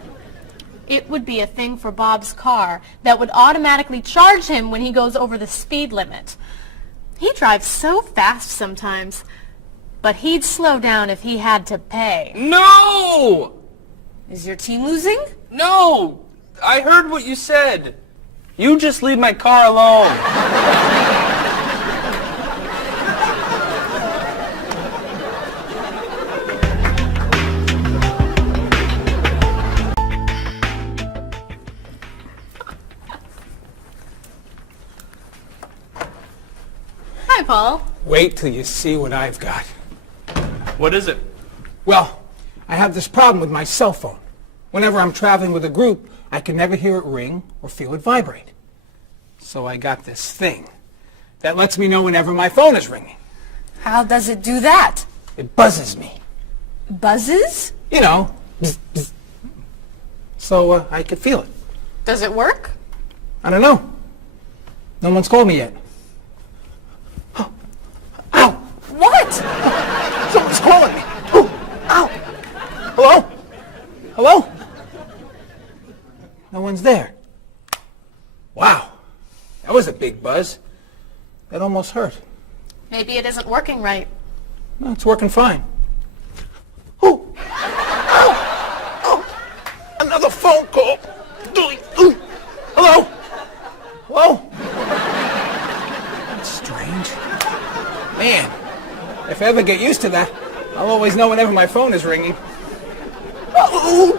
it would be a thing for Bob's car that would automatically charge him when he goes over the speed limit. He drives so fast sometimes, but he'd slow down if he had to pay. No! Is your team losing? No! I heard what you said. You just leave my car alone. Hi, Paul. Wait till you see what I've got. What is it? Well, I have this problem with my cell phone. Whenever I'm traveling with a group, I can never hear it ring or feel it vibrate. So I got this thing that lets me know whenever my phone is ringing. How does it do that? It buzzes me. Buzzes? You know, bzz, bzz. So I could feel it. Does it work? I don't know. No one's called me yet. Ow! What? Someone's calling me. Ooh, ow! Hello? Hello? No one's there. Wow. That was a big buzz. That almost hurt. Maybe it isn't working right. No, it's working fine. Ooh! Ow! Oh! Another phone call. Ooh. Hello? Hello? That's strange. Man, if I ever get used to that, I'll always know whenever my phone is ringing. Oh!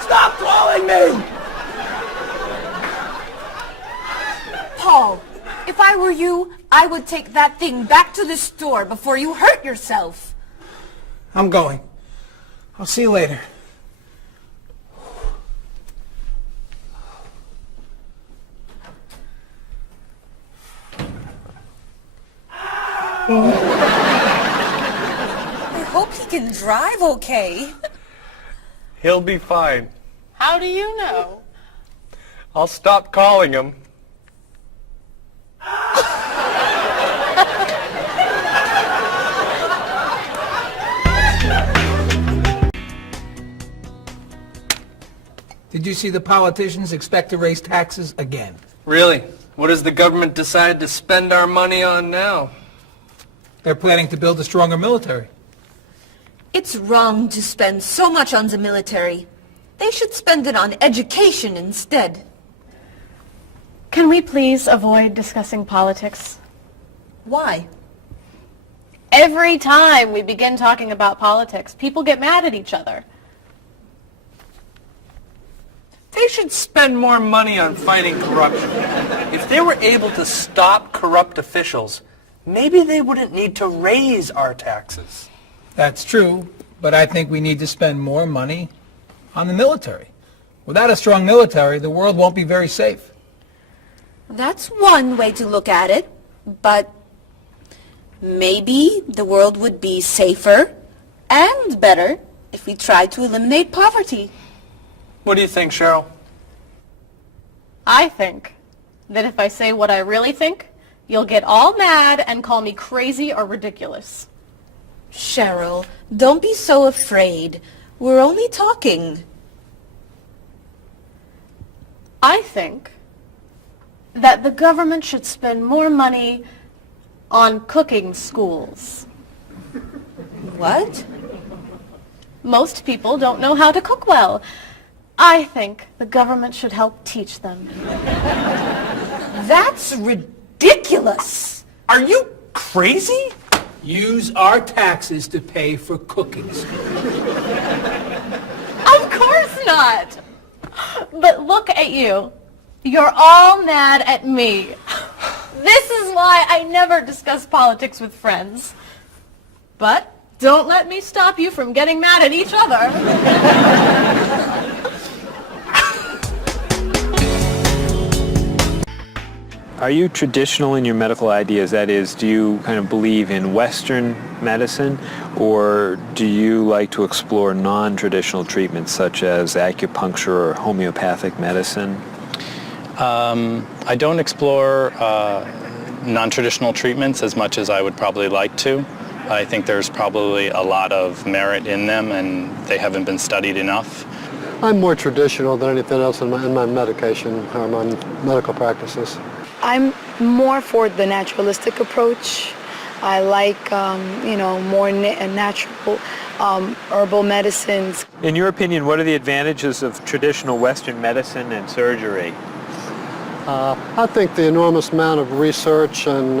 Stop calling me! Paul, if I were you, I would take that thing back to the store before you hurt yourself. I'm going. I'll see you later. I hope he can drive okay. He'll be fine. How do you know? I'll stop calling him. Did you see the politicians expect to raise taxes again? Really? What has the government decided to spend our money on now? They're planning to build a stronger military. It's wrong to spend so much on the military. They should spend it on education instead. Can we please avoid discussing politics? Why? Every time we begin talking about politics, people get mad at each other. They should spend more money on fighting corruption. If they were able to stop corrupt officials, maybe they wouldn't need to raise our taxes. That's true, but I think we need to spend more money on the military. Without a strong military, the world won't be very safe. That's one way to look at it, but maybe the world would be safer and better if we tried to eliminate poverty. What do you think, Cheryl? I think that if I say what I really think, you'll get all mad and call me crazy or ridiculous. Cheryl, don't be so afraid. We're only talking. I think that the government should spend more money on cooking schools. What? Most people don't know how to cook well. I think the government should help teach them. That's ridiculous. Are you crazy? Use our taxes to pay for cooking school. Of course not. But look at you. You're all mad at me. This is why I never discuss politics with friends. But don't let me stop you from getting mad at each other. Are you traditional in your medical ideas? That is, do you kind of believe in Western medicine, or do you like to explore non-traditional treatments such as acupuncture or homeopathic medicine? I don't explore non-traditional treatments as much as I would probably like to. I think there's probably a lot of merit in them, and they haven't been studied enough. I'm more traditional than anything else in my medication or my medical practices. I'm more for the naturalistic approach. I like, more natural herbal medicines. In your opinion, what are the advantages of traditional Western medicine and surgery? I think the enormous amount of research and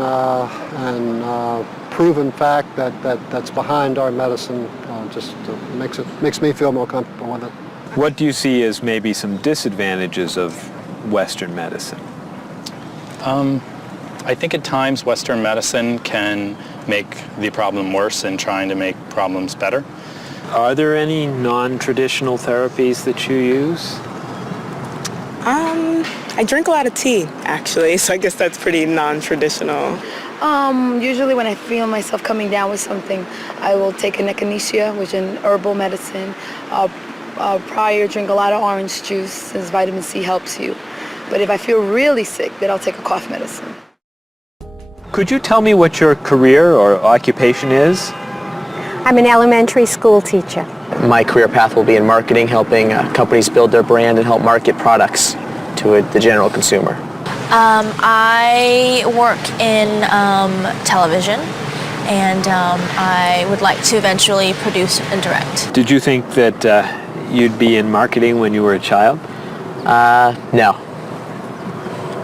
proven fact that's behind our medicine just makes me feel more comfortable with it. What do you see as maybe some disadvantages of Western medicine? I think at times Western medicine can make the problem worse in trying to make problems better. Are there any non-traditional therapies that you use? I drink a lot of tea, actually, so I guess that's pretty non-traditional. Usually when I feel myself coming down with something, I will take an echinacea, which is an herbal medicine. Prior, drink a lot of orange juice, since vitamin C helps you. But if I feel really sick, then I'll take a cough medicine. Could you tell me what your career or occupation is? I'm an elementary school teacher. My career path will be in marketing, helping companies build their brand and help market products to the general consumer. I work in television, and I would like to eventually produce and direct. Did you think that you'd be in marketing when you were a child? No.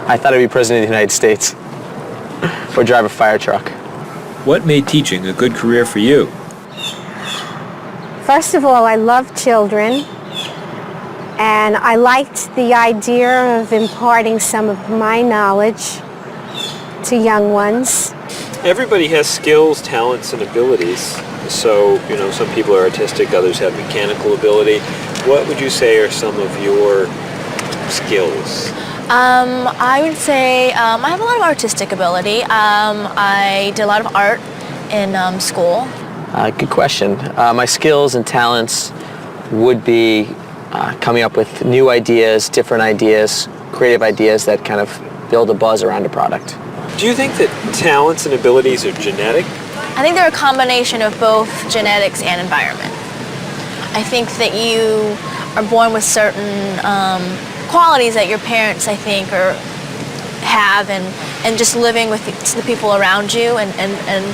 I thought I'd be president of the United States or drive a fire truck. What made teaching a good career for you? First of all, I love children, and I liked the idea of imparting some of my knowledge to young ones. Everybody has skills, talents, and abilities. So, some people are artistic, others have mechanical ability. What would you say are some of your skills? I would say I have a lot of artistic ability. I did a lot of art in school. Good question. My skills and talents would be coming up with new ideas, different ideas, creative ideas that kind of build a buzz around a product. Do you think that talents and abilities are genetic? I think they're a combination of both genetics and environment. I think that you are born with certain qualities that your parents, I think, have, and just living with the people around you and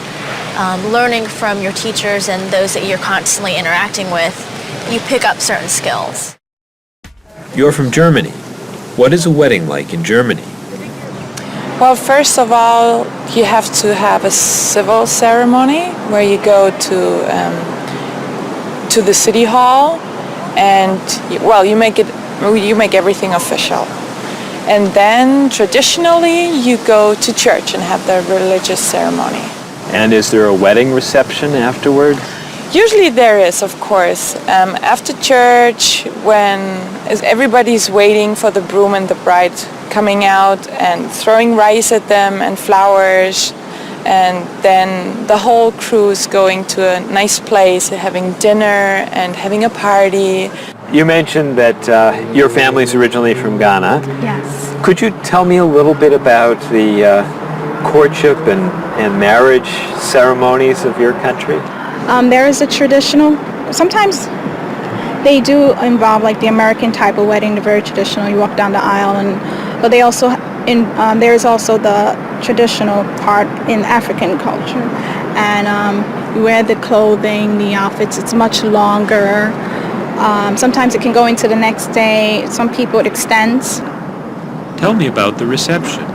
learning from your teachers and those that you're constantly interacting with, you pick up certain skills. You're from Germany. What is a wedding like in Germany? Well, first of all, you have to have a civil ceremony where you go to the city hall, and you make everything official. And then traditionally you go to church and have the religious ceremony. And is there a wedding reception afterward? Usually there is, of course. After church, when everybody's waiting for the groom and the bride coming out and throwing rice at them and flowers, and then the whole crew is going to a nice place, having dinner and having a party. You mentioned that your family's originally from Ghana. Yes. Could you tell me a little bit about the courtship and marriage ceremonies of your country? There is a traditional, sometimes they do involve like the American type of wedding, the very traditional, you walk down the aisle, but they also, there's also the traditional part in African culture. And You wear the clothing, the outfits, it's much longer. Sometimes it can go into the next day. Some people it extends. Tell me about the reception.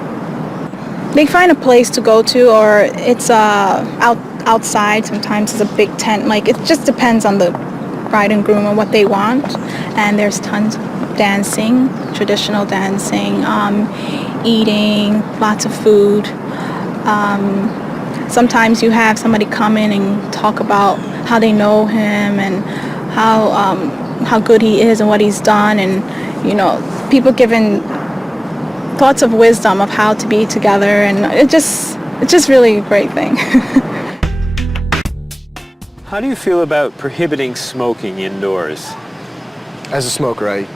They find a place to go to, or it's outside. Sometimes it's a big tent. Like, it just depends on the bride and groom and what they want. And there's tons of dancing, traditional dancing, eating, lots of food. Sometimes you have somebody come in and talk about how they know him and how good he is and what he's done, and people giving thoughts of wisdom of how to be together, and it's just really a great thing. How do you feel about prohibiting smoking indoors? As a smoker, I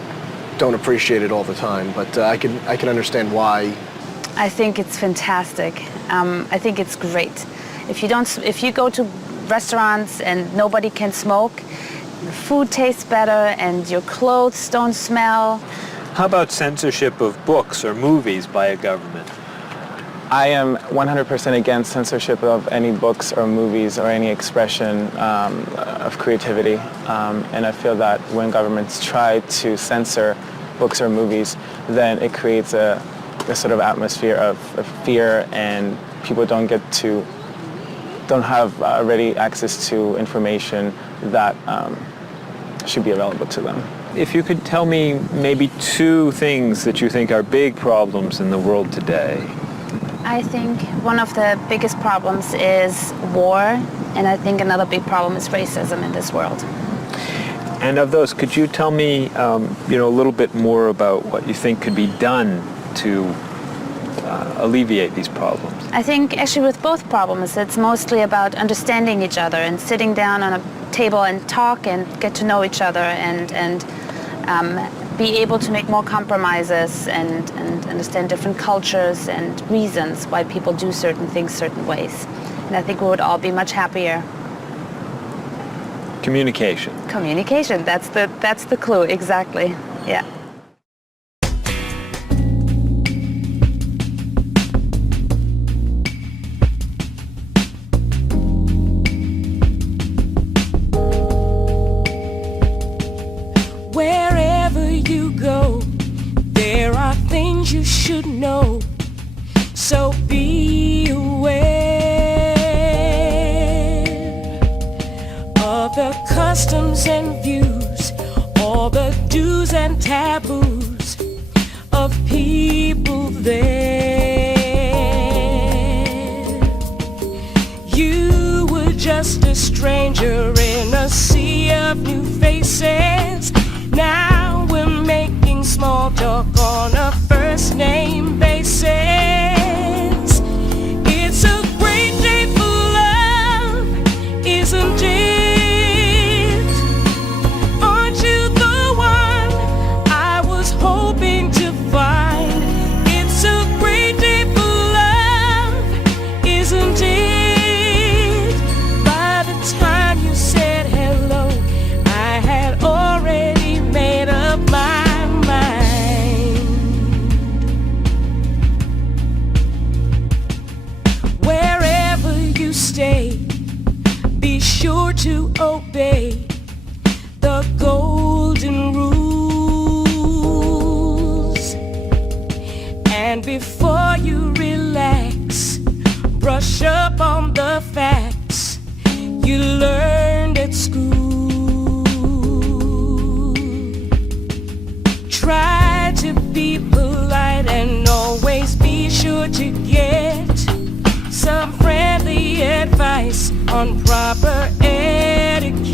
don't appreciate it all the time, but I can understand why. I think it's fantastic. I think it's great. If you go to restaurants and nobody can smoke, the food tastes better and your clothes don't smell. How about censorship of books or movies by a government? I am 100% against censorship of any books or movies or any expression of creativity. And I feel that when governments try to censor books or movies, then it creates a sort of atmosphere of fear, and people don't have ready access to information that should be available to them. If you could tell me maybe 2 things that you think are big problems in the world today. I think one of the biggest problems is war, and I think another big problem is racism in this world. And of those, could you tell me a little bit more about what you think could be done to alleviate these problems? I think actually with both problems, it's mostly about understanding each other and sitting down on a table and talk and get to know each other and be able to make more compromises and understand different cultures and reasons why people do certain things certain ways. And I think we would all be much happier. Communication. Communication, that's the clue, exactly, yeah. Wherever you go, there are things you should know, so be aware of the customs and views, all the do's and taboos of people there. You were just a stranger in a sea of new faces. Now we're making small talk on a first name basis. It's a great day for love, isn't it? Aren't you the one I was hoping to find? It's a great day for love, isn't it? By the time you said hello, I had already made up my mind. Wherever you stay, be sure to obey the golden rules. And before you relax, brush up on the facts you learned at school. Try to be polite and always be sure to get some friendly advice on proper etiquette.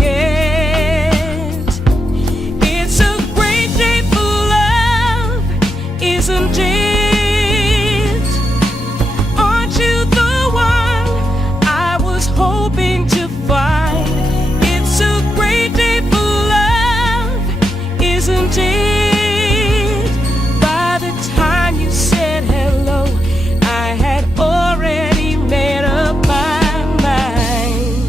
It's a great day for love, isn't it? Aren't you the one I was hoping to find? It's a great day for love, isn't it? By the time you said hello, I had already made up my mind.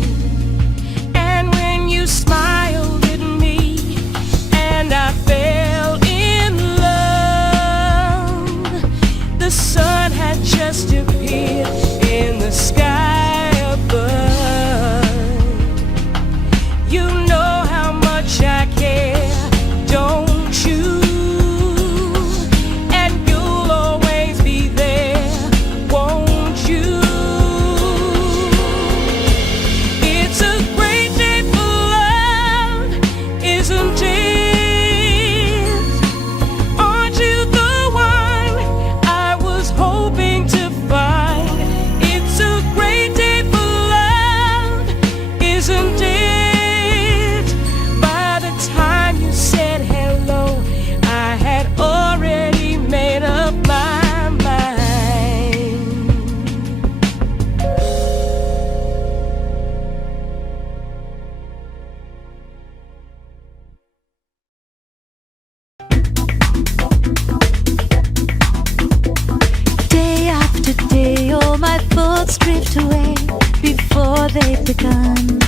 before they've begun.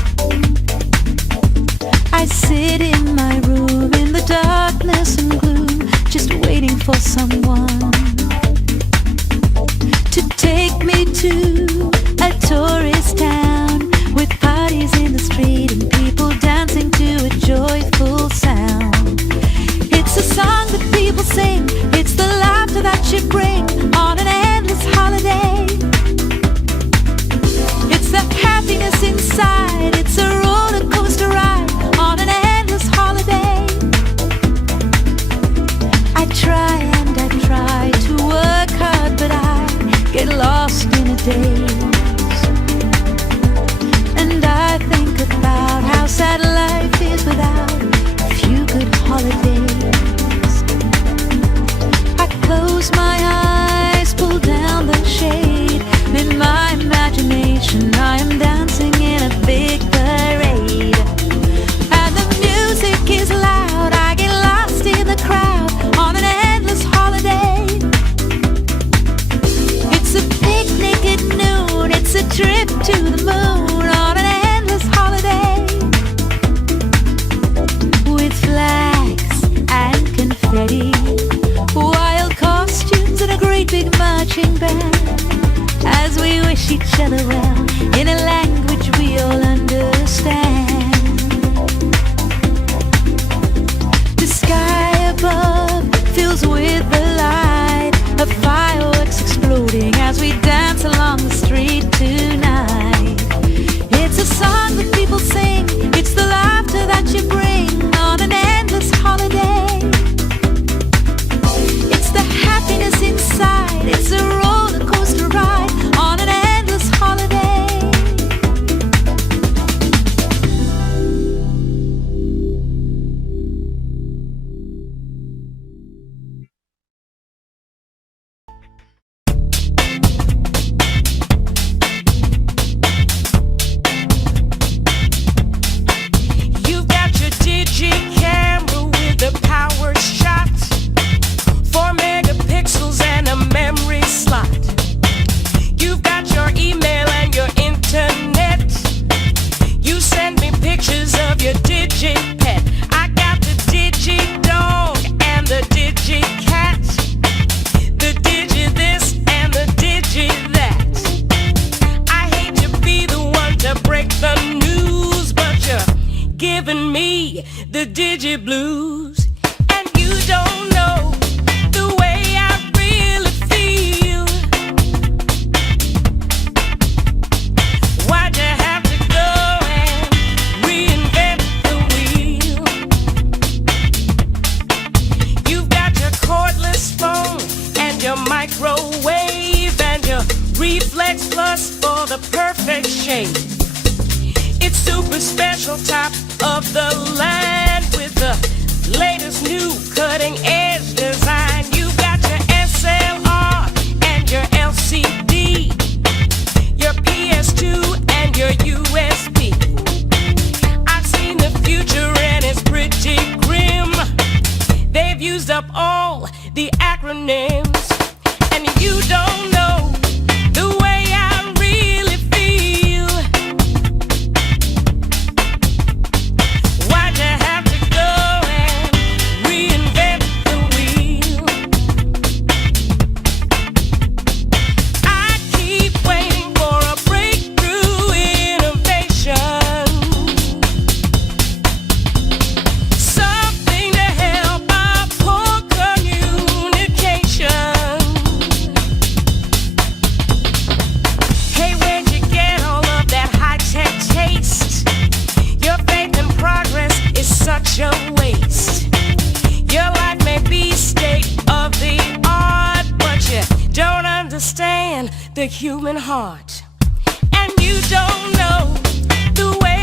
I sit in my room in the darkness and gloom, just waiting for someone to take me to a tourist town with parties in the street and people dancing to a joyful sound. It's a song that people sing, it's the laughter that you bring on an endless holiday. It's the happiness inside, it's a roller coaster ride on an endless holiday. I try and I try to work hard, but I get lost in a daze. And I think about how sad life is without a few good holidays. I close my eyes, pull down the shade, and in my imagination I am dancing in a big parade. And the music is loud, I get lost in the crowd on an endless holiday. It's a picnic at noon, it's a trip to the moon on an endless holiday. With flags and confetti, wild costumes and a great big marching band, as we wish each other well in a language we all understand. The sky above fills with the light of fireworks exploding as we dance along the street tonight. It's a song that people sing, it's the laughter that you bring on an endless holiday. It's the happiness inside, it's a roller coaster ride on an endless holiday. You've got your digi camera with a power shot, 4 megapixels and a memory slot. You've got your email and your internet. You send me pictures of your digi pet. I got the digi dog and the digi cat, the digi this and the digi that. I hate to be the one to break the news, but you're giving me the digi blues. And you don't know the way I really feel. Why'd you have to go and reinvent the wheel? You've got your cordless phone and your microwave and your reflex plus for the perfect shape. It's super special, top of the line with the latest new cutting edge design. You've got your SLR and your LCD, your PS2 and your USB. I've seen the future and it's pretty grim. They've used up all the acronyms, and you don't know the way I really feel. Why'd you have to go and reinvent the wheel? I keep waiting for a breakthrough innovation, something to help our poor communication. Hey, where'd you get all of that high-tech taste? Your faith in progress is such a waste. Your life may be state of the art, but you don't understand the human heart. And you don't know the way